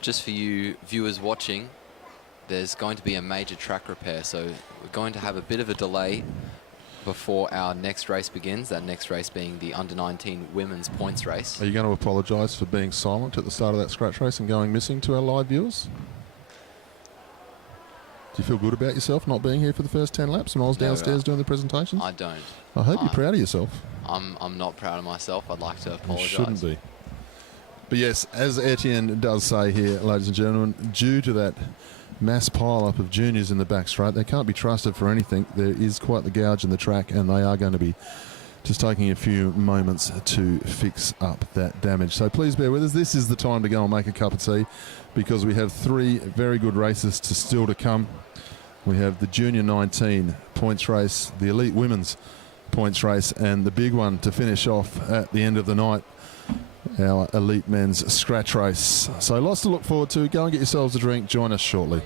Just for you viewers watching, there's going to be a major track repair, so we're going to have a bit of a delay before our next race begins, that next race being the under-19 women's points race. Are you going to apologise for being silent at the start of that scratch race and going missing to our live viewers? Do you feel good about yourself not being here for the first 10 laps when I was downstairs doing the presentations? I don't. I hope you're proud of yourself. I'm not proud of myself. I'd like to apologise. You shouldn't be. But yes, as Etienne does say here, ladies and gentlemen, due to that mass pile-up of juniors in the back straight, they can't be trusted for anything. There is quite the gouge in the track, and they are going to be just taking a few moments to fix up that damage. So please bear with us. This is the time to go and make a cup of tea, because we have 3 very good races still to come. We have the Junior 19 points race, the Elite Women's points race, and the big one to finish off at the end of the night, our Elite Men's scratch race. So lots to look forward to. Go and get yourselves a drink. Join us shortly.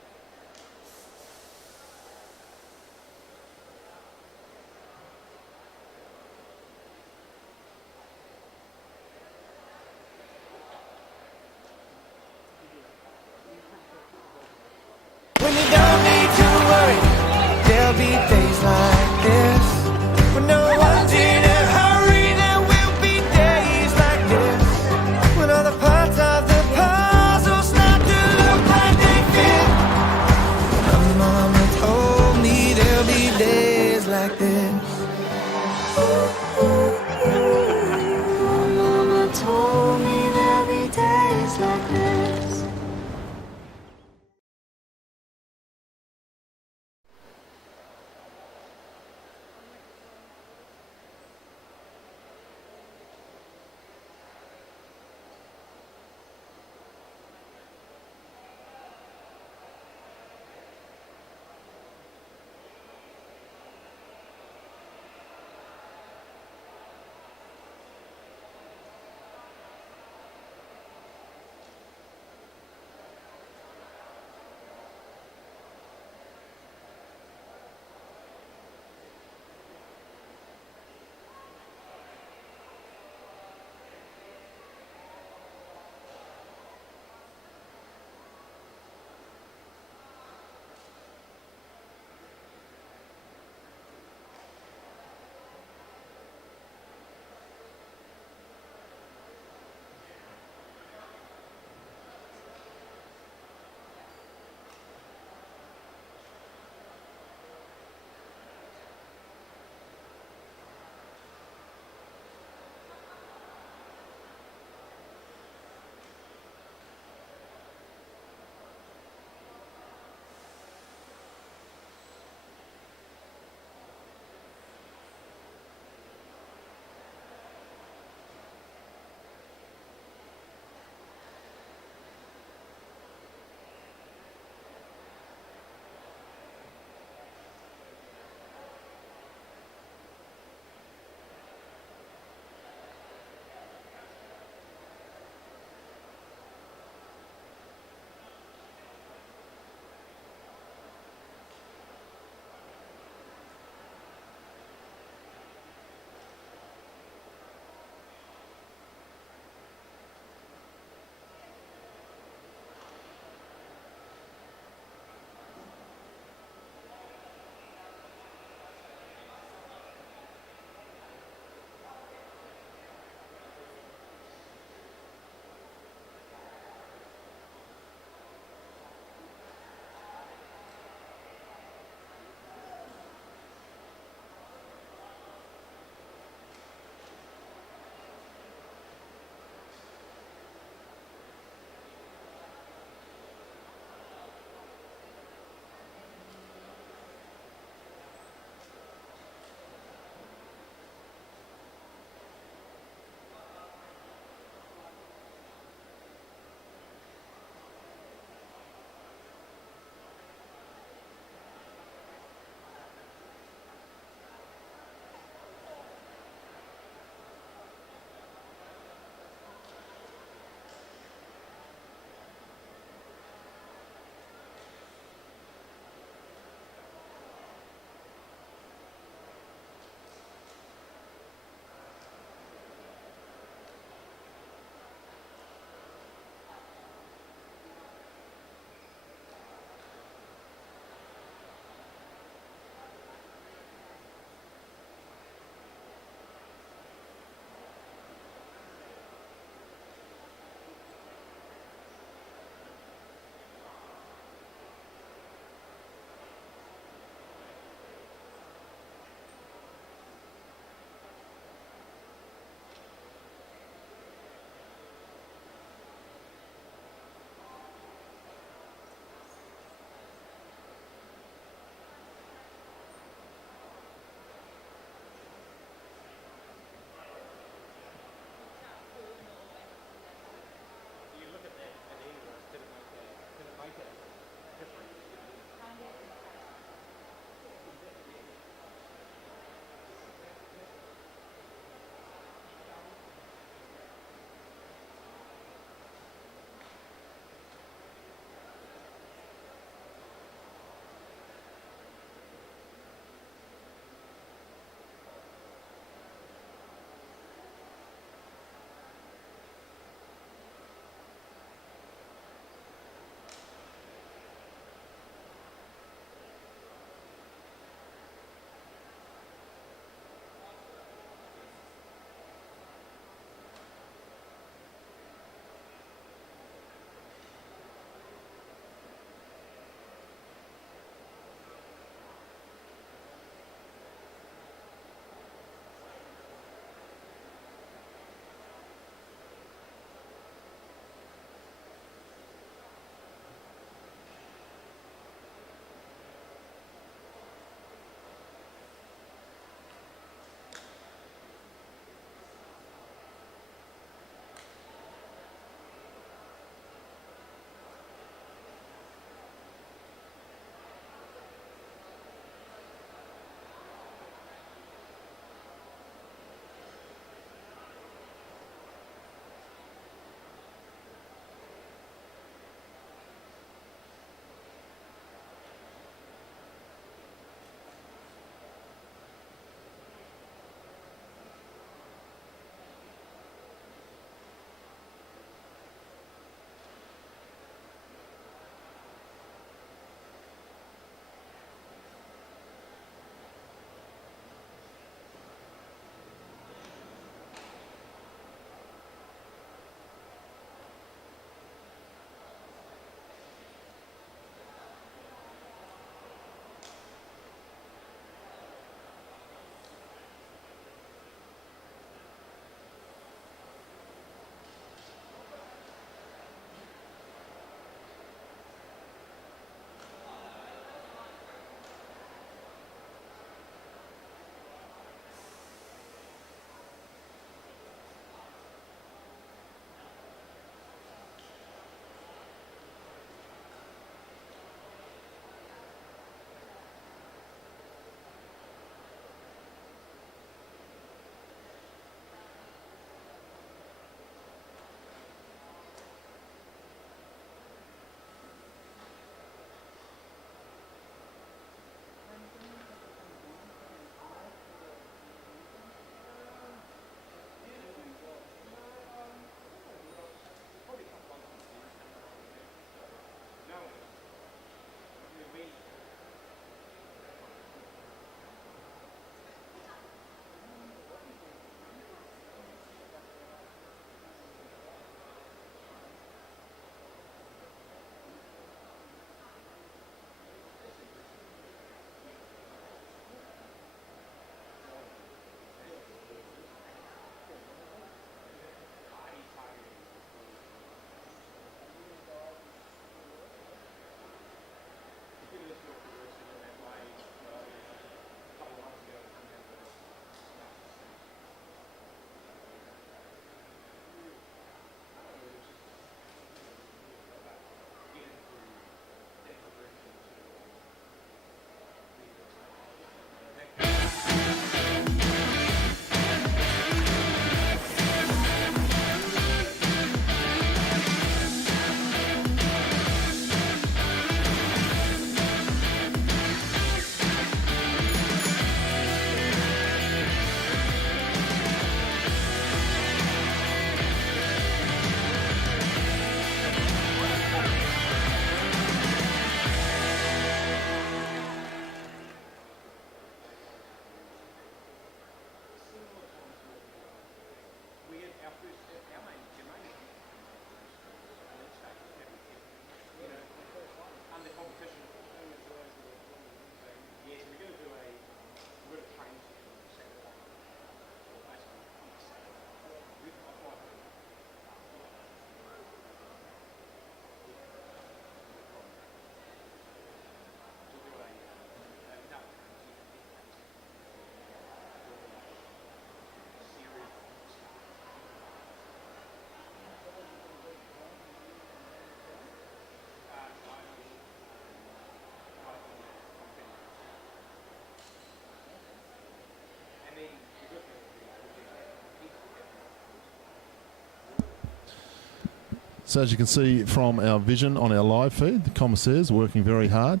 So as you can see from our vision on our live feed, the commissaires working very hard.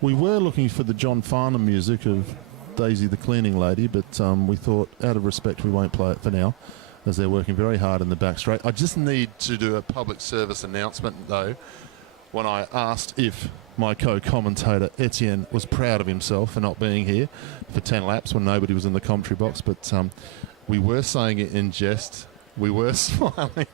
We were looking for the John Farnham music of Daisy the cleaning lady, but we thought out of respect we won't play it for now, as they're working very hard in the back straight. I just need to do a public service announcement though. When I asked if my co-commentator Etienne was proud of himself for not being here for 10 laps when nobody was in the commentary box, but we were saying it in jest. We were smiling.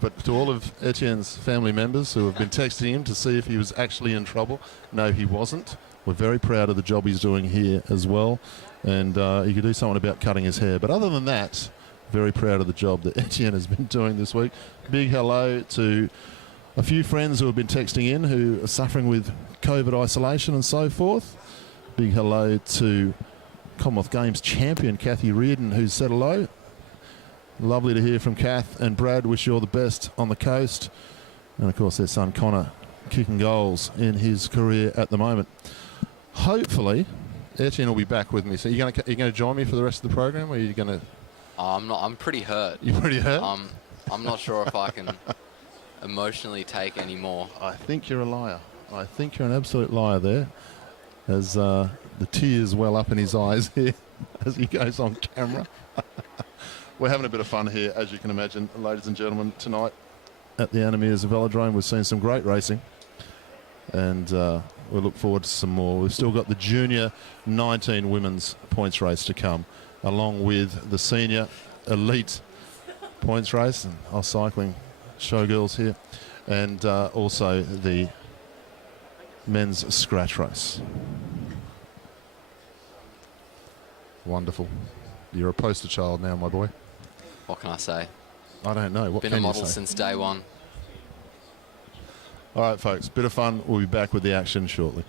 But to all of Etienne's family members who have been texting him to see if he was actually in trouble, no, he wasn't. We're very proud of the job he's doing here as well. And he could do something about cutting his hair. But other than that, very proud of the job that Etienne has been doing this week. Big hello to a few friends who have been texting in who are suffering with COVID isolation and so forth. Big hello to Commonwealth Games champion Kathy Reardon, who's said hello. Lovely to hear from Kath and Brad. Wish you all the best on the coast. And, of course, their son Connor kicking goals in his career at the moment. Hopefully, Etienne will be back with me. So you're going to join me for the rest of the program, or are you going to... I'm not. I'm pretty hurt. You're pretty hurt? I'm not sure if I can emotionally take any more. I think you're a liar. I think you're an absolute liar there, as the tears well up in his eyes here as he goes on camera. We're having a bit of fun here, as you can imagine, ladies and gentlemen, tonight at the Meares Velodrome. We've seen some great racing, and we look forward to some more. We've still got the Junior 19 women's points race to come, along with the Senior Elite points race, and our cycling showgirls here, and also the men's scratch race. Wonderful. You're a poster child now, my boy. What can I say? I don't know. What Been can a you model say? since day one. All right, folks. Bit of fun. We'll be back with the action shortly.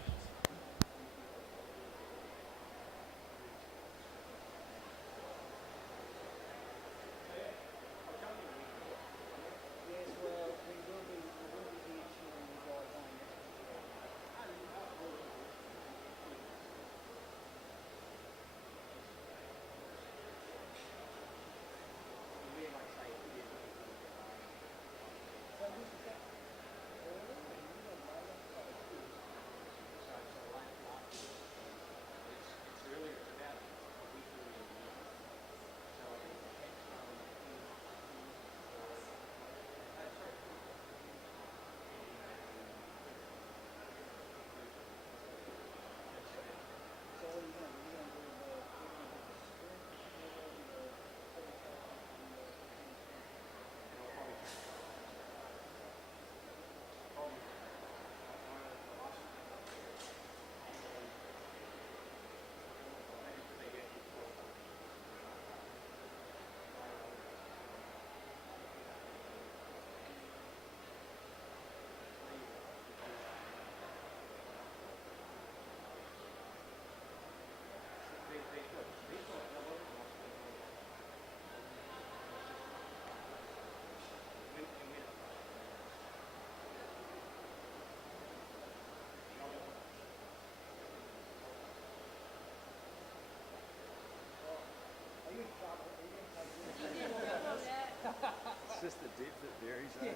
It's just the depth that varies. And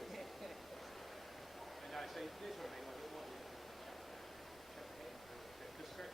I say, this what I mean, like it wasn't just correct.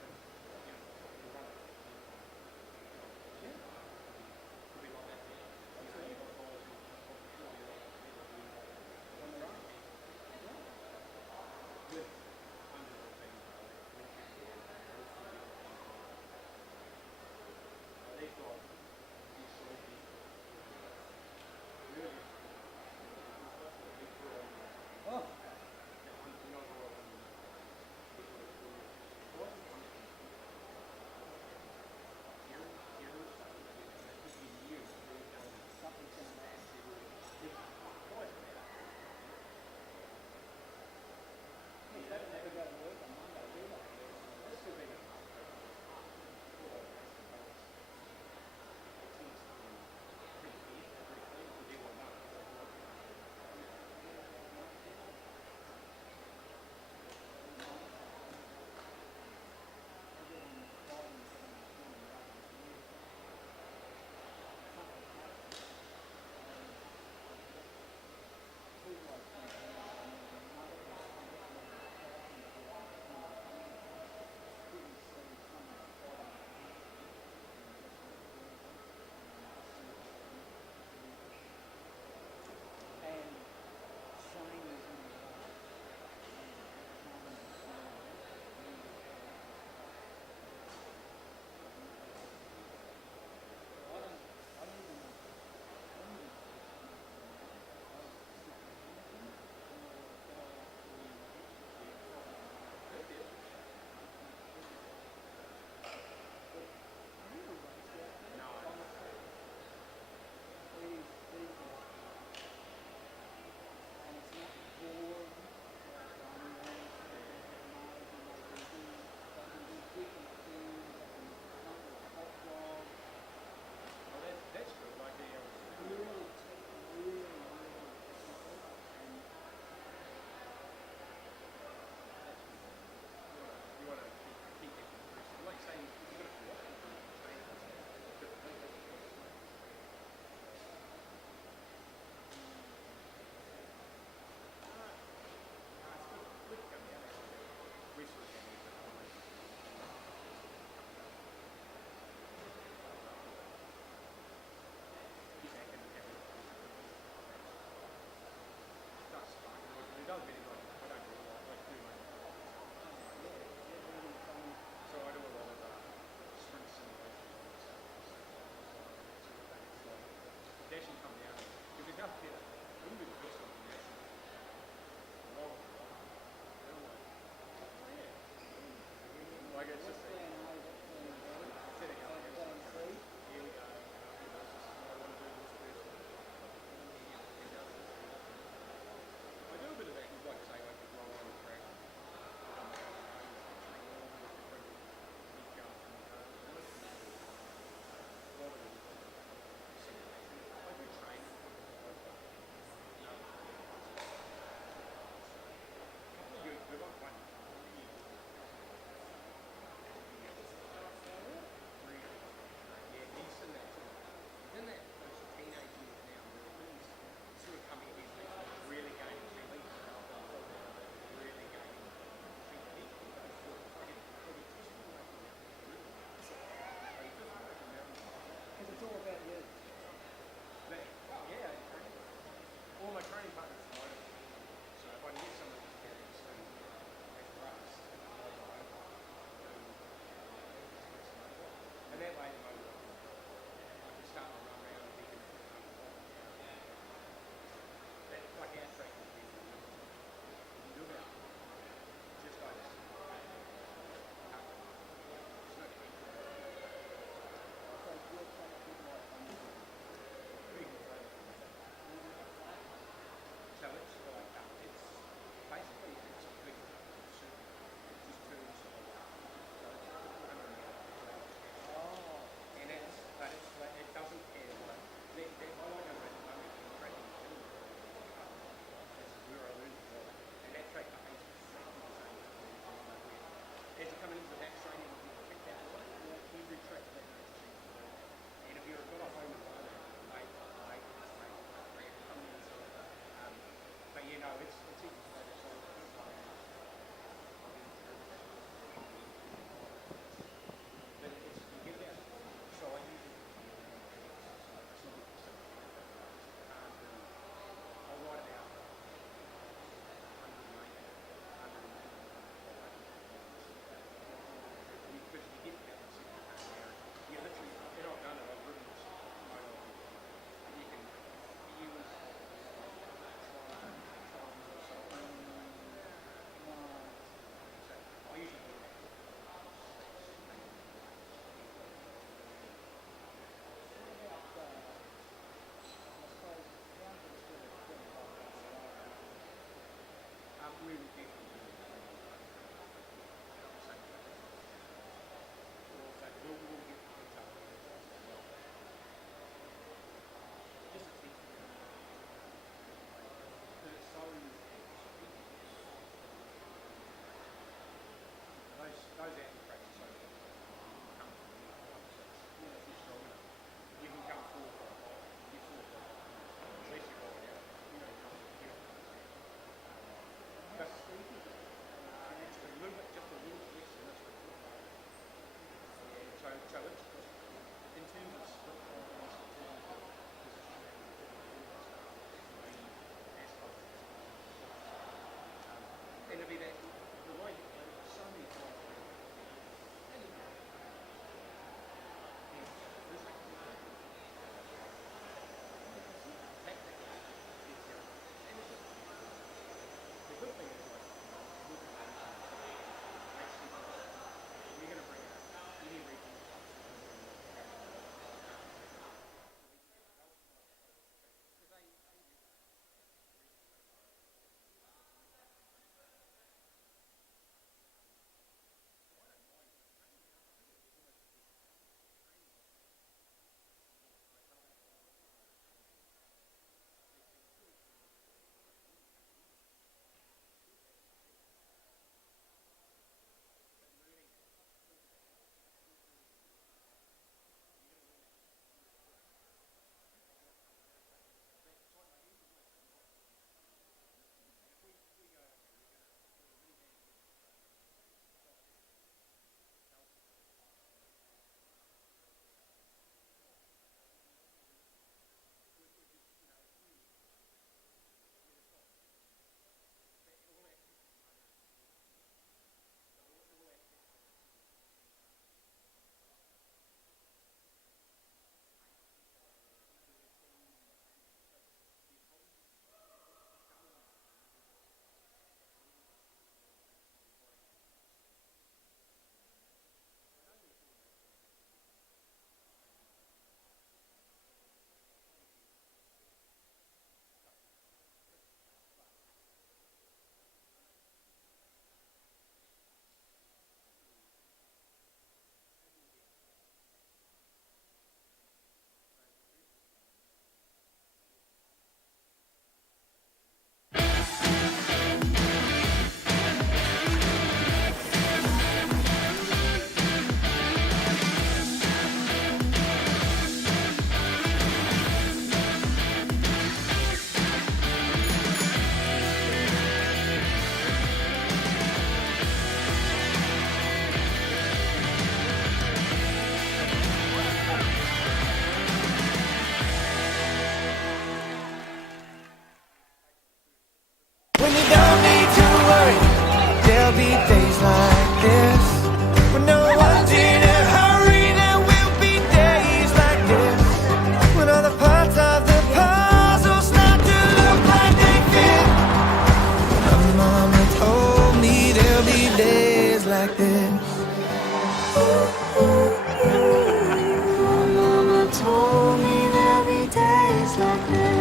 days like this.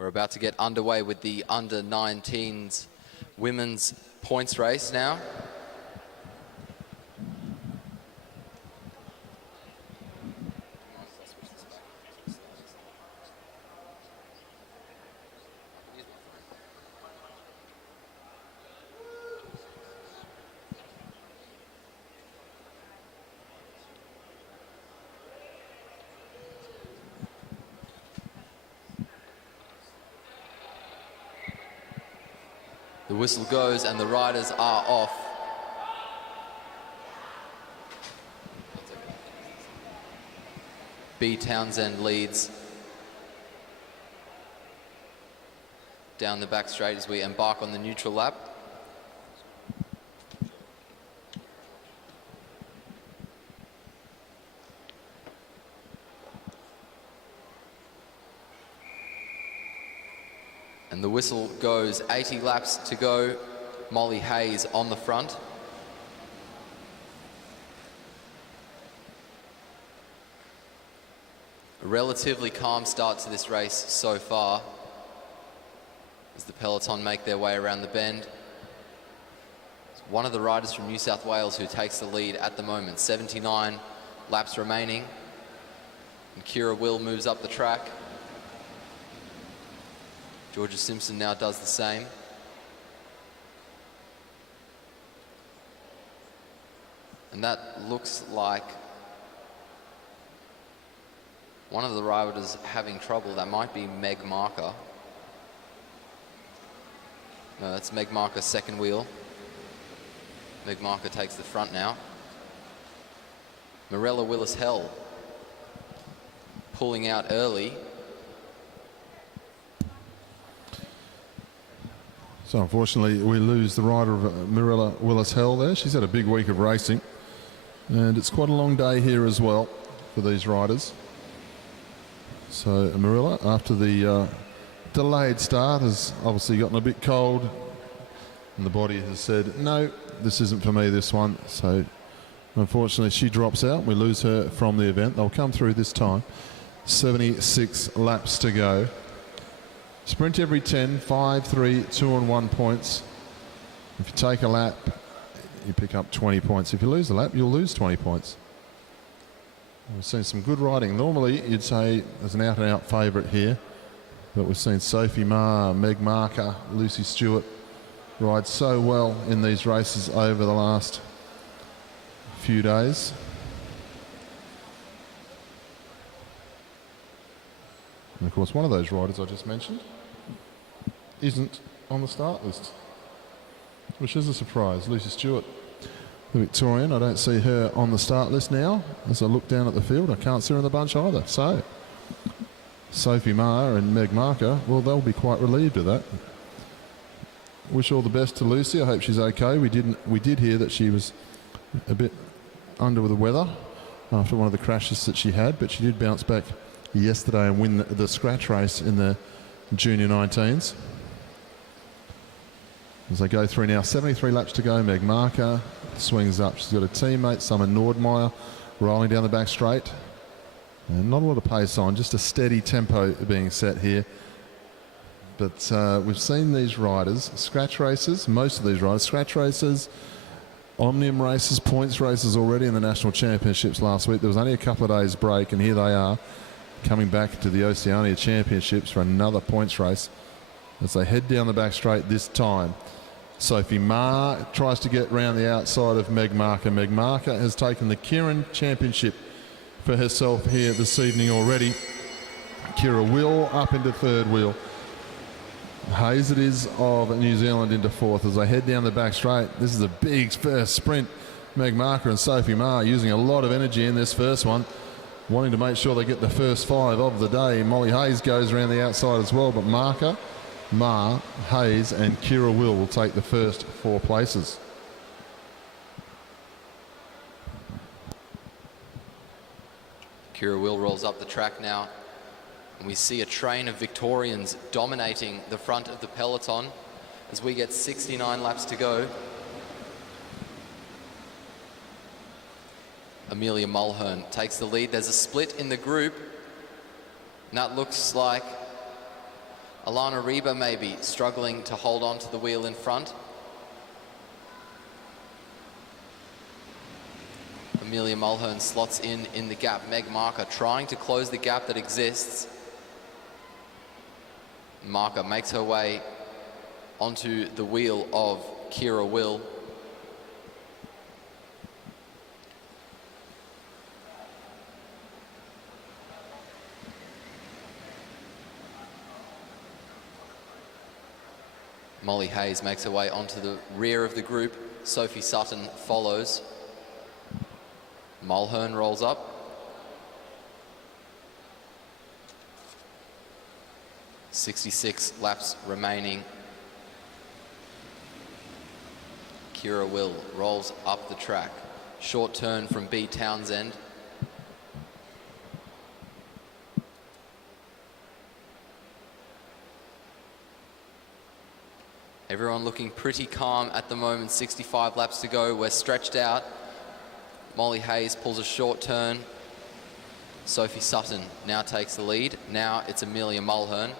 We're about to get underway with the under-19s women's points race now. The whistle goes and the riders are off. B. Townsend leads down the back straight as we embark on the neutral lap. And the whistle goes, 80 laps to go. Molly Hayes on the front. A relatively calm start to this race so far as the peloton make their way around the bend. It's one of the riders from New South Wales who takes the lead at the moment. 79 laps remaining. And Kira Will moves up the track. Georgia Simpson now does the same. And that looks like one of the riders having trouble. That might be Meg Marker. No, that's Meg Marker's second wheel. Meg Marker takes the front now. Morella Willis-Hell pulling out early. So unfortunately, we lose the rider of Marilla Willis-Hell there. She's had a big week of racing, and it's quite a long day here as well for these riders. So Marilla, after the delayed start, has obviously gotten a bit cold, and the body has said, no, this isn't for me, this one. So unfortunately, she drops out. We lose her from the event. They'll come through this time. 76 laps to go. Sprint every 10, 5, 3, 2 and 1 points. If you take a lap, you pick up 20 points. If you lose a lap, you'll lose 20 points. We've seen some good riding. Normally, you'd say there's an out-and-out favourite here, but we've seen Sophie Ma, Meg Marker, Lucy Stewart ride so well in these races over the last few days. And of course, one of those riders I just mentioned isn't on the start list, which is a surprise. Lucy Stewart, the Victorian, I don't see her on the start list now. As I look down at the field, I can't see her in the bunch either. So Sophie Ma and Meg Marker, well, they'll be quite relieved of that. Wish all the best to Lucy. I hope she's okay. We did hear that she was a bit under the weather after one of the crashes that she had, but she did bounce back yesterday and win the scratch race in the junior 19s. As they go through now, 73 laps to go. Meg Marker swings up. She's got a teammate, Summer Nordmeyer, rolling down the back straight. And not a lot of pace on, just a steady tempo being set here. But we've seen these riders, scratch races, most of these riders, scratch races, Omnium races, points races already in the National Championships last week. There was only a couple of days break, and here they are coming back to the Oceania Championships for another points race as they head down the back straight this time. Sophie Ma tries to get round the outside of Meg Marker. Meg Marker has taken the Keirin Championship for herself here this evening already. Kira Will up into third wheel. Hayes it is of New Zealand into fourth as they head down the back straight. This is a big first sprint. Meg Marker and Sophie Ma using a lot of energy in this first one, wanting to make sure they get the first 5 of the day. Molly Hayes goes around the outside as well, but Marker, Ma, Hayes and Kira will take the first 4 places. Kira Will rolls up the track now, and we see a train of Victorians dominating the front of the peloton as we get 69 laps to go. Amelia Mulhern takes the lead. There's a split in the group, and that looks like Alana Reba maybe struggling to hold on to the wheel in front. Amelia Mulhern slots in the gap. Meg Marker trying to close the gap that exists. Marker makes her way onto the wheel of Kira Will. Molly Hayes makes her way onto the rear of the group. Sophie Sutton follows. Mulhern rolls up. .66 laps remaining. Kira Will rolls up the track. Short turn from B Townsend. Everyone looking pretty calm at the moment. 65 laps to go. We're stretched out. Molly Hayes pulls a short turn. Sophie Sutton now takes the lead. Now it's Amelia Mulhern.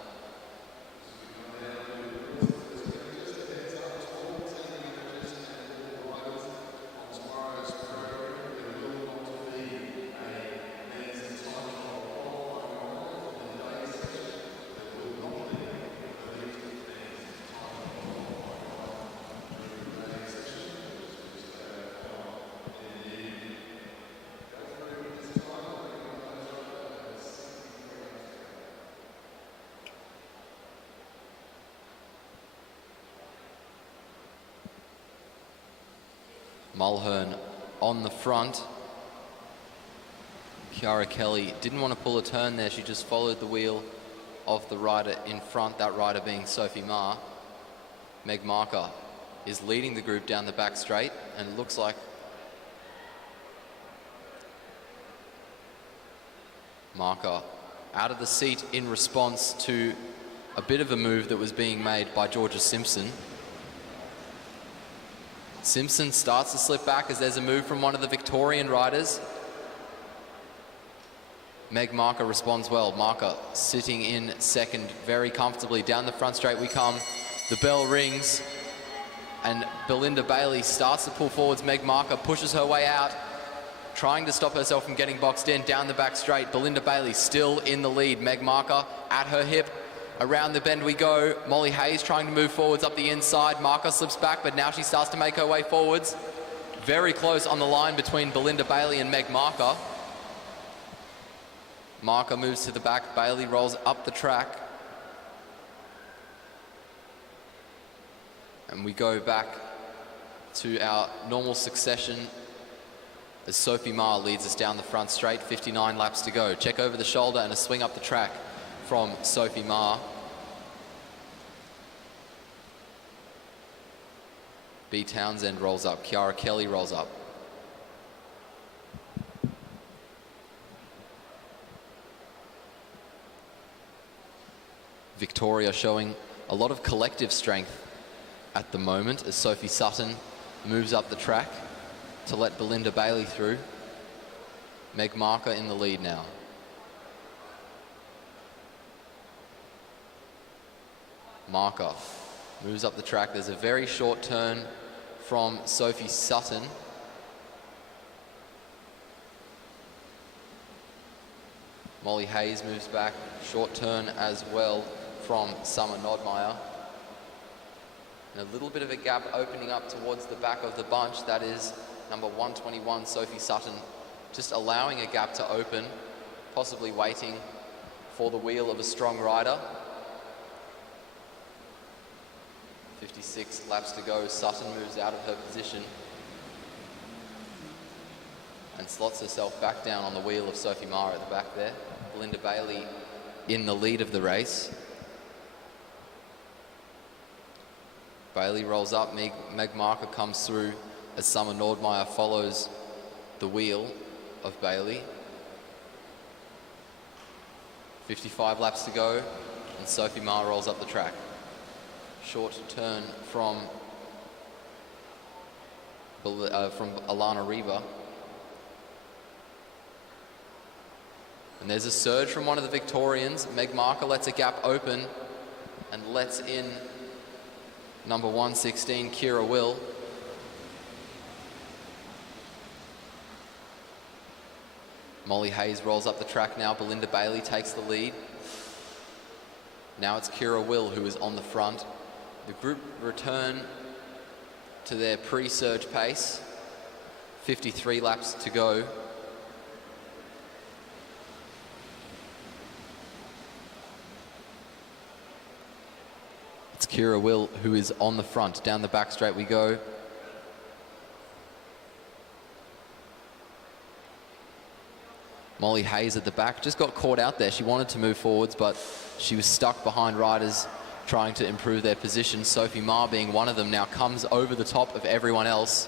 Mulhern on the front. Kiara Kelly didn't want to pull a turn there. She just followed the wheel of the rider in front, that rider being Sophie Ma. Meg Marker is leading the group down the back straight, and it looks like Marker out of the seat in response to a bit of a move that was being made by Georgia Simpson. Simpson starts to slip back as there's a move from one of the Victorian riders. Meg Marker responds well. Marker sitting in second very comfortably. Down the front straight we come. The bell rings and Belinda Bailey starts to pull forwards. Meg Marker pushes her way out, trying to stop herself from getting boxed in. Down the back straight, Belinda Bailey still in the lead. Meg Marker at her hip. Around the bend we go. Molly Hayes trying to move forwards up the inside. Marker slips back, but now she starts to make her way forwards. Very close on the line between Belinda Bailey and Meg Marker. Marker moves to the back. Bailey rolls up the track. And we go back to our normal succession as Sophie Ma leads us down the front straight. 59 laps to go. Check over the shoulder and a swing up the track from Sophie Ma. B. Townsend rolls up. Kiara Kelly rolls up. Victoria showing a lot of collective strength at the moment as Sophie Sutton moves up the track to let Belinda Bailey through. Meg Marker in the lead now. Marker moves up the track. There's a very short turn from Sophie Sutton. Molly Hayes moves back. Short turn as well from Summer Nodmeyer. And a little bit of a gap opening up towards the back of the bunch. That is number 121, Sophie Sutton, just allowing a gap to open, possibly waiting for the wheel of a strong rider. 56 laps to go. Sutton moves out of her position and slots herself back down on the wheel of Sophie Ma at the back there. Belinda Bailey in the lead of the race. Bailey rolls up. Meg Marker comes through as Summer Nordmeyer follows the wheel of Bailey. 55 laps to go and Sophie Ma rolls up the track. Short turn from Alana Reba. And there's a surge from one of the Victorians. Meg Marker lets a gap open and lets in number 116, Kira Will. Molly Hayes rolls up the track now. Belinda Bailey takes the lead. Now it's Kira Will who is on the front. The group return to their pre-surge pace. 53 laps to go. It's Kira Will who is on the front. Down the back straight we go. Molly Hayes at the back just got caught out there. She wanted to move forwards, but she was stuck behind riders trying to improve their position. Sophie Ma, being one of them, now comes over the top of everyone else.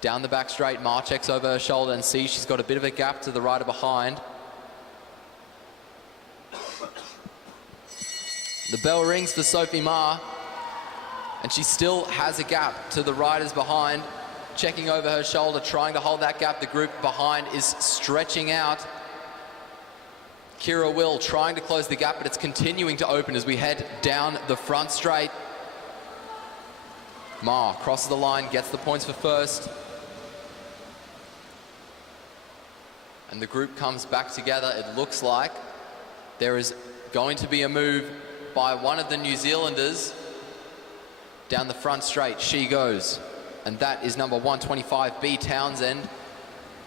Down the back straight, Ma checks over her shoulder and sees she's got a bit of a gap to the rider behind. The bell rings for Sophie Ma, and she still has a gap to the riders behind. Checking over her shoulder, trying to hold that gap. The group behind is stretching out. Kira Will trying to close the gap, but it's continuing to open as we head down the front straight. Ma crosses the line, gets the points for first. And the group comes back together. It looks like there is going to be a move by one of the New Zealanders. Down the front straight, she goes. And that is number 125, B. Townsend.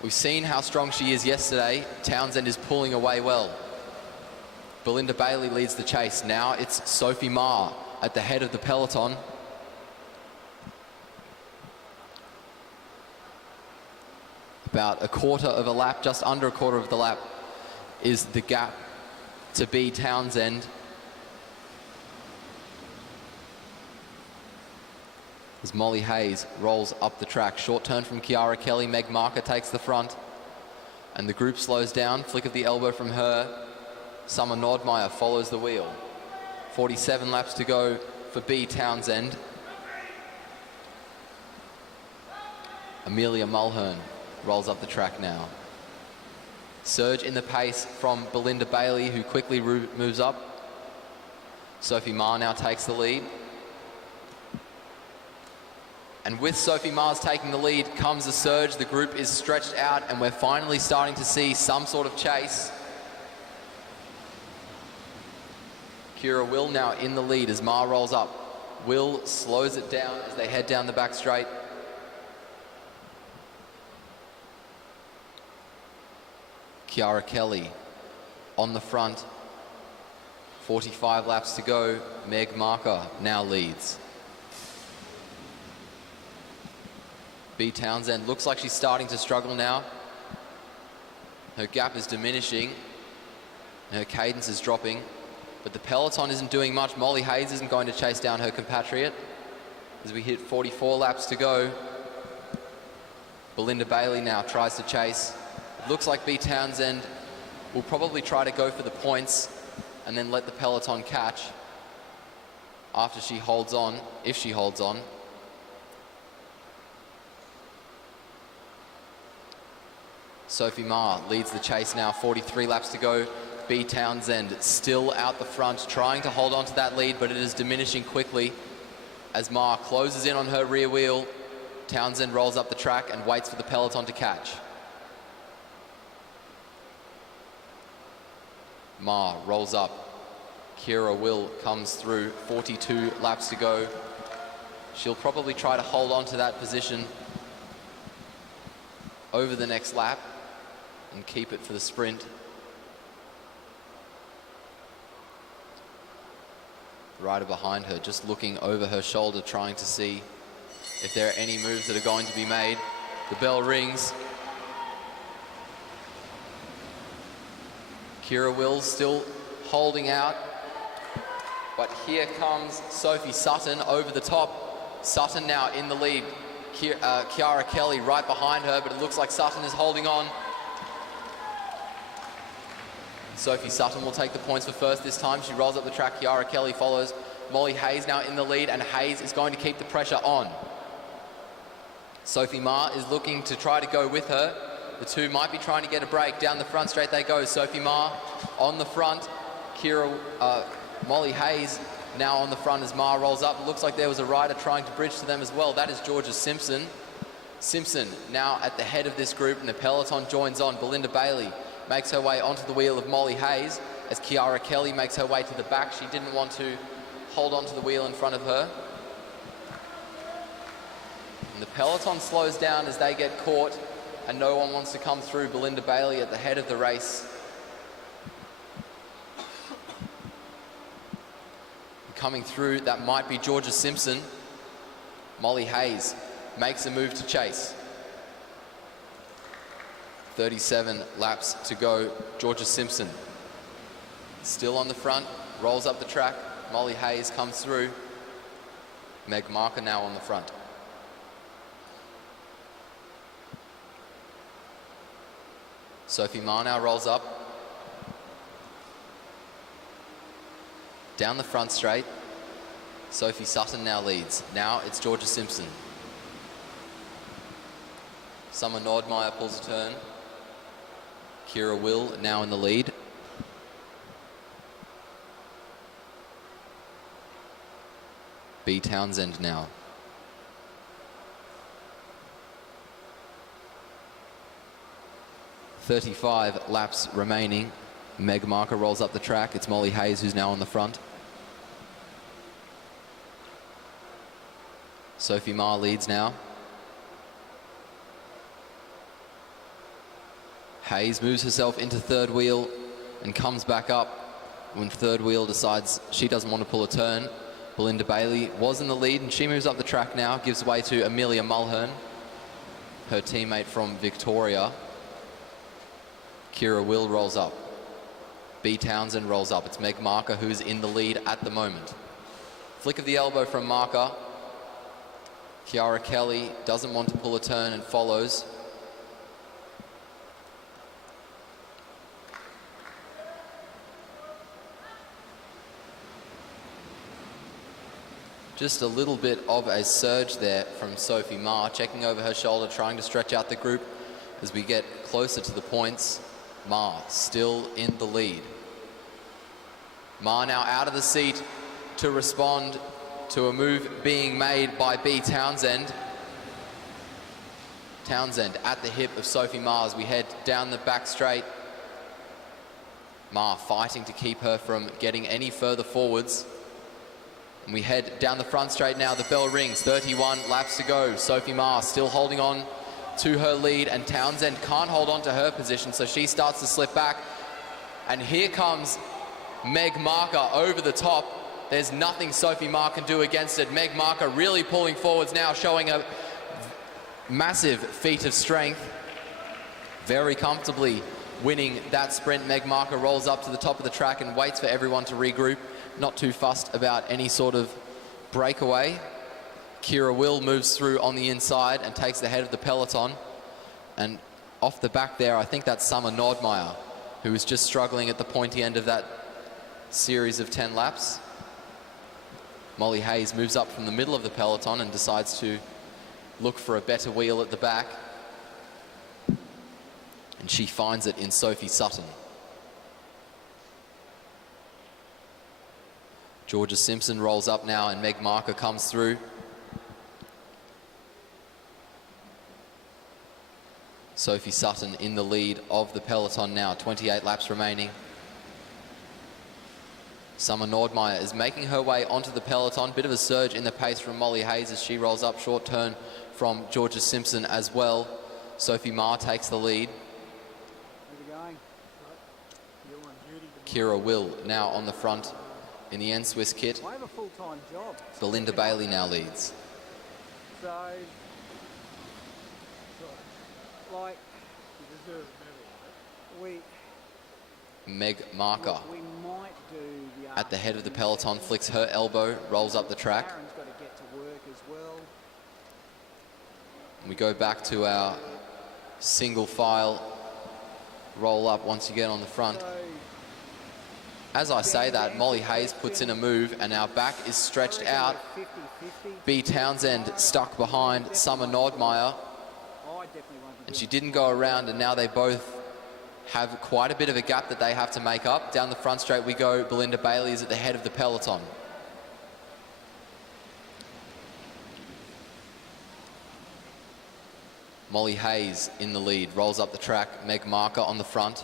We've seen how strong she is yesterday. Townsend is pulling away well. Belinda Bailey leads the chase. Now it's Sophie Ma at the head of the peloton. About a quarter of a lap, just under a quarter of the lap, is the gap to B. Townsend. As Molly Hayes rolls up the track. Short turn from Kiara Kelly. Meg Marker takes the front. And the group slows down. Flick of the elbow from her. Summer Nordmeyer follows the wheel. 47 laps to go for B Townsend. Amelia Mulhern rolls up the track now. Surge in the pace from Belinda Bailey, who quickly moves up. Sophie Ma now takes the lead. And with Sophie Mars taking the lead comes a surge. The group is stretched out and we're finally starting to see some sort of chase. Kira Will now in the lead as Ma rolls up. Will slows it down as they head down the back straight. Kiara Kelly on the front. 45 laps to go. Meg Marker now leads. B Townsend looks like she's starting to struggle now. Her gap is diminishing. Her cadence is dropping. But the peloton isn't doing much. Molly Hayes isn't going to chase down her compatriot. As we hit 44 laps to go. Belinda Bailey now tries to chase. It looks like B Townsend will probably try to go for the points and then let the peloton catch after she holds on, if she holds on. Sophie Ma leads the chase now, 43 laps to go. B Townsend still out the front, trying to hold on to that lead, but it is diminishing quickly as Ma closes in on her rear wheel. Townsend rolls up the track and waits for the peloton to catch. Ma rolls up. Kira Will comes through, 42 laps to go. She'll probably try to hold on to that position over the next lap and keep it for the sprint. Rider behind her just looking over her shoulder, trying to see if there are any moves that are going to be made. The bell rings. Kira Will still holding out, but here comes Sophie Sutton over the top. Sutton now in the lead. Kiara Kelly right behind her, but it looks like Sutton is holding on. Sophie Sutton will take the points for first this time. She rolls up the track. Kiara Kelly follows. Molly Hayes now in the lead, and Hayes is going to keep the pressure on. Sophie Ma is looking to try to go with her. The two might be trying to get a break. Down the front straight they go. Sophie Ma on the front. Molly Hayes now on the front as Ma rolls up. It looks like there was a rider trying to bridge to them as well. That is Georgia Simpson. Simpson now at the head of this group, and the peloton joins on. Belinda Bailey makes her way onto the wheel of Molly Hayes as Kiara Kelly makes her way to the back. She didn't want to hold onto the wheel in front of her. And the peloton slows down as they get caught and no one wants to come through. Belinda Bailey at the head of the race. Coming through, that might be Georgia Simpson. Molly Hayes makes a move to chase. 37 laps to go. Georgia Simpson still on the front, rolls up the track. Molly Hayes comes through. Meg Marker now on the front. Sophie Ma now rolls up. Down the front straight. Sophie Sutton now leads. Now it's Georgia Simpson. Summer Nordmeyer pulls a turn. Kira Will now in the lead. B Townsend now. .35 laps remaining. Meg Marker rolls up the track. It's Molly Hayes who's now on the front. Sophie Ma leads now. Hayes moves herself into third wheel and comes back up when third wheel decides she doesn't want to pull a turn. Belinda Bailey was in the lead and she moves up the track now, gives way to Amelia Mulhern, her teammate from Victoria. Kira Will rolls up. B Townsend rolls up. It's Meg Marker who's in the lead at the moment. Flick of the elbow from Marker. Kiara Kelly doesn't want to pull a turn and follows. Just a little bit of a surge there from Sophie Ma, checking over her shoulder, trying to stretch out the group as we get closer to the points. Ma still in the lead. Ma now out of the seat to respond to a move being made by B. Townsend. Townsend at the hip of Sophie Ma as we head down the back straight. Ma fighting to keep her from getting any further forwards. And we head down the front straight now. The bell rings, 31 laps to go. Sophie Ma still holding on to her lead, and Townsend can't hold on to her position, so she starts to slip back. And here comes Meg Marker over the top. There's nothing Sophie Ma can do against it. Meg Marker really pulling forwards now, showing a massive feat of strength. Very comfortably winning that sprint. Meg Marker rolls up to the top of the track and waits for everyone to regroup. Not too fussed about any sort of breakaway. Kira Will moves through on the inside and takes the head of the peloton. And off the back there, I think that's Summer Nordmeyer, who was just struggling at the pointy end of that series of 10 laps. Molly Hayes moves up from the middle of the peloton and decides to look for a better wheel at the back. And she finds it in Sophie Sutton. Georgia Simpson rolls up now and Meg Marker comes through. Sophie Sutton in the lead of the peloton now, 28 laps remaining. Summer Nordmeyer is making her way onto the peloton. Bit of a surge in the pace from Molly Hayes as she rolls up. Short turn from Georgia Simpson as well. Sophie Ma takes the lead. Kira Will now on the front in the N-Swiss kit. I have a full-time job. Belinda Bailey now leads. So, like, you deserve a medal, Meg Marker we might do the at the head of the peloton, flicks her elbow, rolls up the track. Karen's got to get to work as well. We go back to our single file roll up once again on the front. As I say that, Molly Hayes puts in a move and our back is stretched out. B. Townsend stuck behind Summer Nordmeyer. And she didn't go around, and now they both have quite a bit of a gap that they have to make up. Down the front straight we go. Belinda Bailey is at the head of the peloton. Molly Hayes in the lead, rolls up the track. Meg Marker on the front.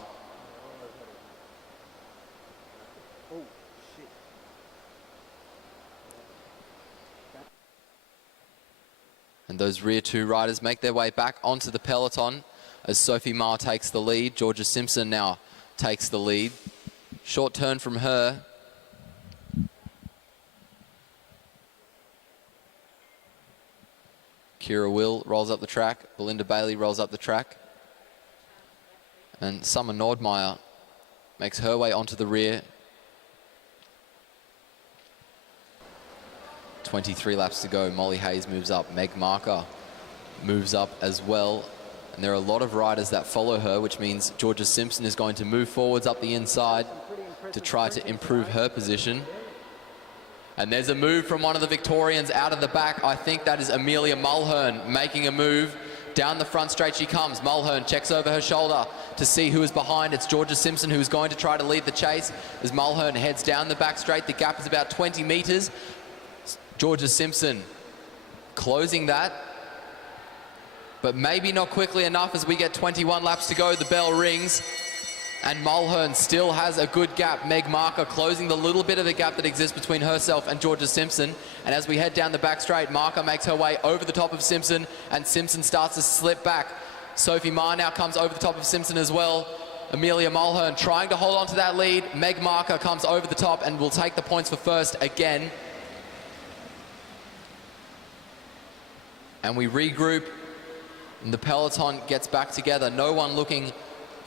And those rear two riders make their way back onto the peloton as Sophie Ma takes the lead. Georgia Simpson now takes the lead. Short turn from her. Kira Will rolls up the track. Belinda Bailey rolls up the track. And Summer Nordmeyer makes her way onto the rear. 23 laps to go. Molly Hayes moves up. Meg Marker moves up as well. And there are a lot of riders that follow her, which means Georgia Simpson is going to move forwards up the inside to try to improve her position. And there's a move from one of the Victorians out of the back. I think that is Amelia Mulhern making a move. Down the front straight she comes. Mulhern checks over her shoulder to see who is behind. It's Georgia Simpson who is going to try to lead the chase as Mulhern heads down the back straight. The gap is about 20 metres. Georgia Simpson closing that, but maybe not quickly enough as we get 21 laps to go. The bell rings and Mulhern still has a good gap. Meg Marker closing the little bit of the gap that exists between herself and Georgia Simpson. And as we head down the back straight, Marker makes her way over the top of Simpson and Simpson starts to slip back. Sophie Ma now comes over the top of Simpson as well. Amelia Mulhern trying to hold on to that lead. Meg Marker comes over the top and will take the points for first again. And we regroup, and the peloton gets back together. No one looking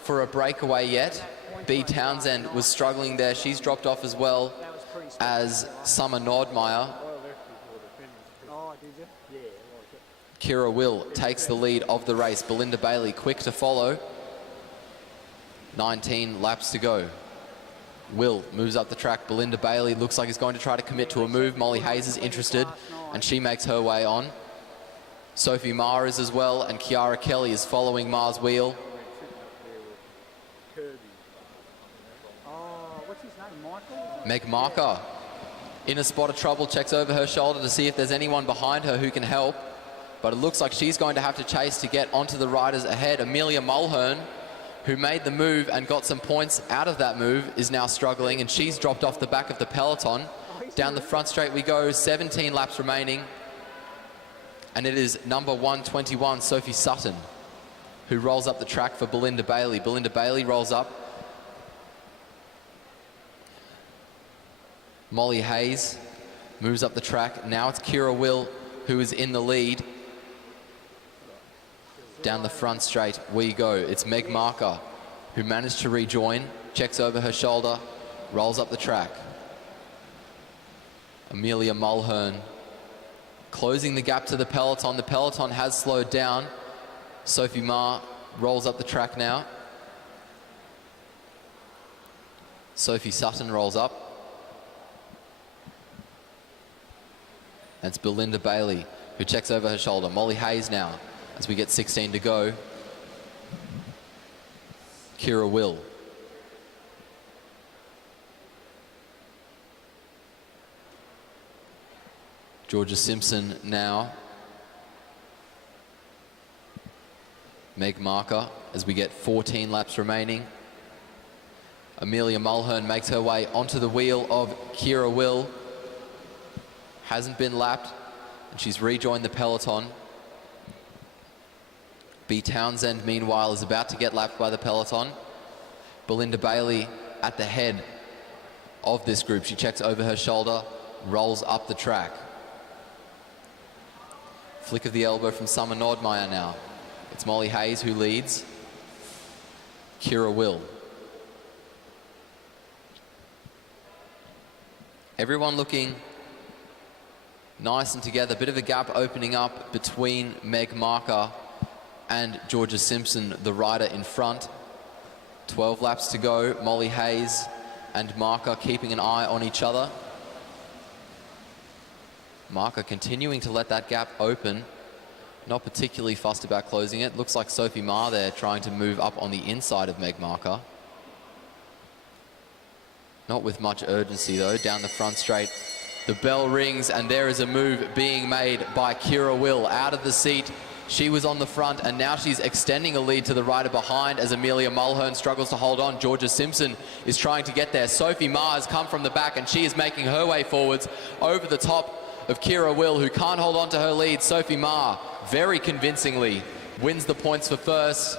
for a breakaway yet. B. Townsend was struggling there. She's dropped off as well as Summer Nordmeyer. Oh, did you? Yeah, Kira Will takes the lead of the race. Belinda Bailey quick to follow. 19 laps to go. Will moves up the track. Belinda Bailey looks like he's going to try to commit to a move. Molly Hayes is interested and she makes her way on. Sophie Meares as well, and Kiara Kelly is following Mars Wheel. Oh, what's his name? Michael? Meg Marker in a spot of trouble, checks over her shoulder to see if there's anyone behind her who can help. But it looks like she's going to have to chase to get onto the riders ahead. Amelia Mulhern, who made the move and got some points out of that move, is now struggling, and she's dropped off the back of the peloton. Down the front straight we go, 17 laps remaining. And it is number 121, Sophie Sutton, who rolls up the track for Belinda Bailey. Belinda Bailey rolls up. Molly Hayes moves up the track. Now it's Kira Will who is in the lead. Down the front straight we go. It's Meg Marker who managed to rejoin, checks over her shoulder, rolls up the track. Amelia Mulhern closing the gap to the peloton. The peloton has slowed down. Sophie Ma rolls up the track now. Sophie Sutton rolls up. That's Belinda Bailey who checks over her shoulder. Molly Hayes now as we get 16 to go. Kira Will. Georgia Simpson now. Meg Marker as we get 14 laps remaining. Amelia Mulhern makes her way onto the wheel of Kira Will. Hasn't been lapped, and she's rejoined the peloton. B. Townsend, meanwhile, is about to get lapped by the peloton. Belinda Bailey at the head of this group. She checks over her shoulder, rolls up the track. Flick of the elbow from Summer Nordmeyer now. It's Molly Hayes who leads. Kira Will. Everyone looking nice and together. Bit of a gap opening up between Meg Marker and Georgia Simpson, the rider in front. 12 laps to go. Molly Hayes and Marker keeping an eye on each other. Marker continuing to let that gap open. Not particularly fussed about closing it. Looks like Sophie Ma there trying to move up on the inside of Meg Marker. Not with much urgency though. Down the front straight, the bell rings and there is a move being made by Kira Will out of the seat. She was on the front and now she's extending a lead to the rider behind as Amelia Mulhern struggles to hold on. Georgia Simpson is trying to get there. Sophie Ma has come from the back and she is making her way forwards over the top of Kira Will, who can't hold on to her lead. Sophie Ma very convincingly wins the points for first.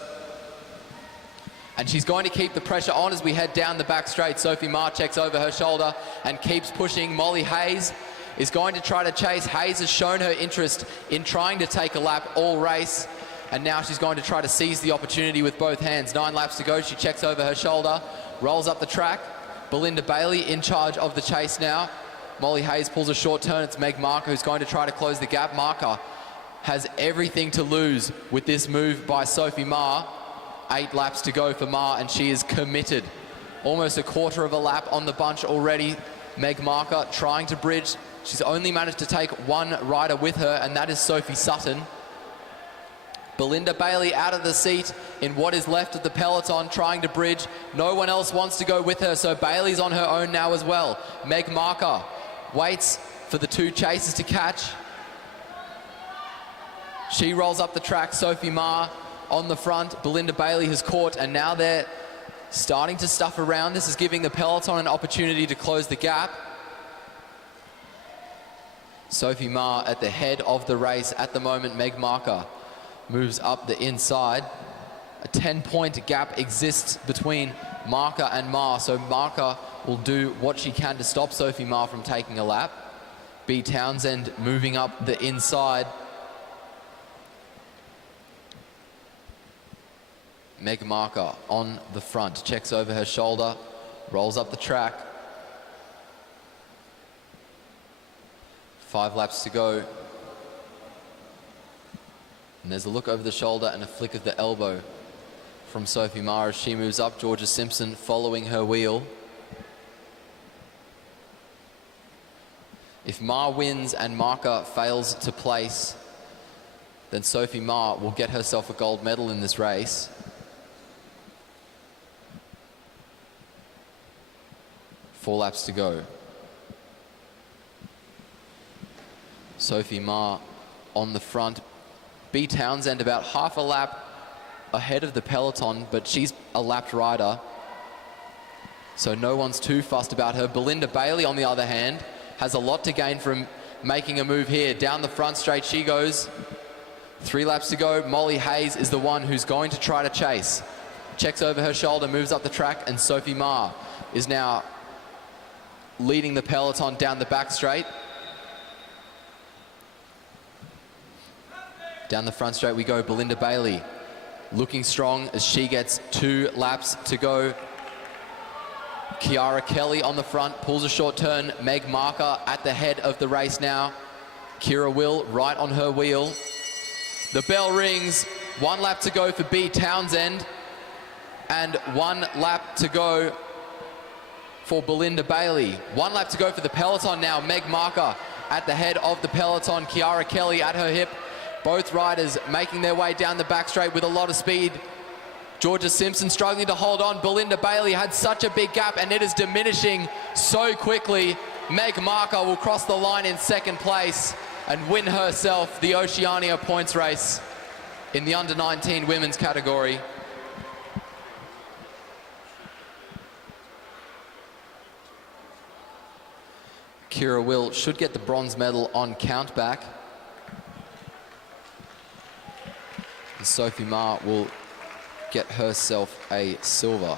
And she's going to keep the pressure on as we head down the back straight. Sophie Ma checks over her shoulder and keeps pushing. Molly Hayes is going to try to chase. Hayes has shown her interest in trying to take a lap all race. And now she's going to try to seize the opportunity with both hands. 9 laps to go. She checks over her shoulder, rolls up the track. Belinda Bailey in charge of the chase now. Molly Hayes pulls a short turn. It's Meg Marker who's going to try to close the gap. Marker has everything to lose with this move by Sophie Ma. 8 laps to go for Ma, and she is committed. Almost a quarter of a lap on the bunch already. Meg Marker trying to bridge. She's only managed to take one rider with her, and that is Sophie Sutton. Belinda Bailey out of the seat in what is left of the peloton, trying to bridge. No one else wants to go with her, so Bailey's on her own now as well. Meg Marker waits for the 2 chasers to catch. She rolls up the track. Sophie Ma on the front. Belinda Bailey has caught, and now they're starting to stuff around. This is giving the peloton an opportunity to close the gap. Sophie Ma at the head of the race at the moment. Meg Marker moves up the inside. A 10-point gap exists between Marker and Ma, so Marker will do what she can to stop Sophie Ma from taking a lap. B. Townsend moving up the inside. Meg Marker on the front, checks over her shoulder, rolls up the track. 5 laps to go. And there's a look over the shoulder and a flick of the elbow from Sophie Meares. She moves up. Georgia Simpson following her wheel. If Ma wins and Marker fails to place, then Sophie Ma will get herself a gold medal in this race. Four laps to go. Sophie Ma on the front. B. Townsend about half a lap ahead of the peloton, but she's a lapped rider, so no one's too fussed about her. Belinda Bailey, on the other hand, has a lot to gain from making a move here. Down the front straight she goes. 3 laps to go. Molly Hayes is the one who's going to try to chase. Checks over her shoulder, moves up the track, and Sophie Ma is now leading the peloton down the back straight. Down the front straight we go. Belinda Bailey looking strong as she gets 2 laps to go. Kiara Kelly on the front, pulls a short turn. Meg Marker at the head of the race now. Kira Will right on her wheel. The bell rings. 1 lap to go for B. Townsend. And 1 lap to go for Belinda Bailey. 1 lap to go for the peloton now. Meg Marker at the head of the peloton. Kiara Kelly at her hip. Both riders making their way down the back straight with a lot of speed. Georgia Simpson struggling to hold on. Belinda Bailey had such a big gap and it is diminishing so quickly. Meg Marker will cross the line in 2nd place and win herself the Oceania points race in the under-19 women's category. Kira Will should get the bronze medal on countback. And Sophie Ma will get herself a silver.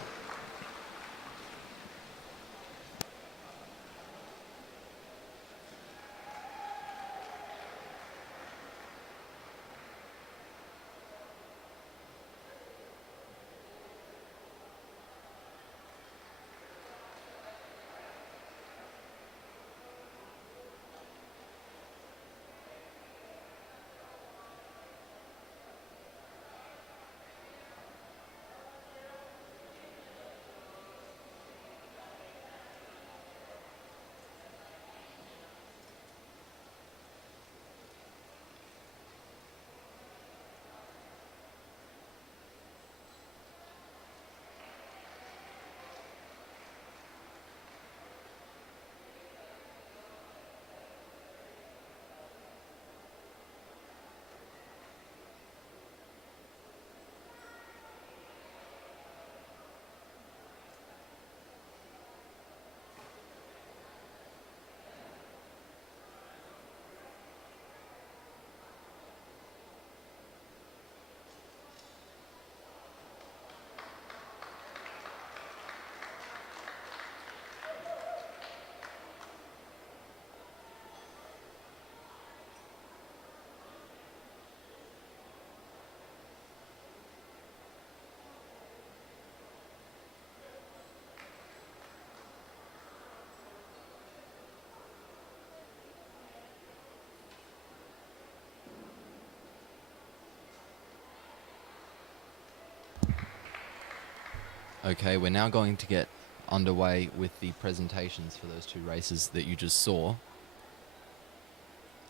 Okay, we're now going to get underway with the presentations for those 2 races that you just saw.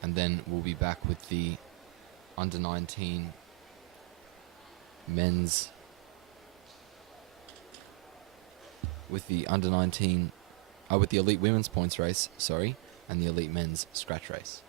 And then we'll be back with the under-19 men's... with the under-19... with the elite women's points race, sorry, and the elite men's scratch race.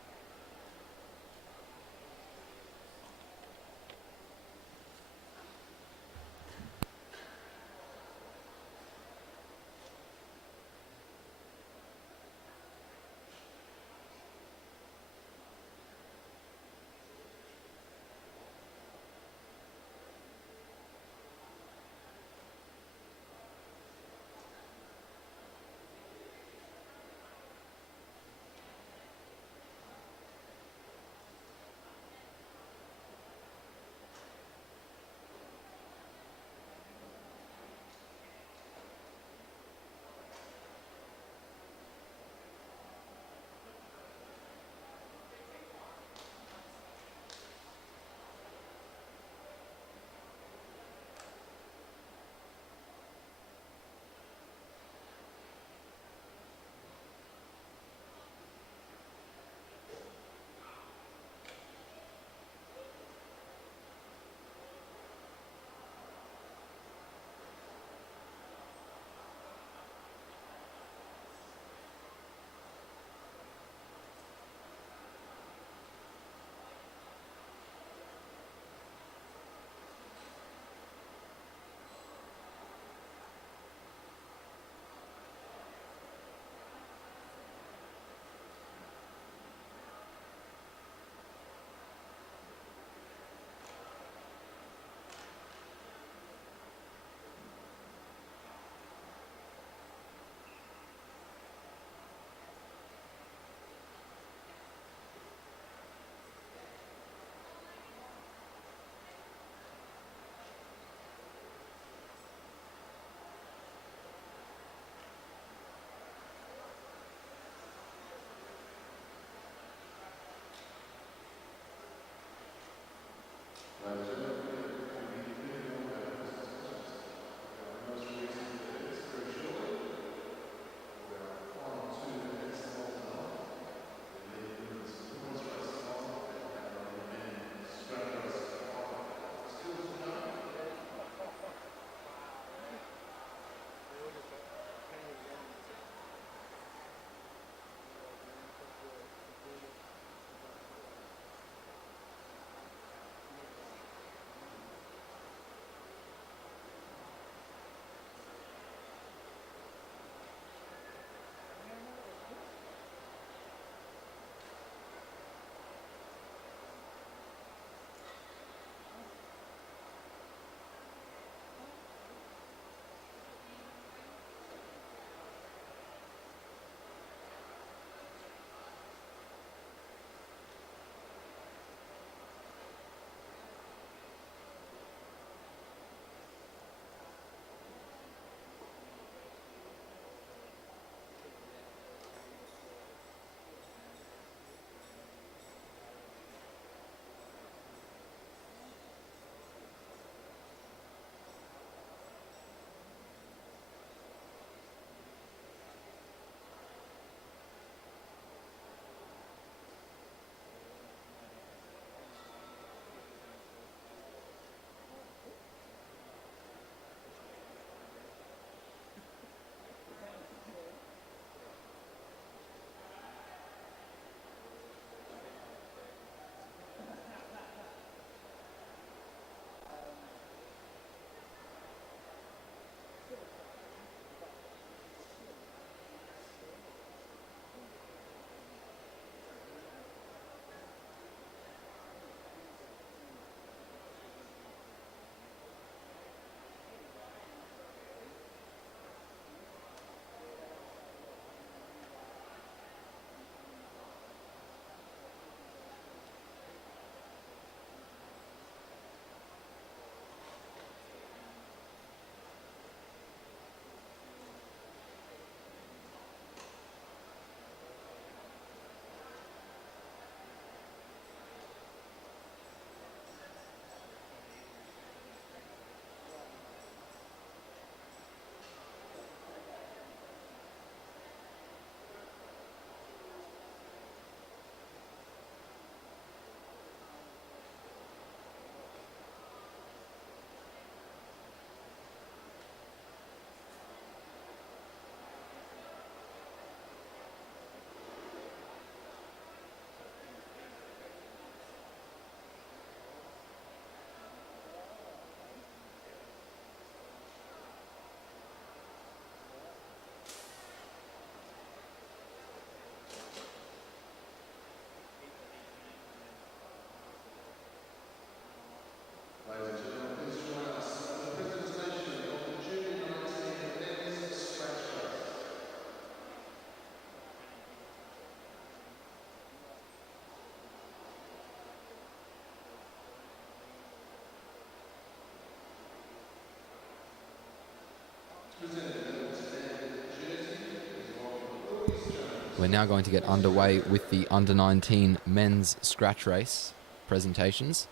We're now going to get underway with the under-19 men's scratch race presentations.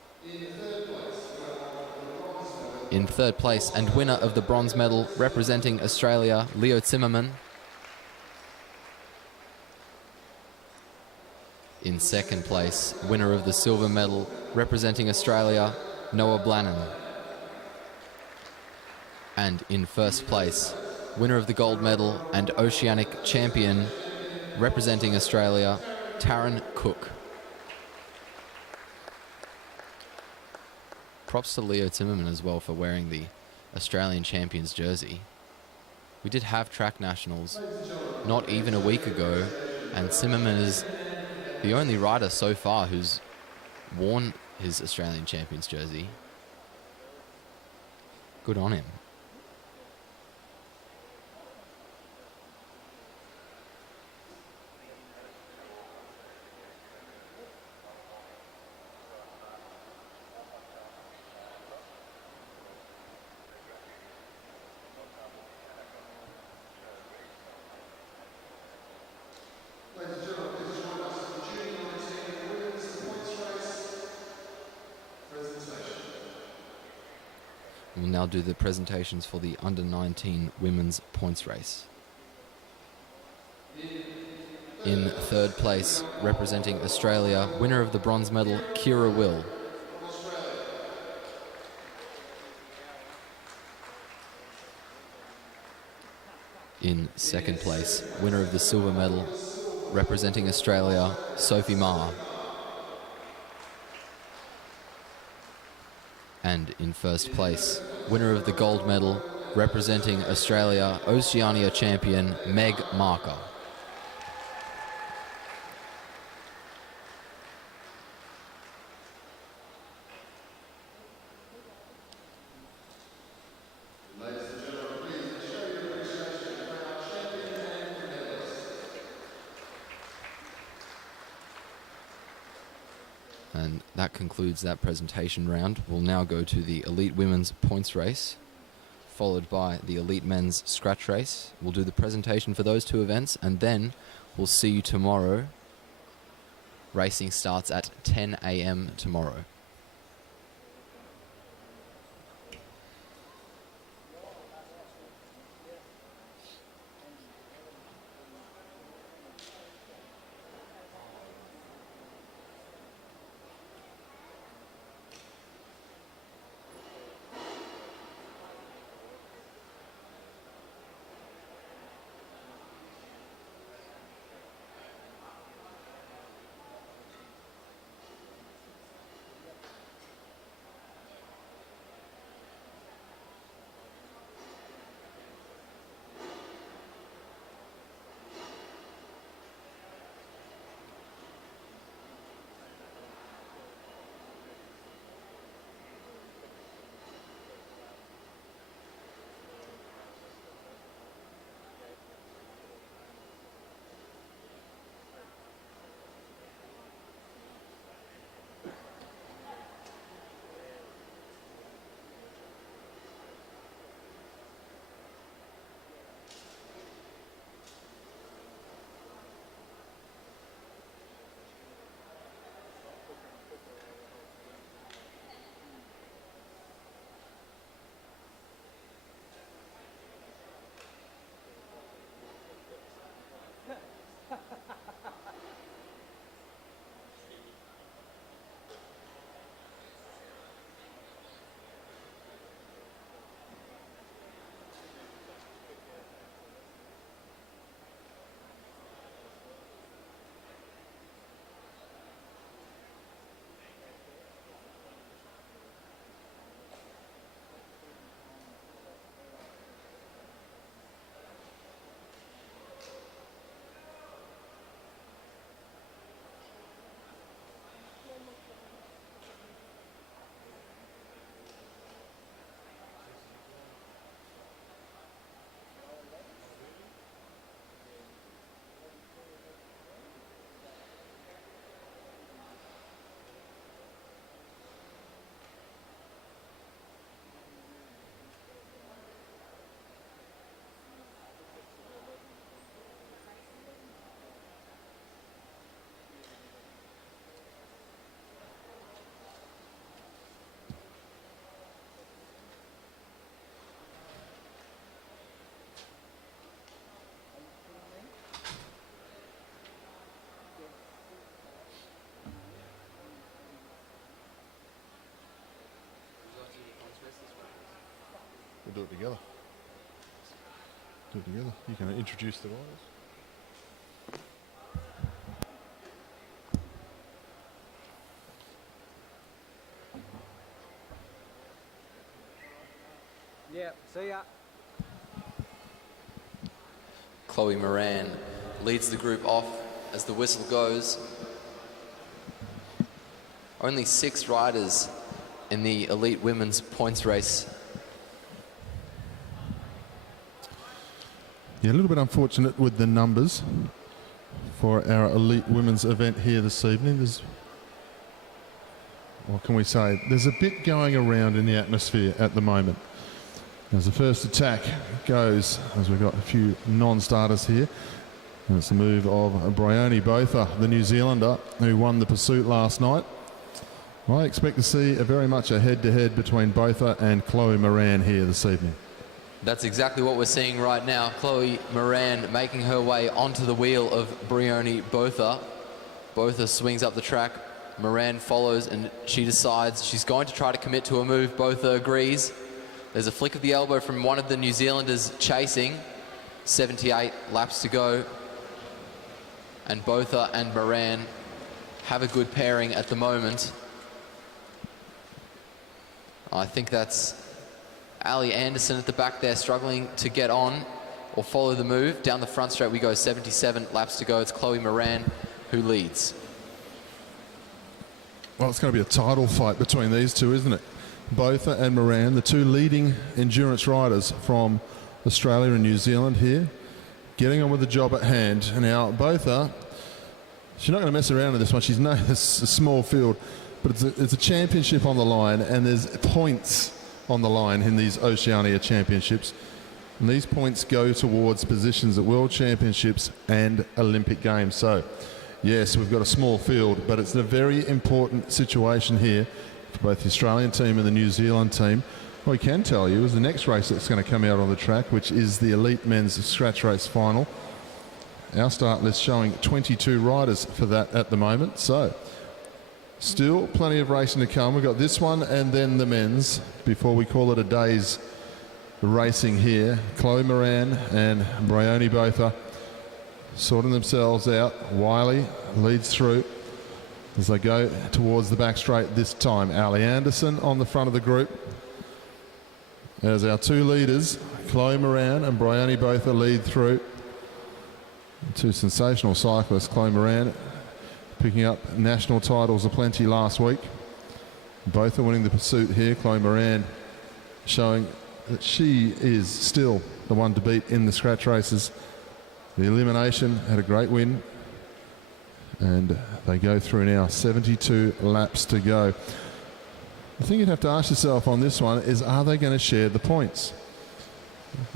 In third place and winner of the bronze medal representing Australia, Leo Zimmerman. In second place, winner of the silver medal representing Australia, Noah Blannon. And in first place, winner of the gold medal and Oceanic champion representing Australia, Taryn Cook. Props to Leo Zimmerman as well for wearing the Australian champions jersey. We did have track nationals not even a week ago, and Zimmerman is the only rider so far who's worn his Australian champions jersey. Good on him. We'll now do the presentations for the under-19 women's points race. In third place, representing Australia, winner of the bronze medal, Kira Will. In second place, winner of the silver medal, representing Australia, Sophie Ma. And in first place, winner of the gold medal, representing Australia, Oceania champion, Meg Marker. And that concludes that presentation round. We'll now go to the elite women's points race, followed by the elite men's scratch race. We'll do the presentation for those two events, and then we'll see you tomorrow. Racing starts at 10 a.m. tomorrow. do it together. Do it together. You can introduce the riders. Yeah, see ya. Chloe Moran leads the group off as the whistle goes. Only 6 riders in the elite women's points race. Yeah, a little bit unfortunate with the numbers for our elite women's event here this evening. What can we say? There's a bit going around in the atmosphere at the moment. As the first attack goes, as we've got a few non-starters here, and it's the move of Bryony Botha, the New Zealander, who won the pursuit last night. I expect to see very much a head-to-head between Botha and Chloe Moran here this evening. That's exactly what we're seeing right now. Chloe Moran making her way onto the wheel of Bryony Botha. Botha swings up the track. Moran follows and she decides she's going to try to commit to a move. Botha agrees. There's a flick of the elbow from one of the New Zealanders chasing. 78 laps to go. And Botha and Moran have a good pairing at the moment. I think that's Ali Anderson at the back there struggling to get on or follow the move. Down the front straight we go, 77 laps to go. It's Chloe Moran who leads. Well, it's going to be a title fight between these two, isn't it? Botha and Moran, the two leading endurance riders from Australia and New Zealand here, getting on with the job at hand. And now Botha, she's not going to mess around in this one. She's a small field, but it's a championship on the line, and there's points on the line in these Oceania championships. And these points go towards positions at World Championships and Olympic Games. So, yes, we've got a small field, but it's a very important situation here for both the Australian team and the New Zealand team. What we can tell you is the next race that's going to come out on the track, which is the elite men's scratch race final. Our start list showing 22 riders for that at the moment. So, still plenty of racing to come. We've got this one and then the men's before we call it a day's racing here. Chloe Moran and Bryony Botha sorting themselves out. Wiley leads through as they go towards the back straight this time. Ali Anderson on the front of the group. As our two leaders, Chloe Moran and Bryony Botha, lead through. Two sensational cyclists. Chloe Moran picking up national titles aplenty last week. Both are winning the pursuit here. Chloe Moran showing that she is still the one to beat in the scratch races. The elimination had a great win. And they go through now, 72 laps to go. The thing you'd have to ask yourself on this one is, are they going to share the points?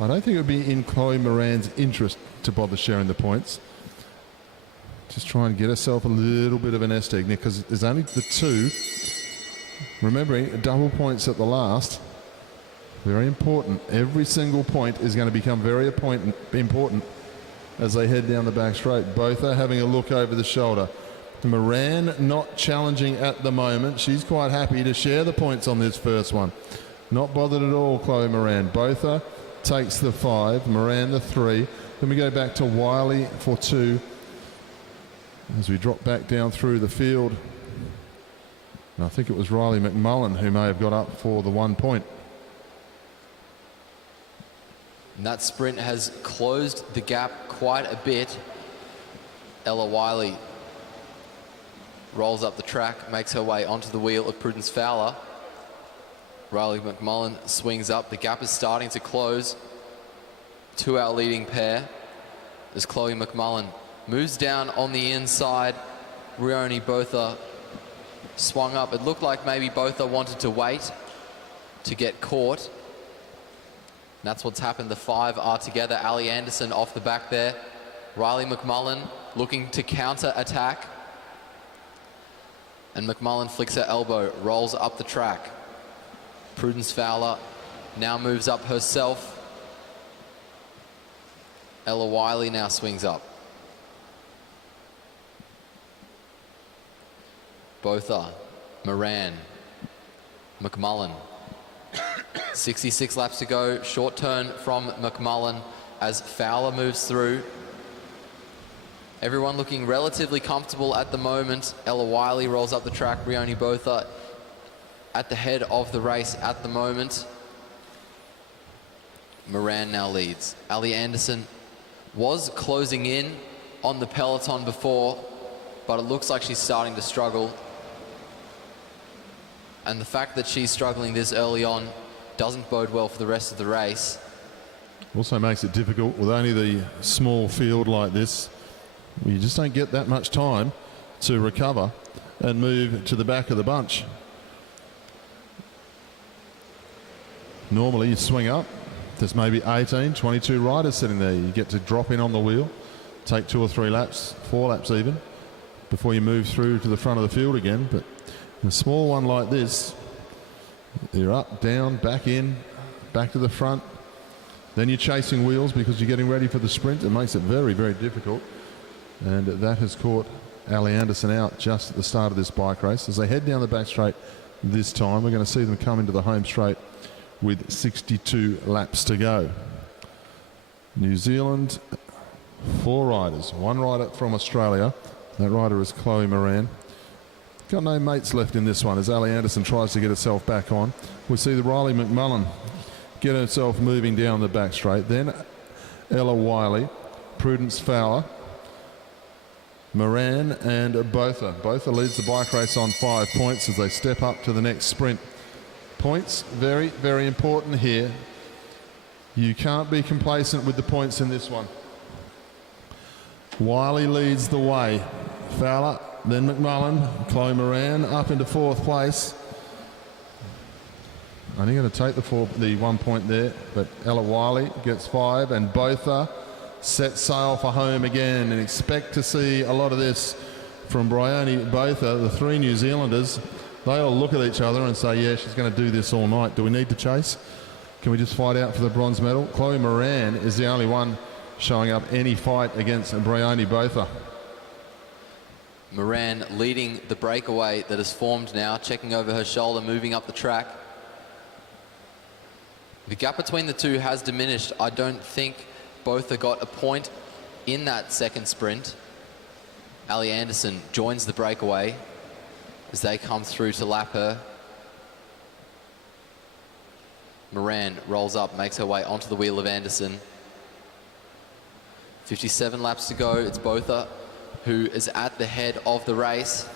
I don't think it would be in Chloe Moran's interest to bother sharing the points. Just try and get herself a little bit of a nest egg, because there's only the two. Remembering, double points at the last, very important. Every single point is going to become very important as they head down the back straight. Both are having a look over the shoulder. Moran not challenging at the moment. She's quite happy to share the points on this first one. Not bothered at all, Chloe Moran. Botha takes the 5, Moran the 3. Then we go back to Wiley for 2. As we drop back down through the field. And I think it was Riley McMullen who may have got up for the 1 point. And that sprint has closed the gap quite a bit. Ella Wiley rolls up the track, makes her way onto the wheel of Prudence Fowler. Riley McMullen swings up. The gap is starting to close to our leading pair as Chloe McMullen moves down on the inside. Bryony Botha swung up. It looked like maybe Botha wanted to wait to get caught. And that's what's happened. The 5 are together. Ali Anderson off the back there. Riley McMullen looking to counter-attack. And McMullen flicks her elbow, rolls up the track. Prudence Fowler now moves up herself. Ella Wiley now swings up. Botha, Moran, McMullen. 66 laps to go. Short turn from McMullen as Fowler moves through. Everyone looking relatively comfortable at the moment. Ella Wiley rolls up the track. Brioni Botha at the head of the race at the moment. Moran now leads. Ali Anderson was closing in on the peloton before, but it looks like she's starting to struggle. And the fact that she's struggling this early on doesn't bode well for the rest of the race. Also makes it difficult with only the small field like this. You just don't get that much time to recover and move to the back of the bunch. Normally you swing up, there's maybe 18, 22 riders sitting there. You get to drop in on the wheel, take 2 or 3 laps, 4 laps even, before you move through to the front of the field again. But in a small one like this, you're up, down, back in, back to the front. Then you're chasing wheels because you're getting ready for the sprint. It makes it very, very difficult. And that has caught Ali Anderson out just at the start of this bike race. As they head down the back straight this time, we're going to see them come into the home straight with 62 laps to go. New Zealand, 4 riders. 1 rider from Australia. That rider is Chloe Moran. Got no mates left in this one as Ali Anderson tries to get herself back on. We see the Riley McMullen get herself moving down the back straight. Then Ella Wiley, Prudence Fowler, Moran and Botha. Botha leads the bike race on 5 points as they step up to the next sprint. Points, very, very important here. You can't be complacent with the points in this one. Wiley leads the way. Fowler, then McMullen, Chloe Moran up into 4th place. Only going to take the 1 point there, but Ella Wiley gets 5 and Botha set sail for home again, and expect to see a lot of this from Brioni Botha. The 3 New Zealanders, they all look at each other and say, yeah, she's going to do this all night. Do we need to chase? Can we just fight out for the bronze medal? Chloe Moran is the only one showing up any fight against Brioni Botha. Moran leading the breakaway that has formed now, checking over her shoulder, moving up the track. The gap between the two has diminished. I don't think Botha got a point in that second sprint. Ali Anderson joins the breakaway as they come through to lap her. Moran rolls up, makes her way onto the wheel of Anderson. 57 laps to go. It's Botha who is at the head of the race.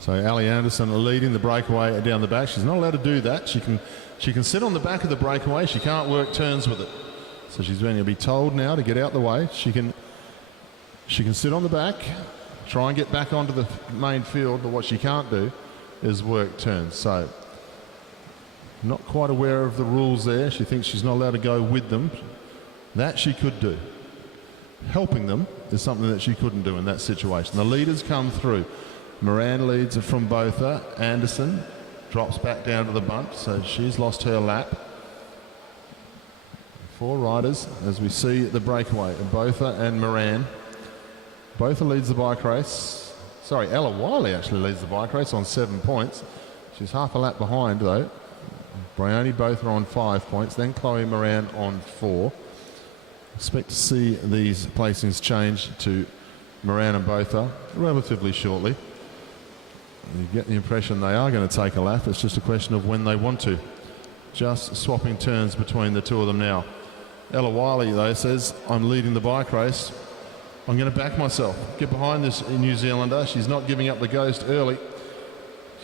So Ali Anderson leading the breakaway down the back. She's not allowed to do that. She can sit on the back of the breakaway. She can't work turns with it. So she's going to be told now to get out the way. She can sit on the back, try and get back onto the main field, but what she can't do is work turns. So not quite aware of the rules there. She thinks she's not allowed to go with them. That she could do. Helping them is something that she couldn't do in that situation. The leaders come through. Moran leads from Botha. Anderson drops back down to the bunch, so she's lost her lap. 4 riders as we see the breakaway. Botha and Moran. Botha leads the bike race. Sorry, Ella Wiley actually leads the bike race on 7 points. She's half a lap behind though. Brioni Botha on 5 points, then Chloe Moran on 4. Expect to see these placings change to Moran and Botha relatively shortly. You get the impression they are going to take a lap. It's just a question of when they want to. Just swapping turns between the two of them now. Ella Wiley, though, says, I'm leading the bike race. I'm going to back myself. Get behind this New Zealander. She's not giving up the ghost early.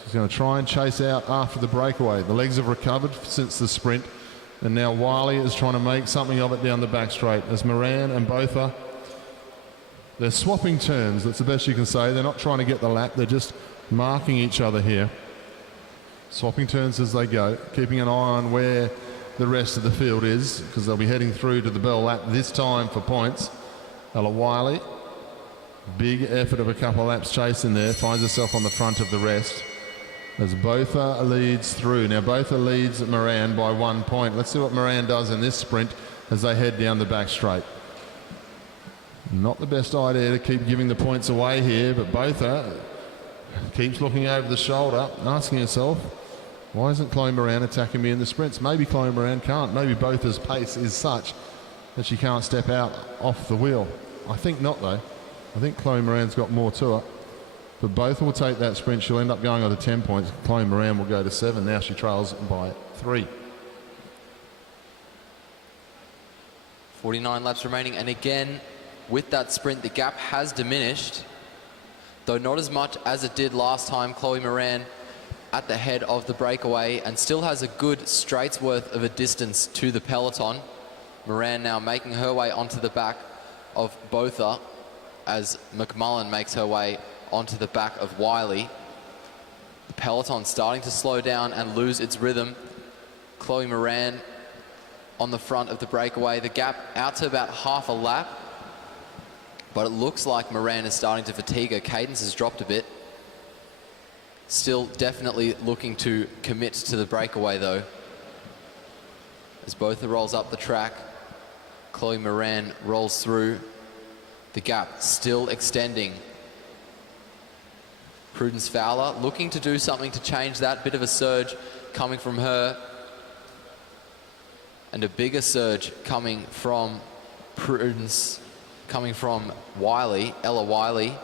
She's going to try and chase out after the breakaway. The legs have recovered since the sprint. And now Wiley is trying to make something of it down the back straight. As Moran and Botha, they're swapping turns. That's the best you can say. They're not trying to get the lap. They're just marking each other here. Swapping turns as they go, keeping an eye on where the rest of the field is, because they'll be heading through to the bell lap this time for points. Ella Wiley, big effort of a couple of laps chasing there, finds herself on the front of the rest as Botha leads through. Now Botha leads Moran by 1 point. Let's see what Moran does in this sprint as they head down the back straight. Not the best idea to keep giving the points away here, but Botha keeps looking over the shoulder, asking herself, why isn't Chloe Moran attacking me in the sprints? Maybe Chloe Moran can't. Maybe Botha's pace is such that she can't step out off the wheel. I think not, though. I think Chloe Moran's got more to her. But Botha will take that sprint. She'll end up going on to 10 points. Chloe Moran will go to 7. Now she trails by 3. 49 laps remaining, and again, with that sprint, the gap has diminished, though not as much as it did last time. Chloe Moran at the head of the breakaway and still has a good straight's worth of a distance to the peloton. Moran now making her way onto the back of Botha as McMullen makes her way onto the back of Wiley. The peloton starting to slow down and lose its rhythm. Chloe Moran on the front of the breakaway. The gap out to about half a lap, but it looks like Moran is starting to fatigue her. Cadence has dropped a bit. Still definitely looking to commit to the breakaway though. As Botha rolls up the track, Chloe Moran rolls through. The gap still extending. Prudence Fowler looking to do something to change that. Bit of a surge coming from her. And a bigger surge coming from Prudence, coming from Wiley, Ella Wiley,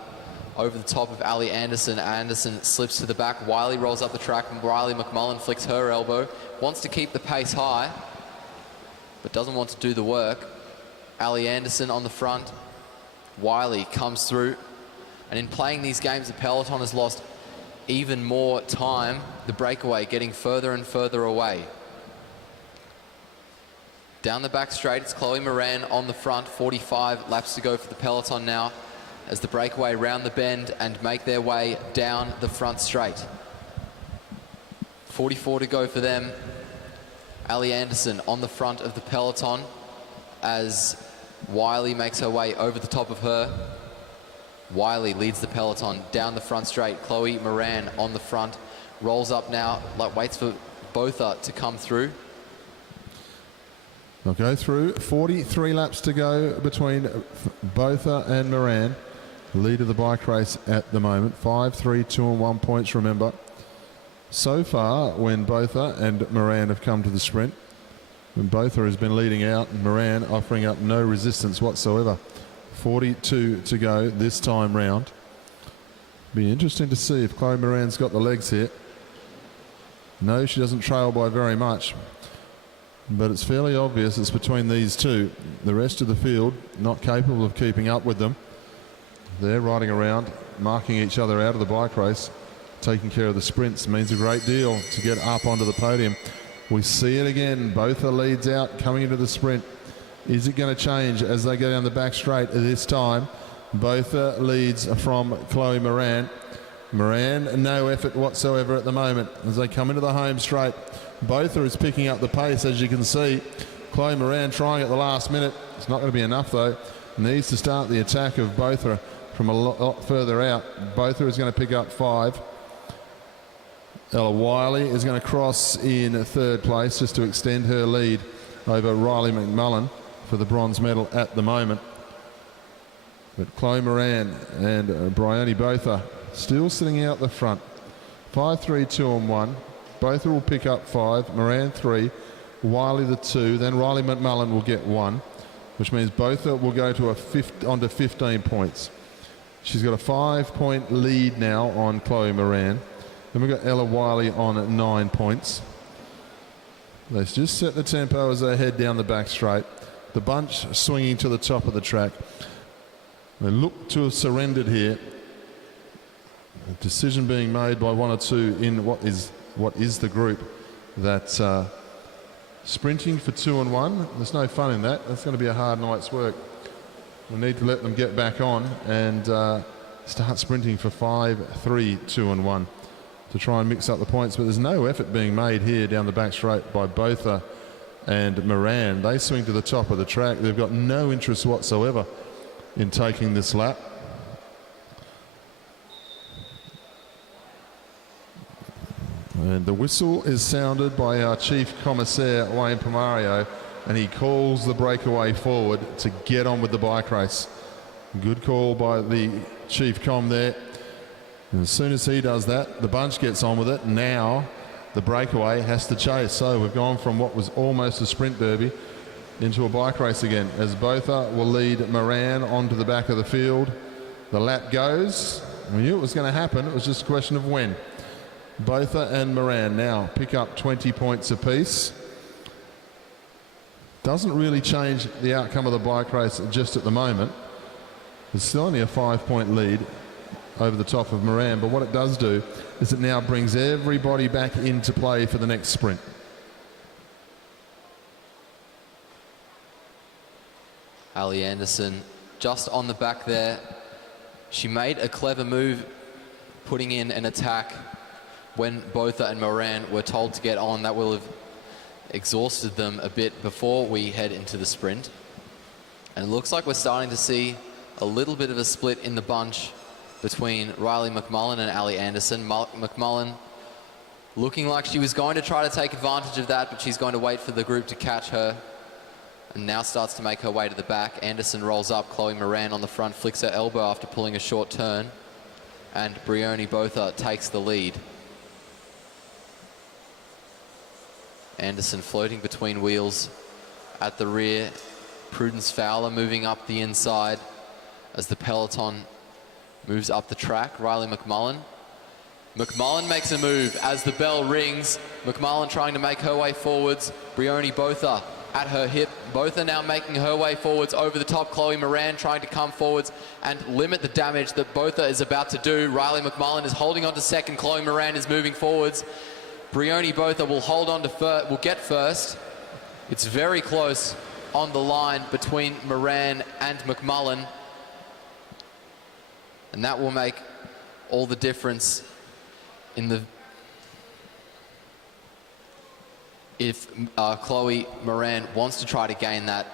over the top of Ali Anderson. Anderson slips to the back. Wiley rolls up the track, and Riley McMullen flicks her elbow. Wants to keep the pace high, but doesn't want to do the work. Ali Anderson on the front. Wiley comes through. And in playing these games, the peloton has lost even more time. The breakaway getting further and further away. Down the back straight, it's Chloe Moran on the front. 45 laps to go for the peloton now as the breakaway round the bend and make their way down the front straight. 44 to go for them. Ali Anderson on the front of the peloton as Wiley makes her way over the top of her. Wiley leads the peloton down the front straight. Chloe Moran on the front, rolls up now, like waits for Botha to come through. They'll go through. 43 laps to go between Botha and Moran. Lead of the bike race at the moment. 5, 3, 2 and 1 points, remember. So far, when Botha and Moran have come to the sprint, when Botha has been leading out and Moran offering up no resistance whatsoever. 42 to go this time round. Be interesting to see if Chloe Moran's got the legs here. No, she doesn't trail by very much, but it's fairly obvious it's between these two. The rest of the field not capable of keeping up with them. They're riding around, marking each other out of the bike race. Taking care of the sprints means a great deal to get up onto the podium. We see it again. Botha leads out coming into the sprint. Is it going to change as they go down the back straight this time? Botha leads from Chloe Moran. Moran, no effort whatsoever at the moment as they come into the home straight. Botha is picking up the pace, as you can see. Chloe Moran trying at the last minute. It's not going to be enough, though. Needs to start the attack of Botha from a lot further out. Botha is going to pick up 5. Ella Wiley is going to cross in third place just to extend her lead over Riley McMullen for the bronze medal at the moment. But Chloe Moran and Bryony Botha still sitting out the front. 5, 3, 2 and 1. Botha will pick up 5, Moran 3, Wiley the 2, then Riley McMullen will get 1, which means Botha will go to onto 15 points. She's got a 5-point lead now on Chloe Moran. Then we've got Ella Wiley on at 9 points. Let's just set the tempo as they head down the back straight. The bunch swinging to the top of the track. They look to have surrendered here. A decision being made by one or two in what is the group that sprinting for 2 and 1. There's no fun in that. That's going to be a hard night's work. We need to let them get back on and start sprinting for 5, 3, 2 and 1 to try and mix up the points. But there's no effort being made here down the back straight by Botha and Moran. They swing to the top of the track. They've got no interest whatsoever in taking this lap. And the whistle is sounded by our chief commissaire, Wayne Pomario, and he calls the breakaway forward to get on with the bike race. Good call by the chief comm there. And as soon as he does that, the bunch gets on with it. Now the breakaway has to chase. So we've gone from what was almost a sprint derby into a bike race again, as Botha will lead Moran onto the back of the field. The lap goes. We knew it was going to happen. It was just a question of when. Botha and Moran now pick up 20 points apiece. Doesn't really change the outcome of the bike race just at the moment. There's still only a 5-point lead over the top of Moran, but what it does do is it now brings everybody back into play for the next sprint. Ali Anderson just on the back there. She made a clever move putting in an attack when Botha and Moran were told to get on. That will have exhausted them a bit before we head into the sprint. And it looks like we're starting to see a little bit of a split in the bunch between Riley McMullen and Ali Anderson. McMullen looking like she was going to try to take advantage of that, but she's going to wait for the group to catch her, and now starts to make her way to the back. Anderson rolls up, Chloe Moran on the front, flicks her elbow after pulling a short turn, and Brioni Botha takes the lead. Anderson floating between wheels at the rear. Prudence Fowler moving up the inside as the peloton moves up the track. Riley McMullen. McMullen makes a move as the bell rings. McMullen trying to make her way forwards. Brioni Botha at her hip. Botha now making her way forwards over the top. Chloe Moran trying to come forwards and limit the damage that Botha is about to do. Riley McMullen is holding on to second. Chloe Moran is moving forwards. Brioni Botha will hold on to will get first. It's very close on the line between Moran and McMullen, and that will make all the difference in the if Chloe Moran wants to try to gain that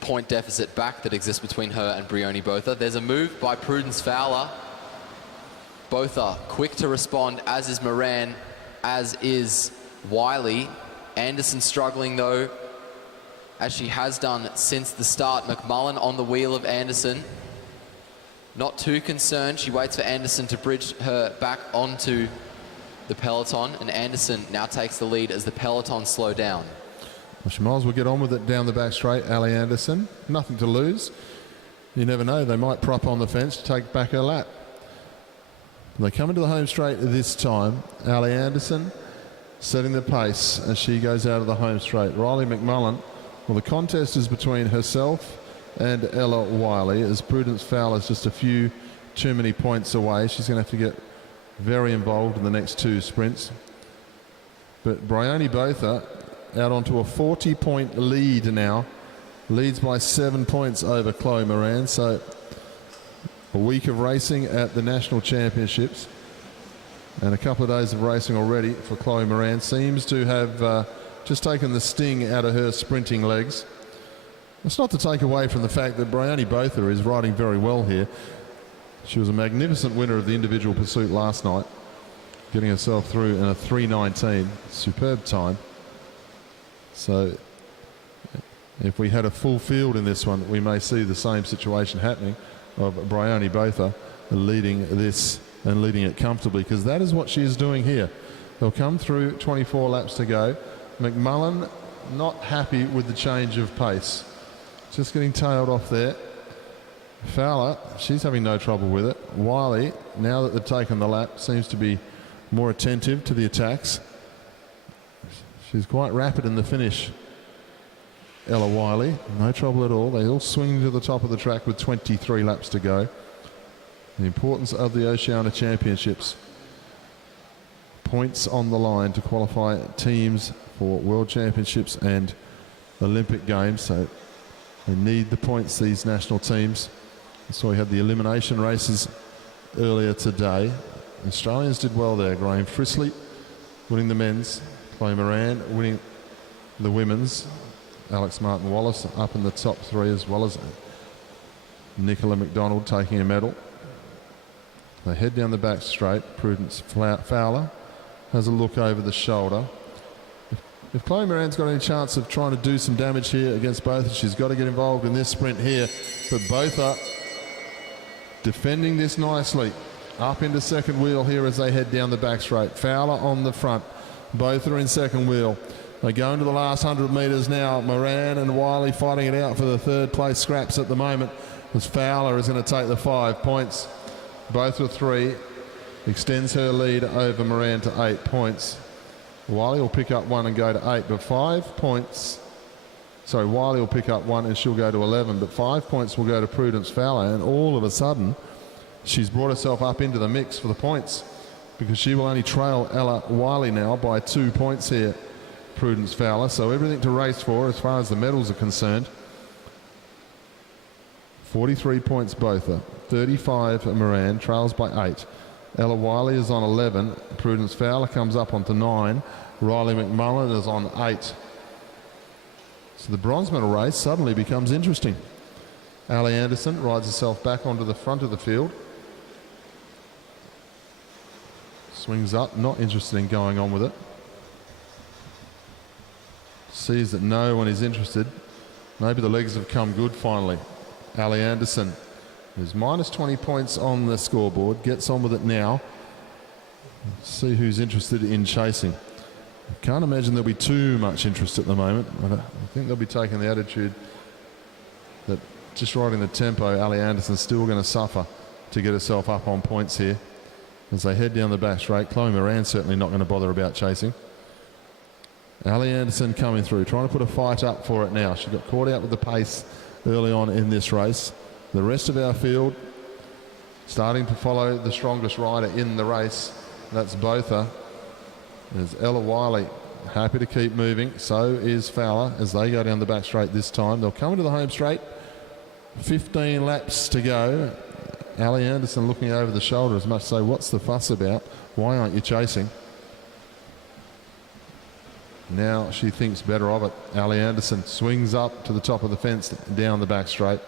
point deficit back that exists between her and Brioni Botha. There's a move by Prudence Fowler. Botha quick to respond, as is Moran, as is Wiley. Anderson struggling though, as she has done since the start. McMullen on the wheel of Anderson. Not too concerned. She waits for Anderson to bridge her back onto the peloton, and Anderson now takes the lead as the peloton slow down. Well, she might as well get on with it down the back straight, Ali Anderson. Nothing to lose. You never know, they might prop on the fence to take back her lap. They come into the home straight this time. Ali Anderson setting the pace as she goes out of the home straight. Riley McMullen, well, the contest is between herself and Ella Wiley, as Prudence Fowler's just a few too many points away. She's going to have to get very involved in the next two sprints. But Brioni Botha out onto a 40-point lead now. Leads by 7 points over Chloe Moran. So a week of racing at the National Championships and a couple of days of racing already for Chloe Moran seems to have just taken the sting out of her sprinting legs. It's not to take away from the fact that Brioni Botha is riding very well here. She was a magnificent winner of the individual pursuit last night, getting herself through in a 3:19, superb time. So if we had a full field in this one, we may see the same situation happening of Brioni Botha leading this and leading it comfortably, because that is what she is doing here. They'll come through 24 laps to go. McMullen not happy with the change of pace. Just getting tailed off there. Fowler, she's having no trouble with it. Wiley, now that they've taken the lap, seems to be more attentive to the attacks. She's quite rapid in the finish. Ella Wiley, no trouble at all. They all swing to the top of the track with 23 laps to go. The importance of the Oceania Championships. Points on the line to qualify teams for World Championships and Olympic Games. So they need the points, these national teams. So we had the elimination races earlier today. Australians did well there. Graham Frisley winning the men's. Chloe Moran winning the women's. Alex Martin-Wallace up in the top three, as well as Nicola McDonald taking a medal. They head down the back straight. Prudence Fowler has a look over the shoulder. If Chloe Moran's got any chance of trying to do some damage here against both, she's got to get involved in this sprint here. But both are defending this nicely. Up into second wheel here as they head down the back straight. Fowler on the front. Both are in second wheel. They go into the last 100 metres now. Moran and Wiley fighting it out for the third place scraps at the moment, as Fowler is going to take the 5 points. Both with 3. Extends her lead over Moran to 8 points. Wiley will pick up 1 and go to 8, but 5 points. Sorry, Wiley will pick up 1 and she'll go to 11, but 5 points will go to Prudence Fowler, and all of a sudden she's brought herself up into the mix for the points, because she will only trail Ella Wiley now by 2 points here, Prudence Fowler. So everything to race for as far as the medals are concerned. 43 points both are. 35 Moran, trails by 8. Ella Wiley is on 11. Prudence Fowler comes up onto 9. Riley McMullen is on 8. So the bronze medal race suddenly becomes interesting. Ali Anderson rides herself back onto the front of the field. Swings up, not interested in going on with it. Sees that no one is interested. Maybe the legs have come good finally. Ali Anderson, who's minus 20 points on the scoreboard, gets on with it now. See who's interested in chasing. Can't imagine there'll be too much interest at the moment. I think they'll be taking the attitude that just riding the tempo, Ali Anderson's still going to suffer to get herself up on points here. As they head down the back straight, Chloe Moran's certainly not going to bother about chasing. Ali Anderson coming through, trying to put a fight up for it now. She got caught out with the pace early on in this race. The rest of our field starting to follow the strongest rider in the race. That's Botha. There's Ella Wiley, happy to keep moving. So is Fowler as they go down the back straight this time. They'll come into the home straight. 15 laps to go. Ali Anderson looking over the shoulder as much as say, what's the fuss about? Why aren't you chasing? Now she thinks better of it. Ali Anderson swings up to the top of the fence down the back straight.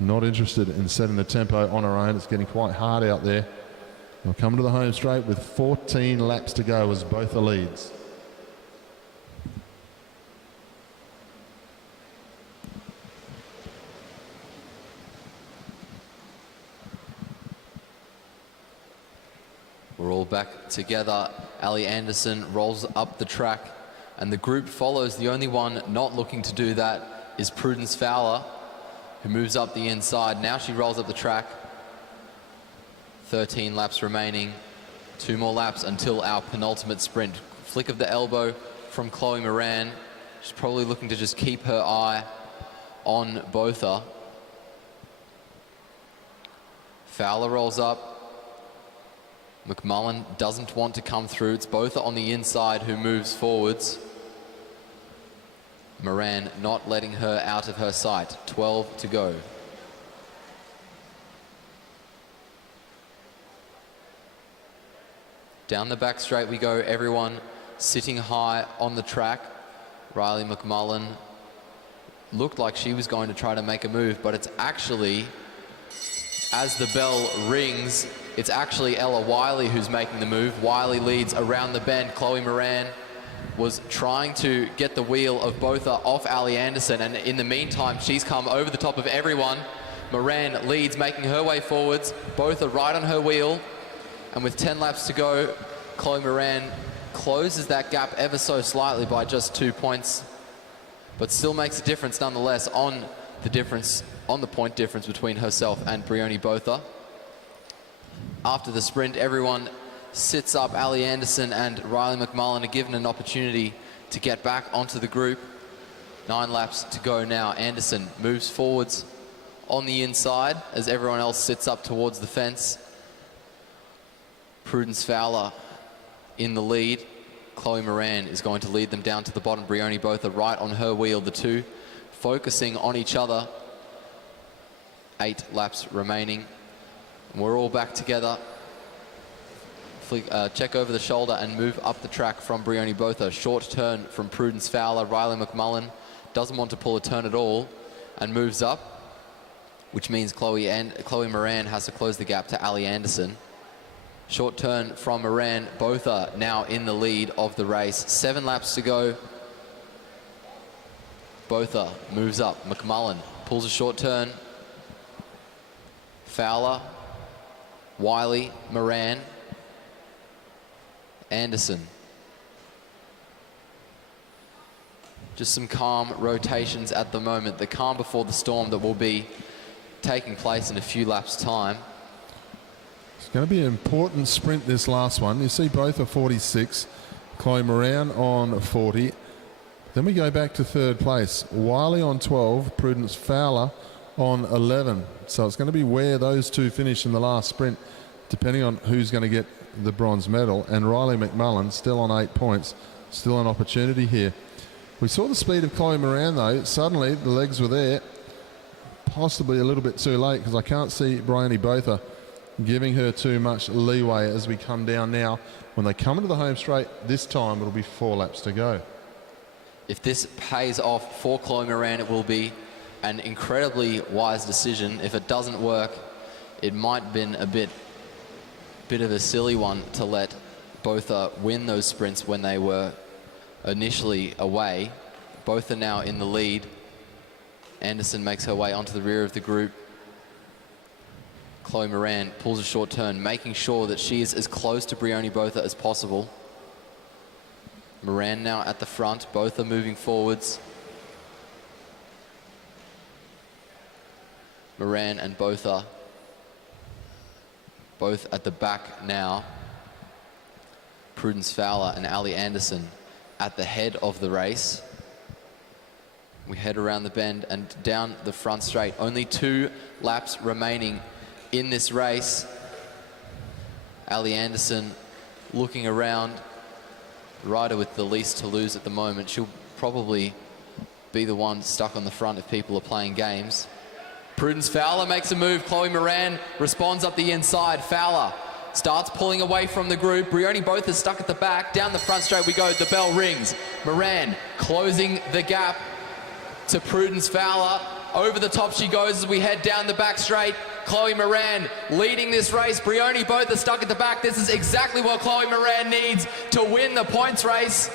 Not interested in setting the tempo on her own. It's getting quite hard out there. They'll come to the home straight with 14 laps to go as both are leads. We're all back together. Ali Anderson rolls up the track and the group follows. The only one not looking to do that is Prudence Fowler, who moves up the inside. Now she rolls up the track. 13 laps remaining. 2 more laps until our penultimate sprint. Flick of the elbow from Chloe Moran. She's probably looking to just keep her eye on Botha. Fowler rolls up. McMullen doesn't want to come through. It's Botha on the inside who moves forwards. Moran not letting her out of her sight. 12 to go. Down the back straight we go, everyone sitting high on the track. Riley McMullen looked like she was going to try to make a move, but it's actually, as the bell rings, it's actually Ella Wiley who's making the move. Wiley leads around the bend. Chloe Moran was trying to get the wheel of Botha off Ali Anderson, and in the meantime, she's come over the top of everyone. Moran leads, making her way forwards. Botha right on her wheel. And with 10 laps to go, Chloe Moran closes that gap ever so slightly by just 2 points, but still makes a difference nonetheless on the point difference between herself and Brioni Botha. After the sprint, everyone sits up. Ali Anderson and Riley McMullen are given an opportunity to get back onto the group. 9 laps to go now. Anderson moves forwards on the inside as everyone else sits up towards the fence. Prudence Fowler in the lead. Chloe Moran is going to lead them down to the bottom. Brioni Botha right on her wheel, the two focusing on each other. 8 laps remaining. We're all back together. Check over the shoulder and move up the track from Brioni Botha. Short turn from Prudence Fowler. Riley McMullen doesn't want to pull a turn at all and moves up, which means Chloe Moran has to close the gap to Ali Anderson. Short turn from Moran. Both are now in the lead of the race. 7 laps to go. Botha moves up. McMullen pulls a short turn. Fowler, Wiley, Moran, Anderson. Just some calm rotations at the moment. The calm before the storm that will be taking place in a few laps' time. It's going to be an important sprint, this last one. You see both are 46. Chloe Moran on 40. Then we go back to third place. Wiley on 12, Prudence Fowler on 11. So it's going to be where those two finish in the last sprint, depending on who's going to get the bronze medal. And Riley McMullen still on 8 points, still an opportunity here. We saw the speed of Chloe Moran though. Suddenly the legs were there, possibly a little bit too late, because I can't see Bryony Botha giving her too much leeway as we come down now. When they come into the home straight this time, it'll be 4 laps to go. If this pays off for Chloe Moran, it will be an incredibly wise decision. If it doesn't work, it might have been a bit of a silly one to let Botha win those sprints when they were initially away. Both are now in the lead. Anderson makes her way onto the rear of the group. Chloe Moran pulls a short turn, making sure that she is as close to Bryony Botha as possible. Moran now at the front. Both are moving forwards. Moran and Botha both at the back now. Prudence Fowler and Ali Anderson at the head of the race. We head around the bend and down the front straight. Only 2 laps remaining in this race. Ali Anderson looking around. Rider with the least to lose at the moment. She'll probably be the one stuck on the front if people are playing games. Prudence Fowler makes a move. Chloe Moran responds up the inside. Fowler starts pulling away from the group. Bryony Botha is stuck at the back. Down the front straight we go. The bell rings. Moran closing the gap to Prudence Fowler. Over the top she goes as we head down the back straight. Chloe Moran leading this race. Bryony Botha stuck at the back. This is exactly what Chloe Moran needs to win the points race.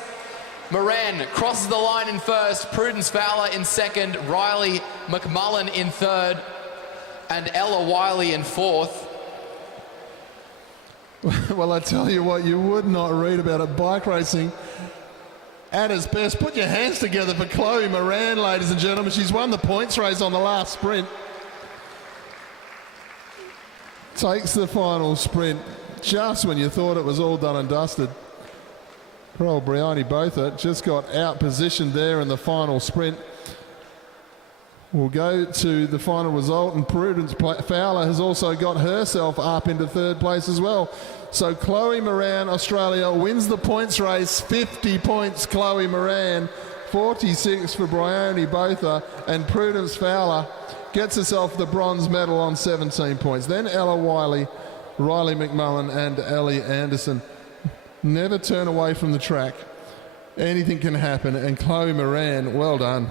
Moran crosses the line in first. Prudence Fowler in second. Riley McMullen in third. And Ella Wiley in fourth. Well, I tell you what, you would not read about it. Bike racing at its best. Put your hands together for Chloe Moran, ladies and gentlemen. She's won the points race on the last sprint. Takes the final sprint just when you thought it was all done and dusted. Poor old Bryony Botha just got out positioned there in the final sprint. We'll go to the final result, and Prudence Fowler has also got herself up into third place as well. So Chloe Moran, Australia, wins the points race. 50 points, Chloe Moran. 46 for Bryony Botha, and Prudence Fowler gets herself the bronze medal on 17 points. Then Ella Wiley, Riley McMullen and Ellie Anderson. Never turn away from the track. Anything can happen, and Chloe Moran, well done.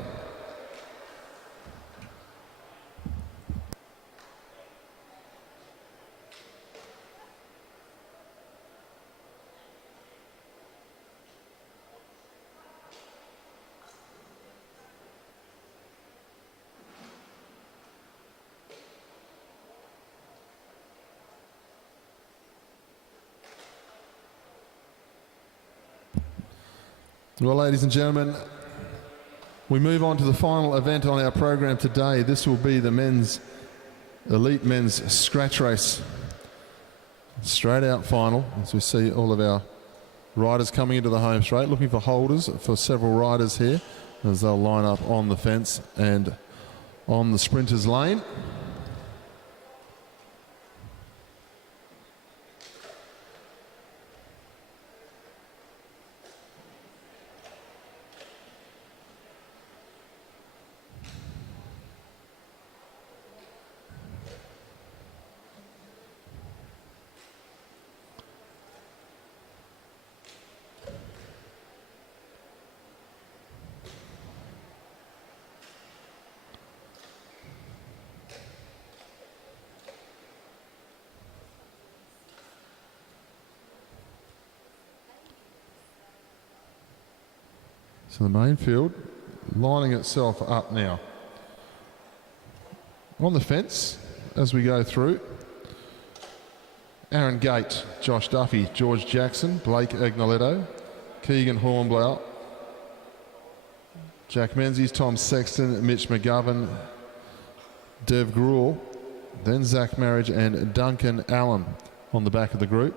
Well, ladies and gentlemen, we move on to the final event on our program today. This will be the elite men's scratch race. Straight out final, as we see all of our riders coming into the home straight, looking for holders for several riders here as they'll line up on the fence and on the sprinters lane. So the main field lining itself up now. On the fence as we go through, Aaron Gate, Josh Duffy, George Jackson, Blake Agnoletto, Keegan Hornblower, Jack Menzies, Tom Sexton, Mitch McGovern, Dev Gruel, then Zach Marriage and Duncan Allen on the back of the group.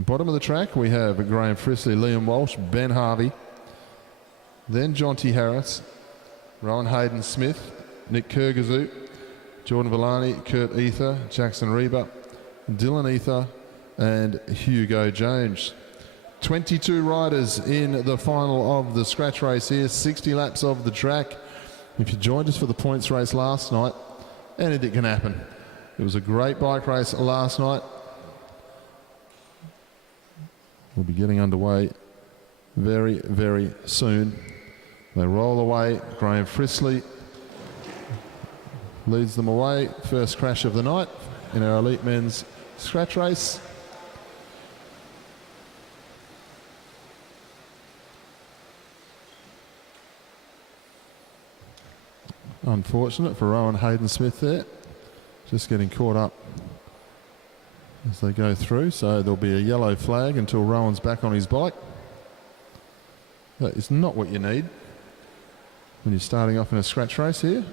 Bottom of the track we have Graham Frisley, Liam Walsh, Ben Harvey, then Jonty Harris, Rowan Hayden Smith, Nick Kurgazoo, Jordan Villani, Kurt Ether, Jackson Reba, Dylan Ether and Hugo Jones. 22 riders in the final of the scratch race here, 60 laps of the track. If you joined us for the points race last night, anything can happen. It was a great bike race last night. We'll be getting underway very, very soon. They roll away. Graham Frisley leads them away. First crash of the night in our elite men's scratch race. Unfortunate for Rowan Hayden Smith there. Just getting caught up as they go through. So there'll be a yellow flag until Rowan's back on his bike. That is not what you need when you're starting off in a scratch race here.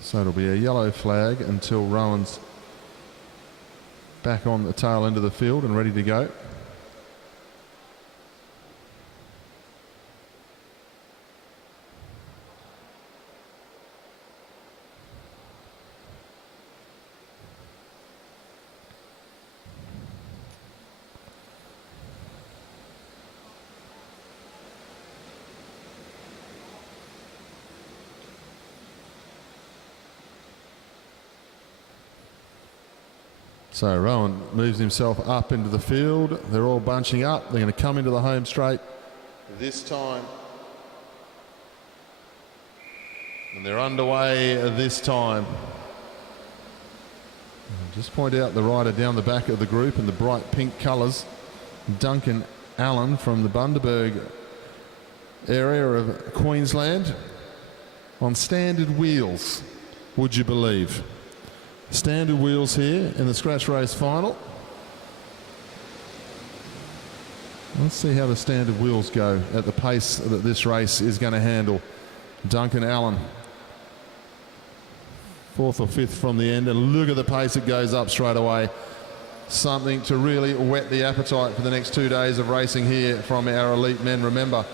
So it'll be a yellow flag until Rowan's back on the tail end of the field and ready to go. So Rowan moves himself up into the field. They're all bunching up. They're going to come into the home straight this time. And they're underway this time. I'll just point out the rider down the back of the group in the bright pink colours, Duncan Allen from the Bundaberg area of Queensland on standard wheels, would you believe? Standard wheels here in the scratch race final. Let's see how the standard wheels go at the pace that this race is going to handle. Duncan Allen, 4th or 5th from the end, and look at the pace it goes up straight away. Something to really whet the appetite for the next 2 days of racing here from our elite men. Remember,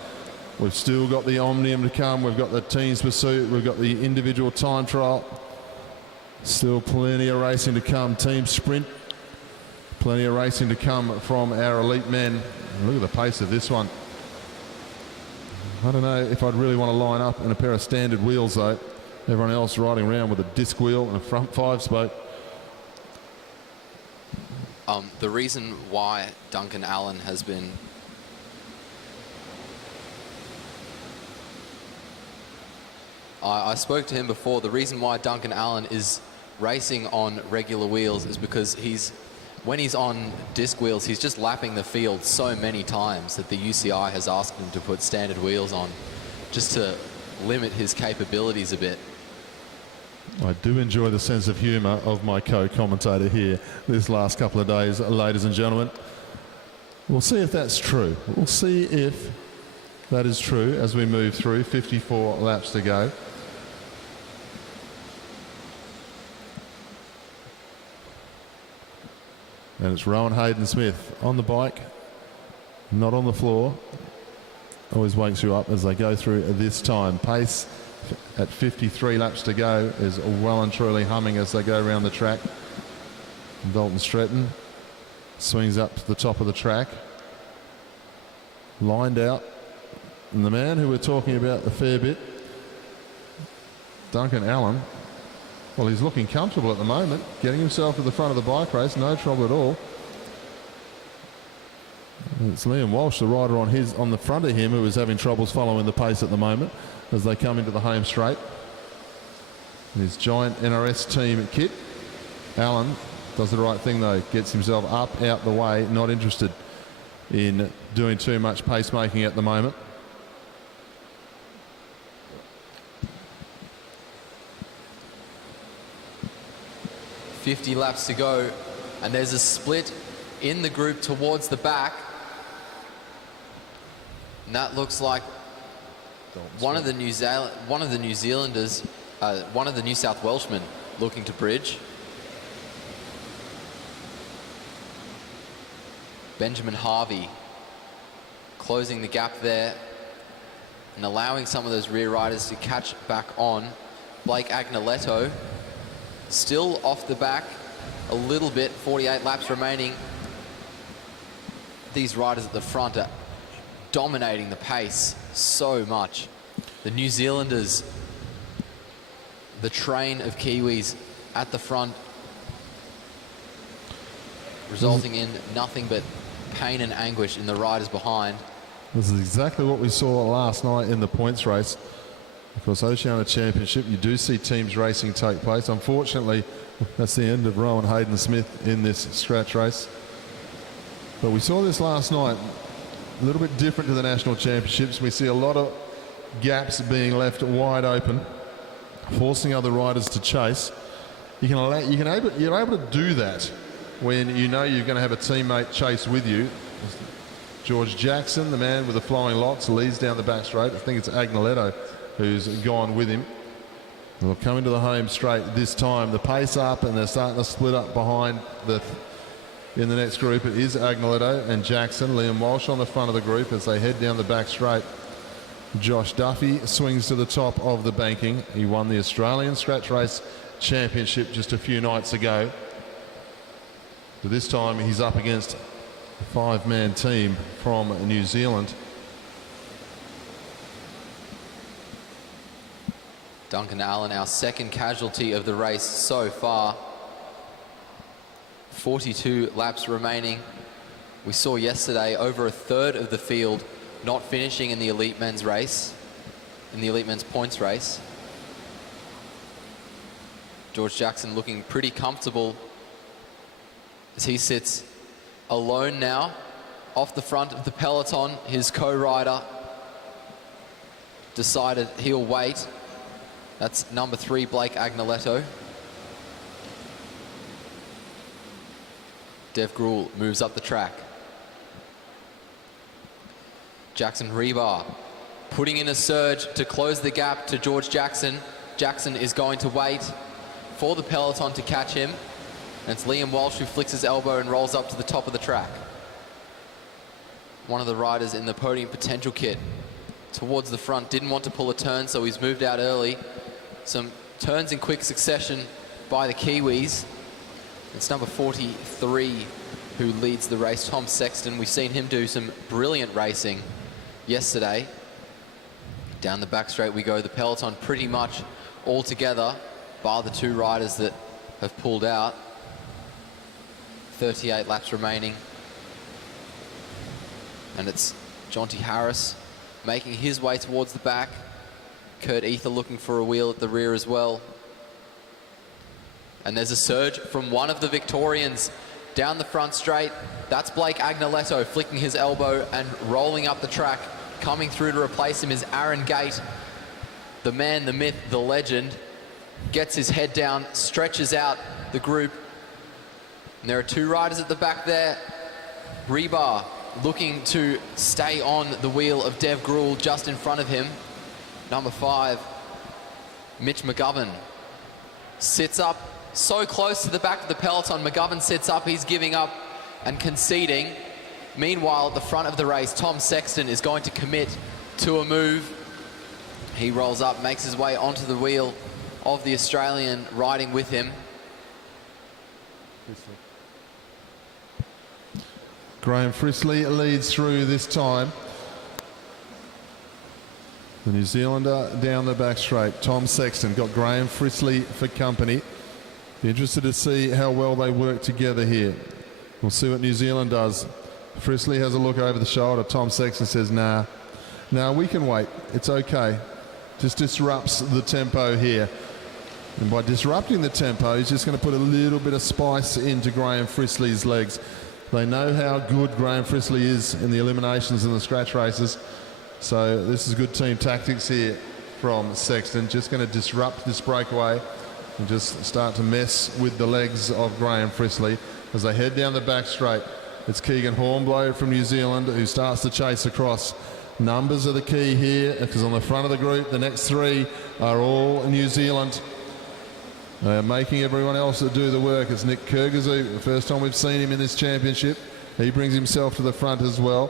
we've still got the Omnium to come, we've got the Teams Pursuit, we've got the individual time trial. Still plenty of racing to come. Team Sprint, plenty of racing to come from our elite men. Look at the pace of this one. I don't know if I'd really want to line up in a pair of standard wheels though. Everyone else riding around with a disc wheel and a front 5-spoke. The reason why Duncan Allen has been I spoke to him before. The reason why Duncan Allen is racing on regular wheels is because when he's on disc wheels, he's just lapping the field so many times that the UCI has asked him to put standard wheels on just to limit his capabilities a bit. I do enjoy the sense of humour of my co-commentator here this last couple of days, ladies and gentlemen. We'll see if that's true. We'll see if that is true as we move through. 54 laps to go. And it's Rowan Hayden Smith on the bike, not on the floor. Always wakes you up as they go through this time. Pace at 53 laps to go is well and truly humming as they go around the track. Dalton Stretton swings up to the top of the track, lined out. And the man who we're talking about a fair bit, Duncan Allen, well, he's looking comfortable at the moment, getting himself to the front of the bike race, no trouble at all. And it's Liam Walsh, the rider on the front of him, who is having troubles following the pace at the moment as they come into the home straight. And his giant NRS team kit. Allen Does the right thing though, gets himself up, out the way, not interested in doing too much pacemaking at the moment. .50 laps to go, and there's a split in the group towards the back. And that looks like one of the New South Welshmen looking to bridge. Benjamin Harvey closing the gap there and allowing some of those rear riders to catch back on. Blake Agnoletto still off the back a little bit, 48 laps remaining. These riders at the front are dominating the pace so much. The New Zealanders, the train of Kiwis at the front, resulting in nothing but pain and anguish in the riders behind. This is exactly what we saw last night in the points race. Of course, Oceania Championship, you do see teams racing take place. Unfortunately, that's the end of Rowan Hayden-Smith in this scratch race. But we saw this last night, a little bit different to the national championships. We see a lot of gaps being left wide open, forcing other riders to chase. You're able to do that when you know you're going to have a teammate chase with you. George Jackson, the man with the flowing locks, leads down the back straight. I think it's Agnoletto who's gone with him. They'll come into the home straight this time. The pace up, and they're starting to split up behind in the next group. It is Agnoletto and Jackson. Liam Walsh on the front of the group as they head down the back straight. Josh Duffy swings to the top of the banking. He won the Australian Scratch Race Championship just a few nights ago. But this time he's up against a five-man team from New Zealand. Duncan Allen, our second casualty of the race so far. 42 laps remaining. We saw yesterday over a third of the field not finishing in the elite men's race, in the elite men's points race. George Jackson looking pretty comfortable as he sits alone now off the front of the peloton. His co-rider decided he'll wait. That's number 3, Blake Agnoletto. Dev Gruhl moves up the track. Jackson Rebar putting in a surge to close the gap to George Jackson. Jackson is going to wait for the peloton to catch him. And it's Liam Walsh who flicks his elbow and rolls up to the top of the track. One of the riders in the podium potential kit towards the front didn't want to pull a turn, so he's moved out early. Some turns in quick succession by the Kiwis. It's number 43 who leads the race, Tom Sexton. We've seen him do some brilliant racing yesterday. Down the back straight we go. The peloton pretty much all together, bar the 2 riders that have pulled out. 38 laps remaining. And it's Jonty Harris making his way towards the back. Kurt Ether looking for a wheel at the rear as well. And there's a surge from one of the Victorians down the front straight. That's Blake Agnoletto flicking his elbow and rolling up the track. Coming through to replace him is Aaron Gate, the man, the myth, the legend. Gets his head down, stretches out the group. And there are 2 riders at the back there. Rebar looking to stay on the wheel of Dev Gruhl just in front of him. Number 5, Mitch McGovern sits up so close to the back of the peloton. McGovern sits up, he's giving up and conceding. Meanwhile, at the front of the race, Tom Sexton is going to commit to a move. He rolls up, makes his way onto the wheel of the Australian riding with him. Graham Frisley leads through this time. The New Zealander down the back straight. Tom Sexton got Graham Frisley for company. Be interested to see how well they work together here. We'll see what New Zealand does. Frisley has a look over the shoulder. Tom Sexton says, nah, we can wait. It's okay. Just disrupts the tempo here. And by disrupting the tempo, he's just going to put a little bit of spice into Graham Frisley's legs. They know how good Graham Frisley is in the eliminations and the scratch races. So this is good team tactics here from Sexton. Just going to disrupt this breakaway and just start to mess with the legs of Graham Frisley as they head down the back straight. It's Keegan Hornblow from New Zealand who starts to chase across. Numbers are the key here because on the front of the group, the next three are all New Zealand. Making everyone else do the work. It's Nick Kyrgyzou, the first time we've seen him in this championship. He brings himself to the front as well.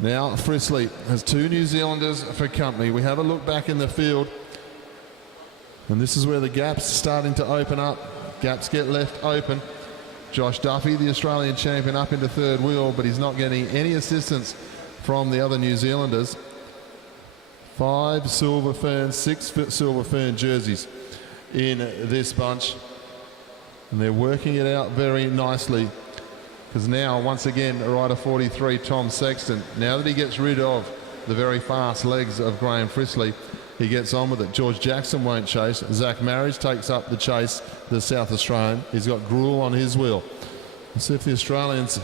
Now Frisley has two New Zealanders for company. We have a look back in the field, and this is where the gaps are starting to open up. Gaps get left open. Josh Duffy, the Australian champion, up into third wheel, but he's not getting any assistance from the other New Zealanders. 5 Silver Fern, 6 Silver Fern jerseys in this bunch, and they're working it out very nicely because now once again rider 43 Tom Sexton, now that he gets rid of the very fast legs of Graham Frisley, he gets on with it. George Jackson won't chase. Zach Meares takes up the chase, the South Australian. He's got Gruel on his wheel. Let's see if the Australians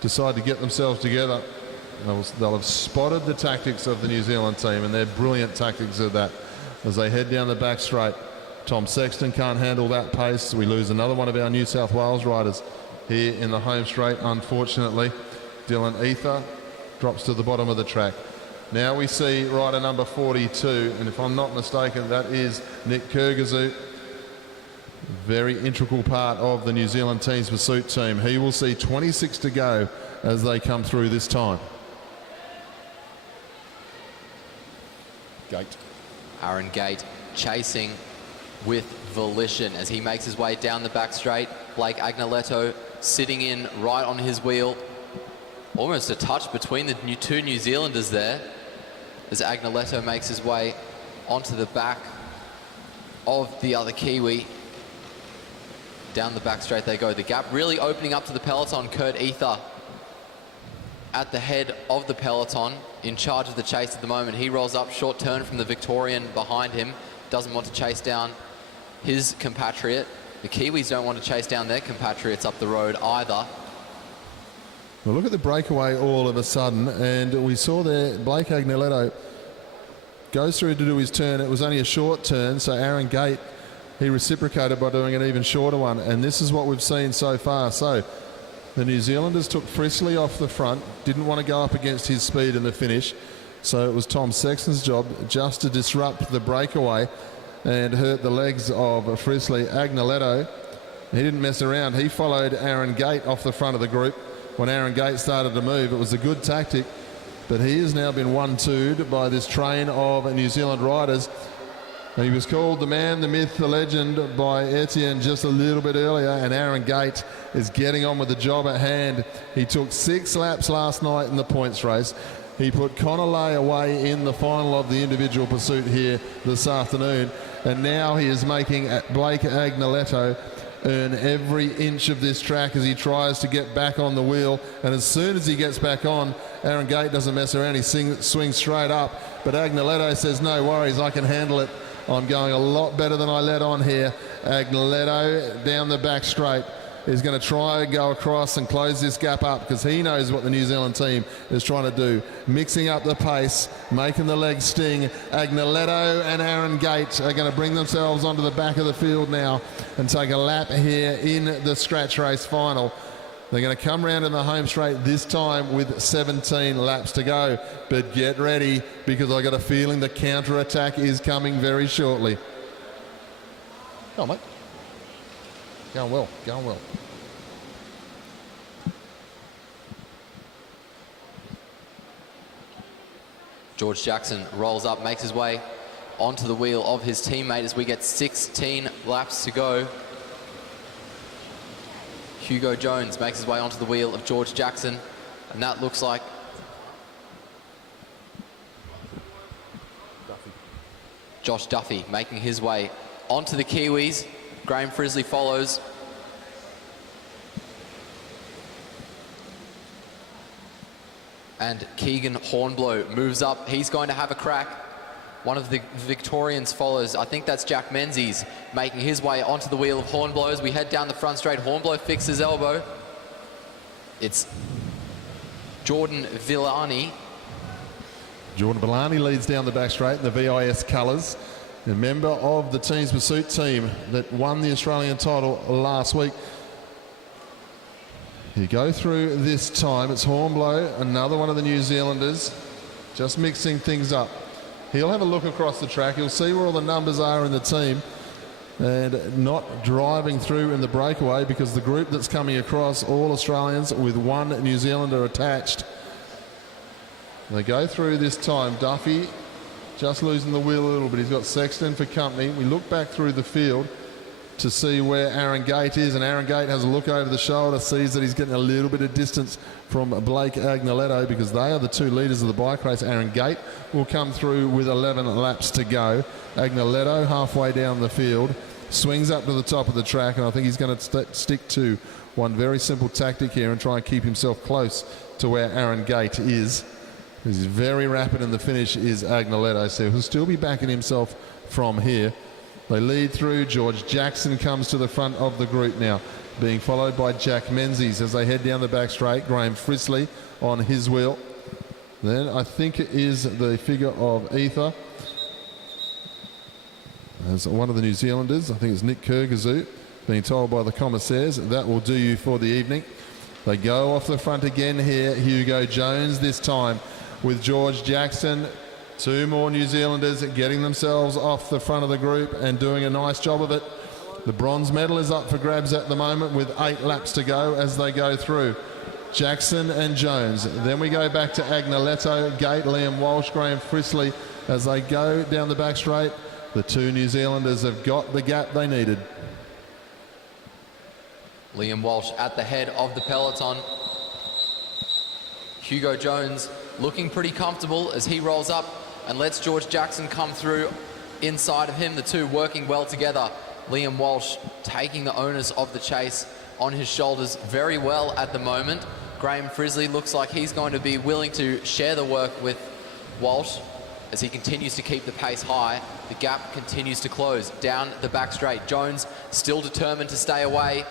decide to get themselves together. They'll have spotted the tactics of the New Zealand team, and they're brilliant tactics at that as they head down the back straight. Tom Sexton can't handle that pace. We lose another one of our New South Wales riders here in the home straight, unfortunately. Dylan Ether drops to the bottom of the track. Now we see rider number 42, and if I'm not mistaken, that is Nick Kyrgyzou. Very integral part of the New Zealand team's pursuit team. He will see 26 to go as they come through this time. Gate. Aaron Gate chasing with volition as he makes his way down the back straight. Blake Agnoletto sitting in right on his wheel. Almost a touch between the two New Zealanders there as Agnoletto makes his way onto the back of the other Kiwi. Down the back straight they go. The gap really opening up to the peloton. Kurt Ether at the head of the peloton, in charge of the chase at the moment. He rolls up, short turn from the Victorian behind him. Doesn't want to chase down his compatriot. The Kiwis don't want to chase down their compatriots up the road either. Well, look at the breakaway all of a sudden, and we saw there Blake Agnoletto goes through to do his turn. It was only a short turn, so Aaron Gate, he reciprocated by doing an even shorter one, and this is what we've seen so far. So the New Zealanders took Frisley off the front, didn't want to go up against his speed in the finish, so it was Tom Sexton's job just to disrupt the breakaway and hurt the legs of Frisley. Agnoletto, he didn't mess around. He followed Aaron Gate off the front of the group. When Aaron Gate started to move, it was a good tactic, but he has now been 1-2'd by this train of New Zealand riders. He was called the man, the myth, the legend by Etienne just a little bit earlier, and Aaron Gate is getting on with the job at hand. He took 6 laps last night in the points race. He put Connor Lay away in the final of the individual pursuit here this afternoon, and now he is making Blake Agnoletto earn every inch of this track as he tries to get back on the wheel. And as soon as he gets back on, Aaron Gate doesn't mess around. He swings straight up, but Agnoletto says, no worries, I can handle it. I'm going a lot better than I let on here. Agnoletto down the back straight is going to try and go across and close this gap up because he knows what the New Zealand team is trying to do. Mixing up the pace, making the legs sting. Agnoletto and Aaron Gate are going to bring themselves onto the back of the field now and take a lap here in the scratch race final. They're going to come round in the home straight this time with 17 laps to go. But get ready because I got a feeling the counter-attack is coming very shortly. Go on, mate. Going well, going well. George Jackson rolls up, makes his way onto the wheel of his teammate as we get 16 laps to go. Hugo Jones makes his way onto the wheel of George Jackson, and that looks like Josh Duffy making his way onto the Kiwis. Graham Frisley follows. And Keegan Hornblow moves up. He's going to have a crack One of the Victorians follows. I think that's Jack Menzies making his way onto the wheel of Hornblow as we head down the front straight. Hornblow fixes his elbow. It's Jordan Villani. Jordan Villani leads down the back straight in the VIS colours. A member of the Teams Pursuit team that won the Australian title last week. You go through this time. It's Hornblow, another one of the New Zealanders, just mixing things up. He'll have a look across the track. He'll see where all the numbers are in the team and not driving through in the breakaway because the group that's coming across, all Australians with one New Zealander attached. They go through this time. Duffy just losing the wheel a little bit. He's got Sexton for company. We look back through the field to see where Aaron Gate is, and Aaron Gate has a look over the shoulder, sees that he's getting a little bit of distance from Blake Agnoletto because they are the two leaders of the bike race. Aaron Gate will come through with 11 laps to go. Agnoletto halfway down the field swings up to the top of the track, and I think he's going to stick to one very simple tactic here and try and keep himself close to where Aaron Gate is. He's very rapid, and the finish is Agnoletto, so he'll still be backing himself from here. They lead through. George Jackson comes to the front of the group now, being followed by Jack Menzies as they head down the back straight. Graham Frisley on his wheel. Then I think it is the figure of Ether. As one of the New Zealanders, I think it's Nick Kurgazoo, being told by the commissaires that will do you for the evening. They go off the front again here. Hugo Jones this time with George Jackson. Two more New Zealanders getting themselves off the front of the group and doing a nice job of it. The bronze medal is up for grabs at the moment with 8 laps to go as they go through. Jackson and Jones. Then we go back to Agnoletto, Gate, Liam Walsh, Graham Frisley as they go down the back straight. The two New Zealanders have got the gap they needed. Liam Walsh at the head of the peloton. Hugo Jones looking pretty comfortable as he rolls up and lets George Jackson come through inside of him. The two working well together. Liam Walsh taking the onus of the chase on his shoulders very well at the moment. Graham Frisley looks like he's going to be willing to share the work with Walsh as he continues to keep the pace high. The gap continues to close down the back straight. Jones still determined to stay away,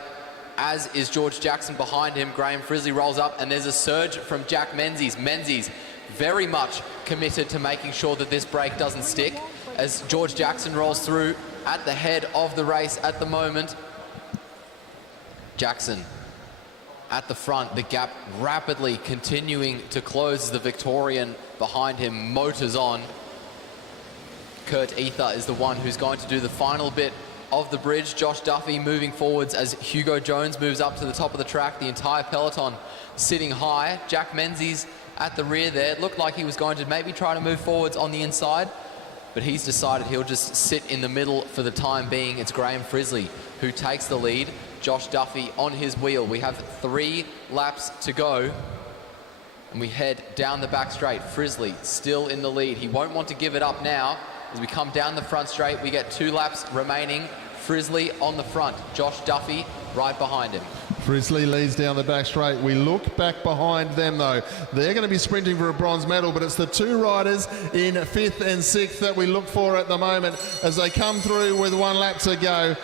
as is George Jackson behind him. Graham Frisley rolls up and there's a surge from Jack Menzies. Menzies very much committed to making sure that this break doesn't stick as George Jackson rolls through at the head of the race at the moment. Jackson at the front, the gap rapidly continuing to close as the Victorian behind him motors on. Kurt Ether is the one who's going to do the final bit of the bridge. Josh Duffy moving forwards as Hugo Jones moves up to the top of the track. The entire peloton sitting high. Jack Menzies at the rear there. It looked like he was going to maybe try to move forwards on the inside, but he's decided he'll just sit in the middle for the time being. It's Graham Frisley who takes the lead. Josh Duffy on his wheel. We have 3 laps to go and we head down the back straight. Frisley still in the lead. He won't want to give it up now. As we come down the front straight, we get 2 laps remaining. Frisley on the front, Josh Duffy right behind him. Frisley leads down the back straight. We look back behind them though. They're going to be sprinting for a bronze medal, but it's the 2 riders in 5th and 6th that we look for at the moment as they come through with 1 lap to go.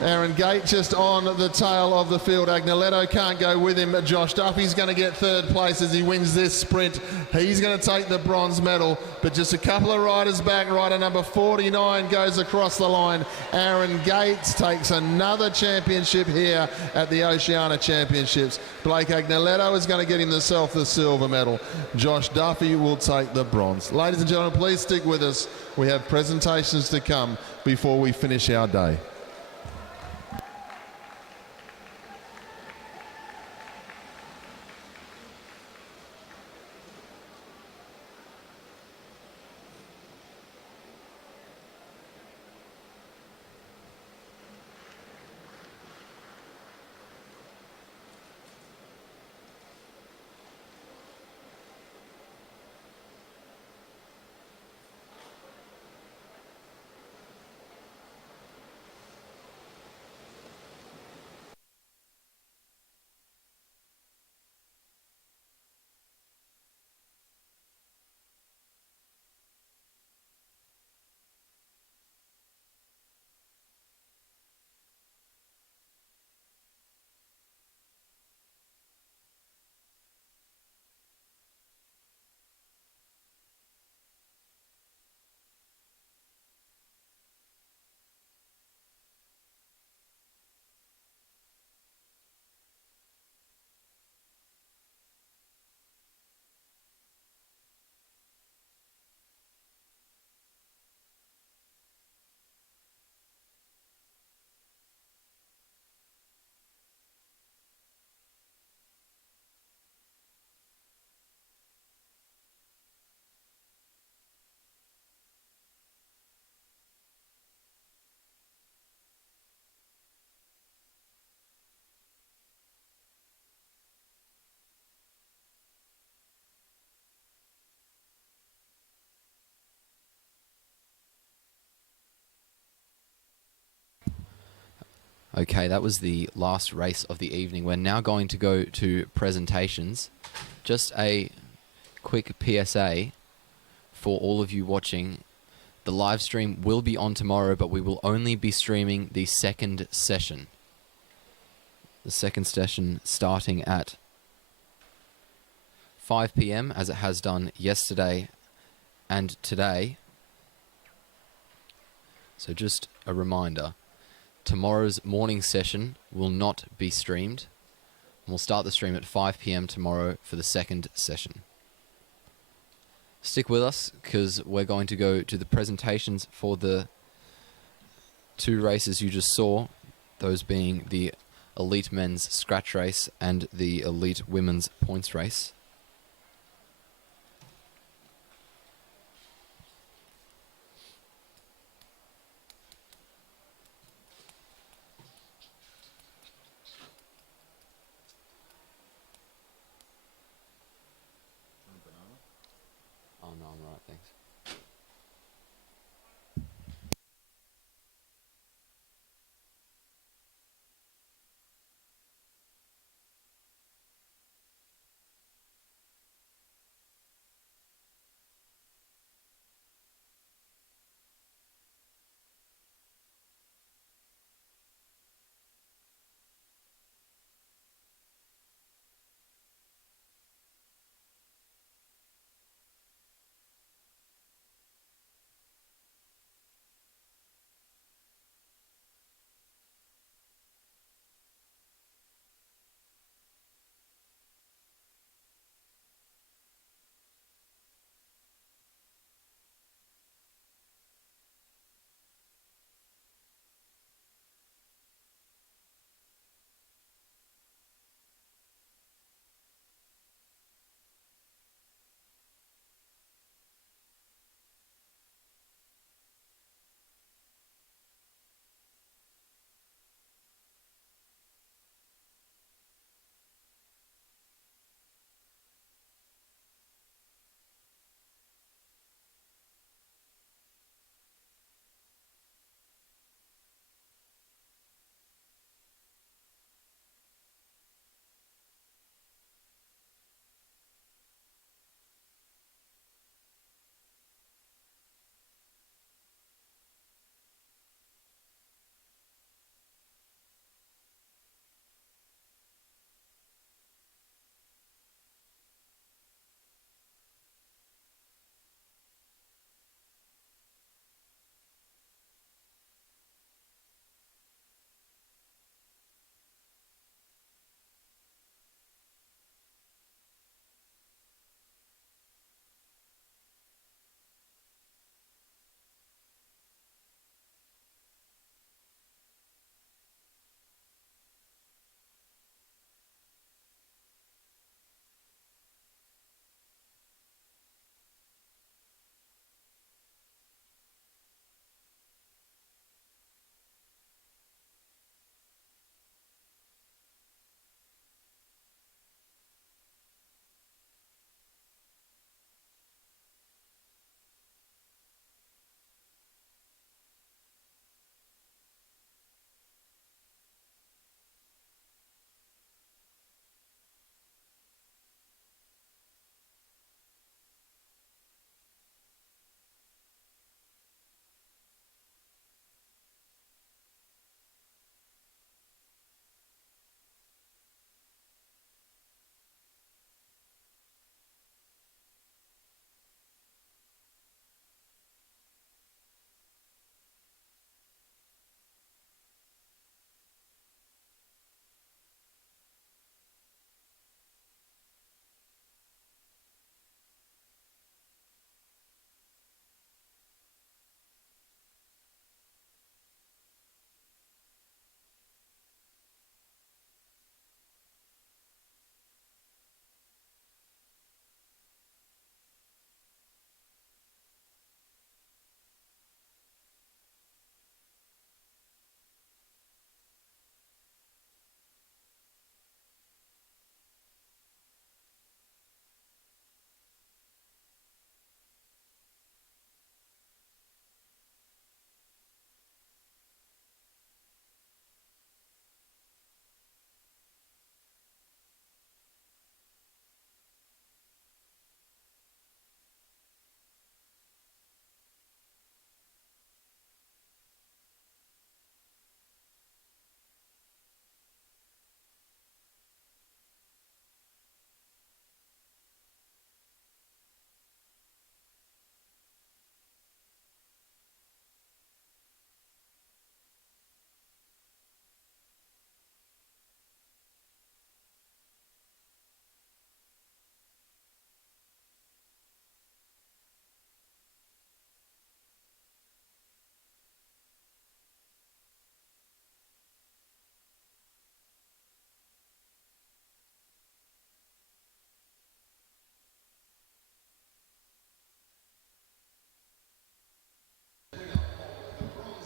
Aaron Gate just on the tail of the field. Agnoletto can't go with him. Josh Duffy's going to get 3rd place as he wins this sprint. He's going to take the bronze medal, but just a couple of riders back. Rider number 49 goes across the line. Aaron Gates takes another championship here at the Oceania Championships. Blake Agnoletto is going to get himself the silver medal. Josh Duffy will take the bronze. Ladies and gentlemen, please stick with us. We have presentations to come before we finish our day. Okay, that was the last race of the evening. We're now going to go to presentations. Just a quick PSA for all of you watching. The live stream will be on tomorrow, but we will only be streaming the second session. The second session starting at 5 p.m. as it has done yesterday and today. So just a reminder. Tomorrow's morning session will not be streamed. We'll start the stream at 5 p.m. tomorrow for the second session. Stick with us because we're going to go to the presentations for the two races you just saw, those being the Elite Men's Scratch Race and the Elite Women's Points Race. Oh no, I'm right, thanks.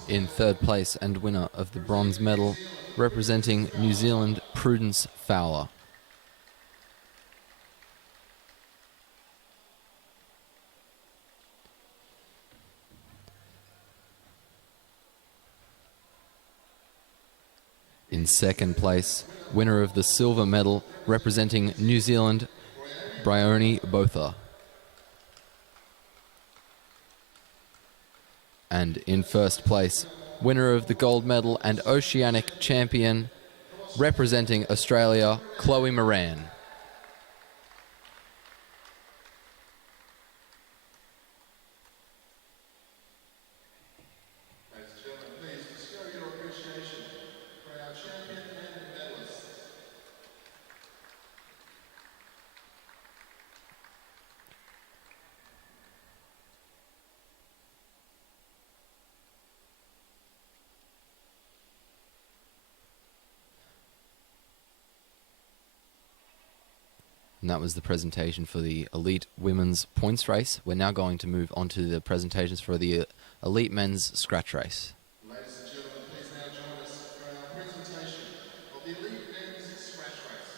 In third place and winner of the bronze medal, representing New Zealand, Prudence Fowler. In second place, winner of the silver medal, representing New Zealand, Bryony Botha. And in first place, winner of the gold medal and Oceanic champion, representing Australia, Chloe Moran. Ladies and gentlemen, please show your appreciation for our champion and medalist. And that was the presentation for the elite women's points race. We're now going to move on to the presentations for the elite men's scratch race. Ladies and gentlemen, please now join us for our presentation of the elite men's scratch race.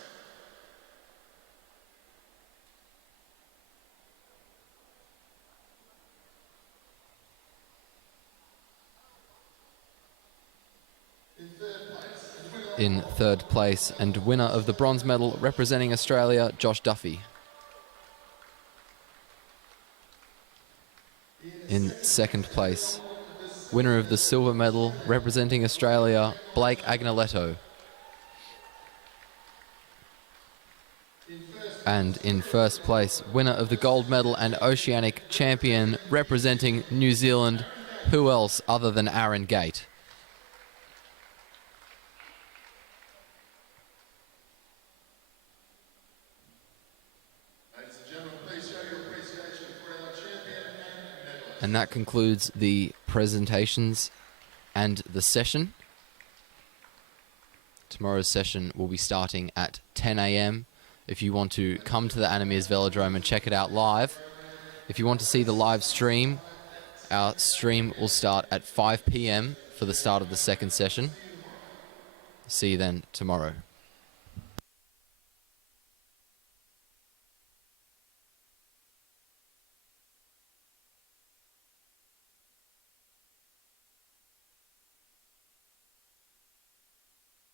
In third place and winner of the bronze medal, representing Australia, Josh Duffy. In second place, winner of the silver medal, representing Australia, Blake Agnoletto. And in first place, winner of the gold medal and Oceanic champion, representing New Zealand, who else other than Aaron Gate. And that concludes the presentations and the session. Tomorrow's session will be starting at 10 a.m. If you want to come to the Meares Velodrome and check it out live. If you want to see the live stream, our stream will start at 5 p.m. for the start of the second session. See you then tomorrow.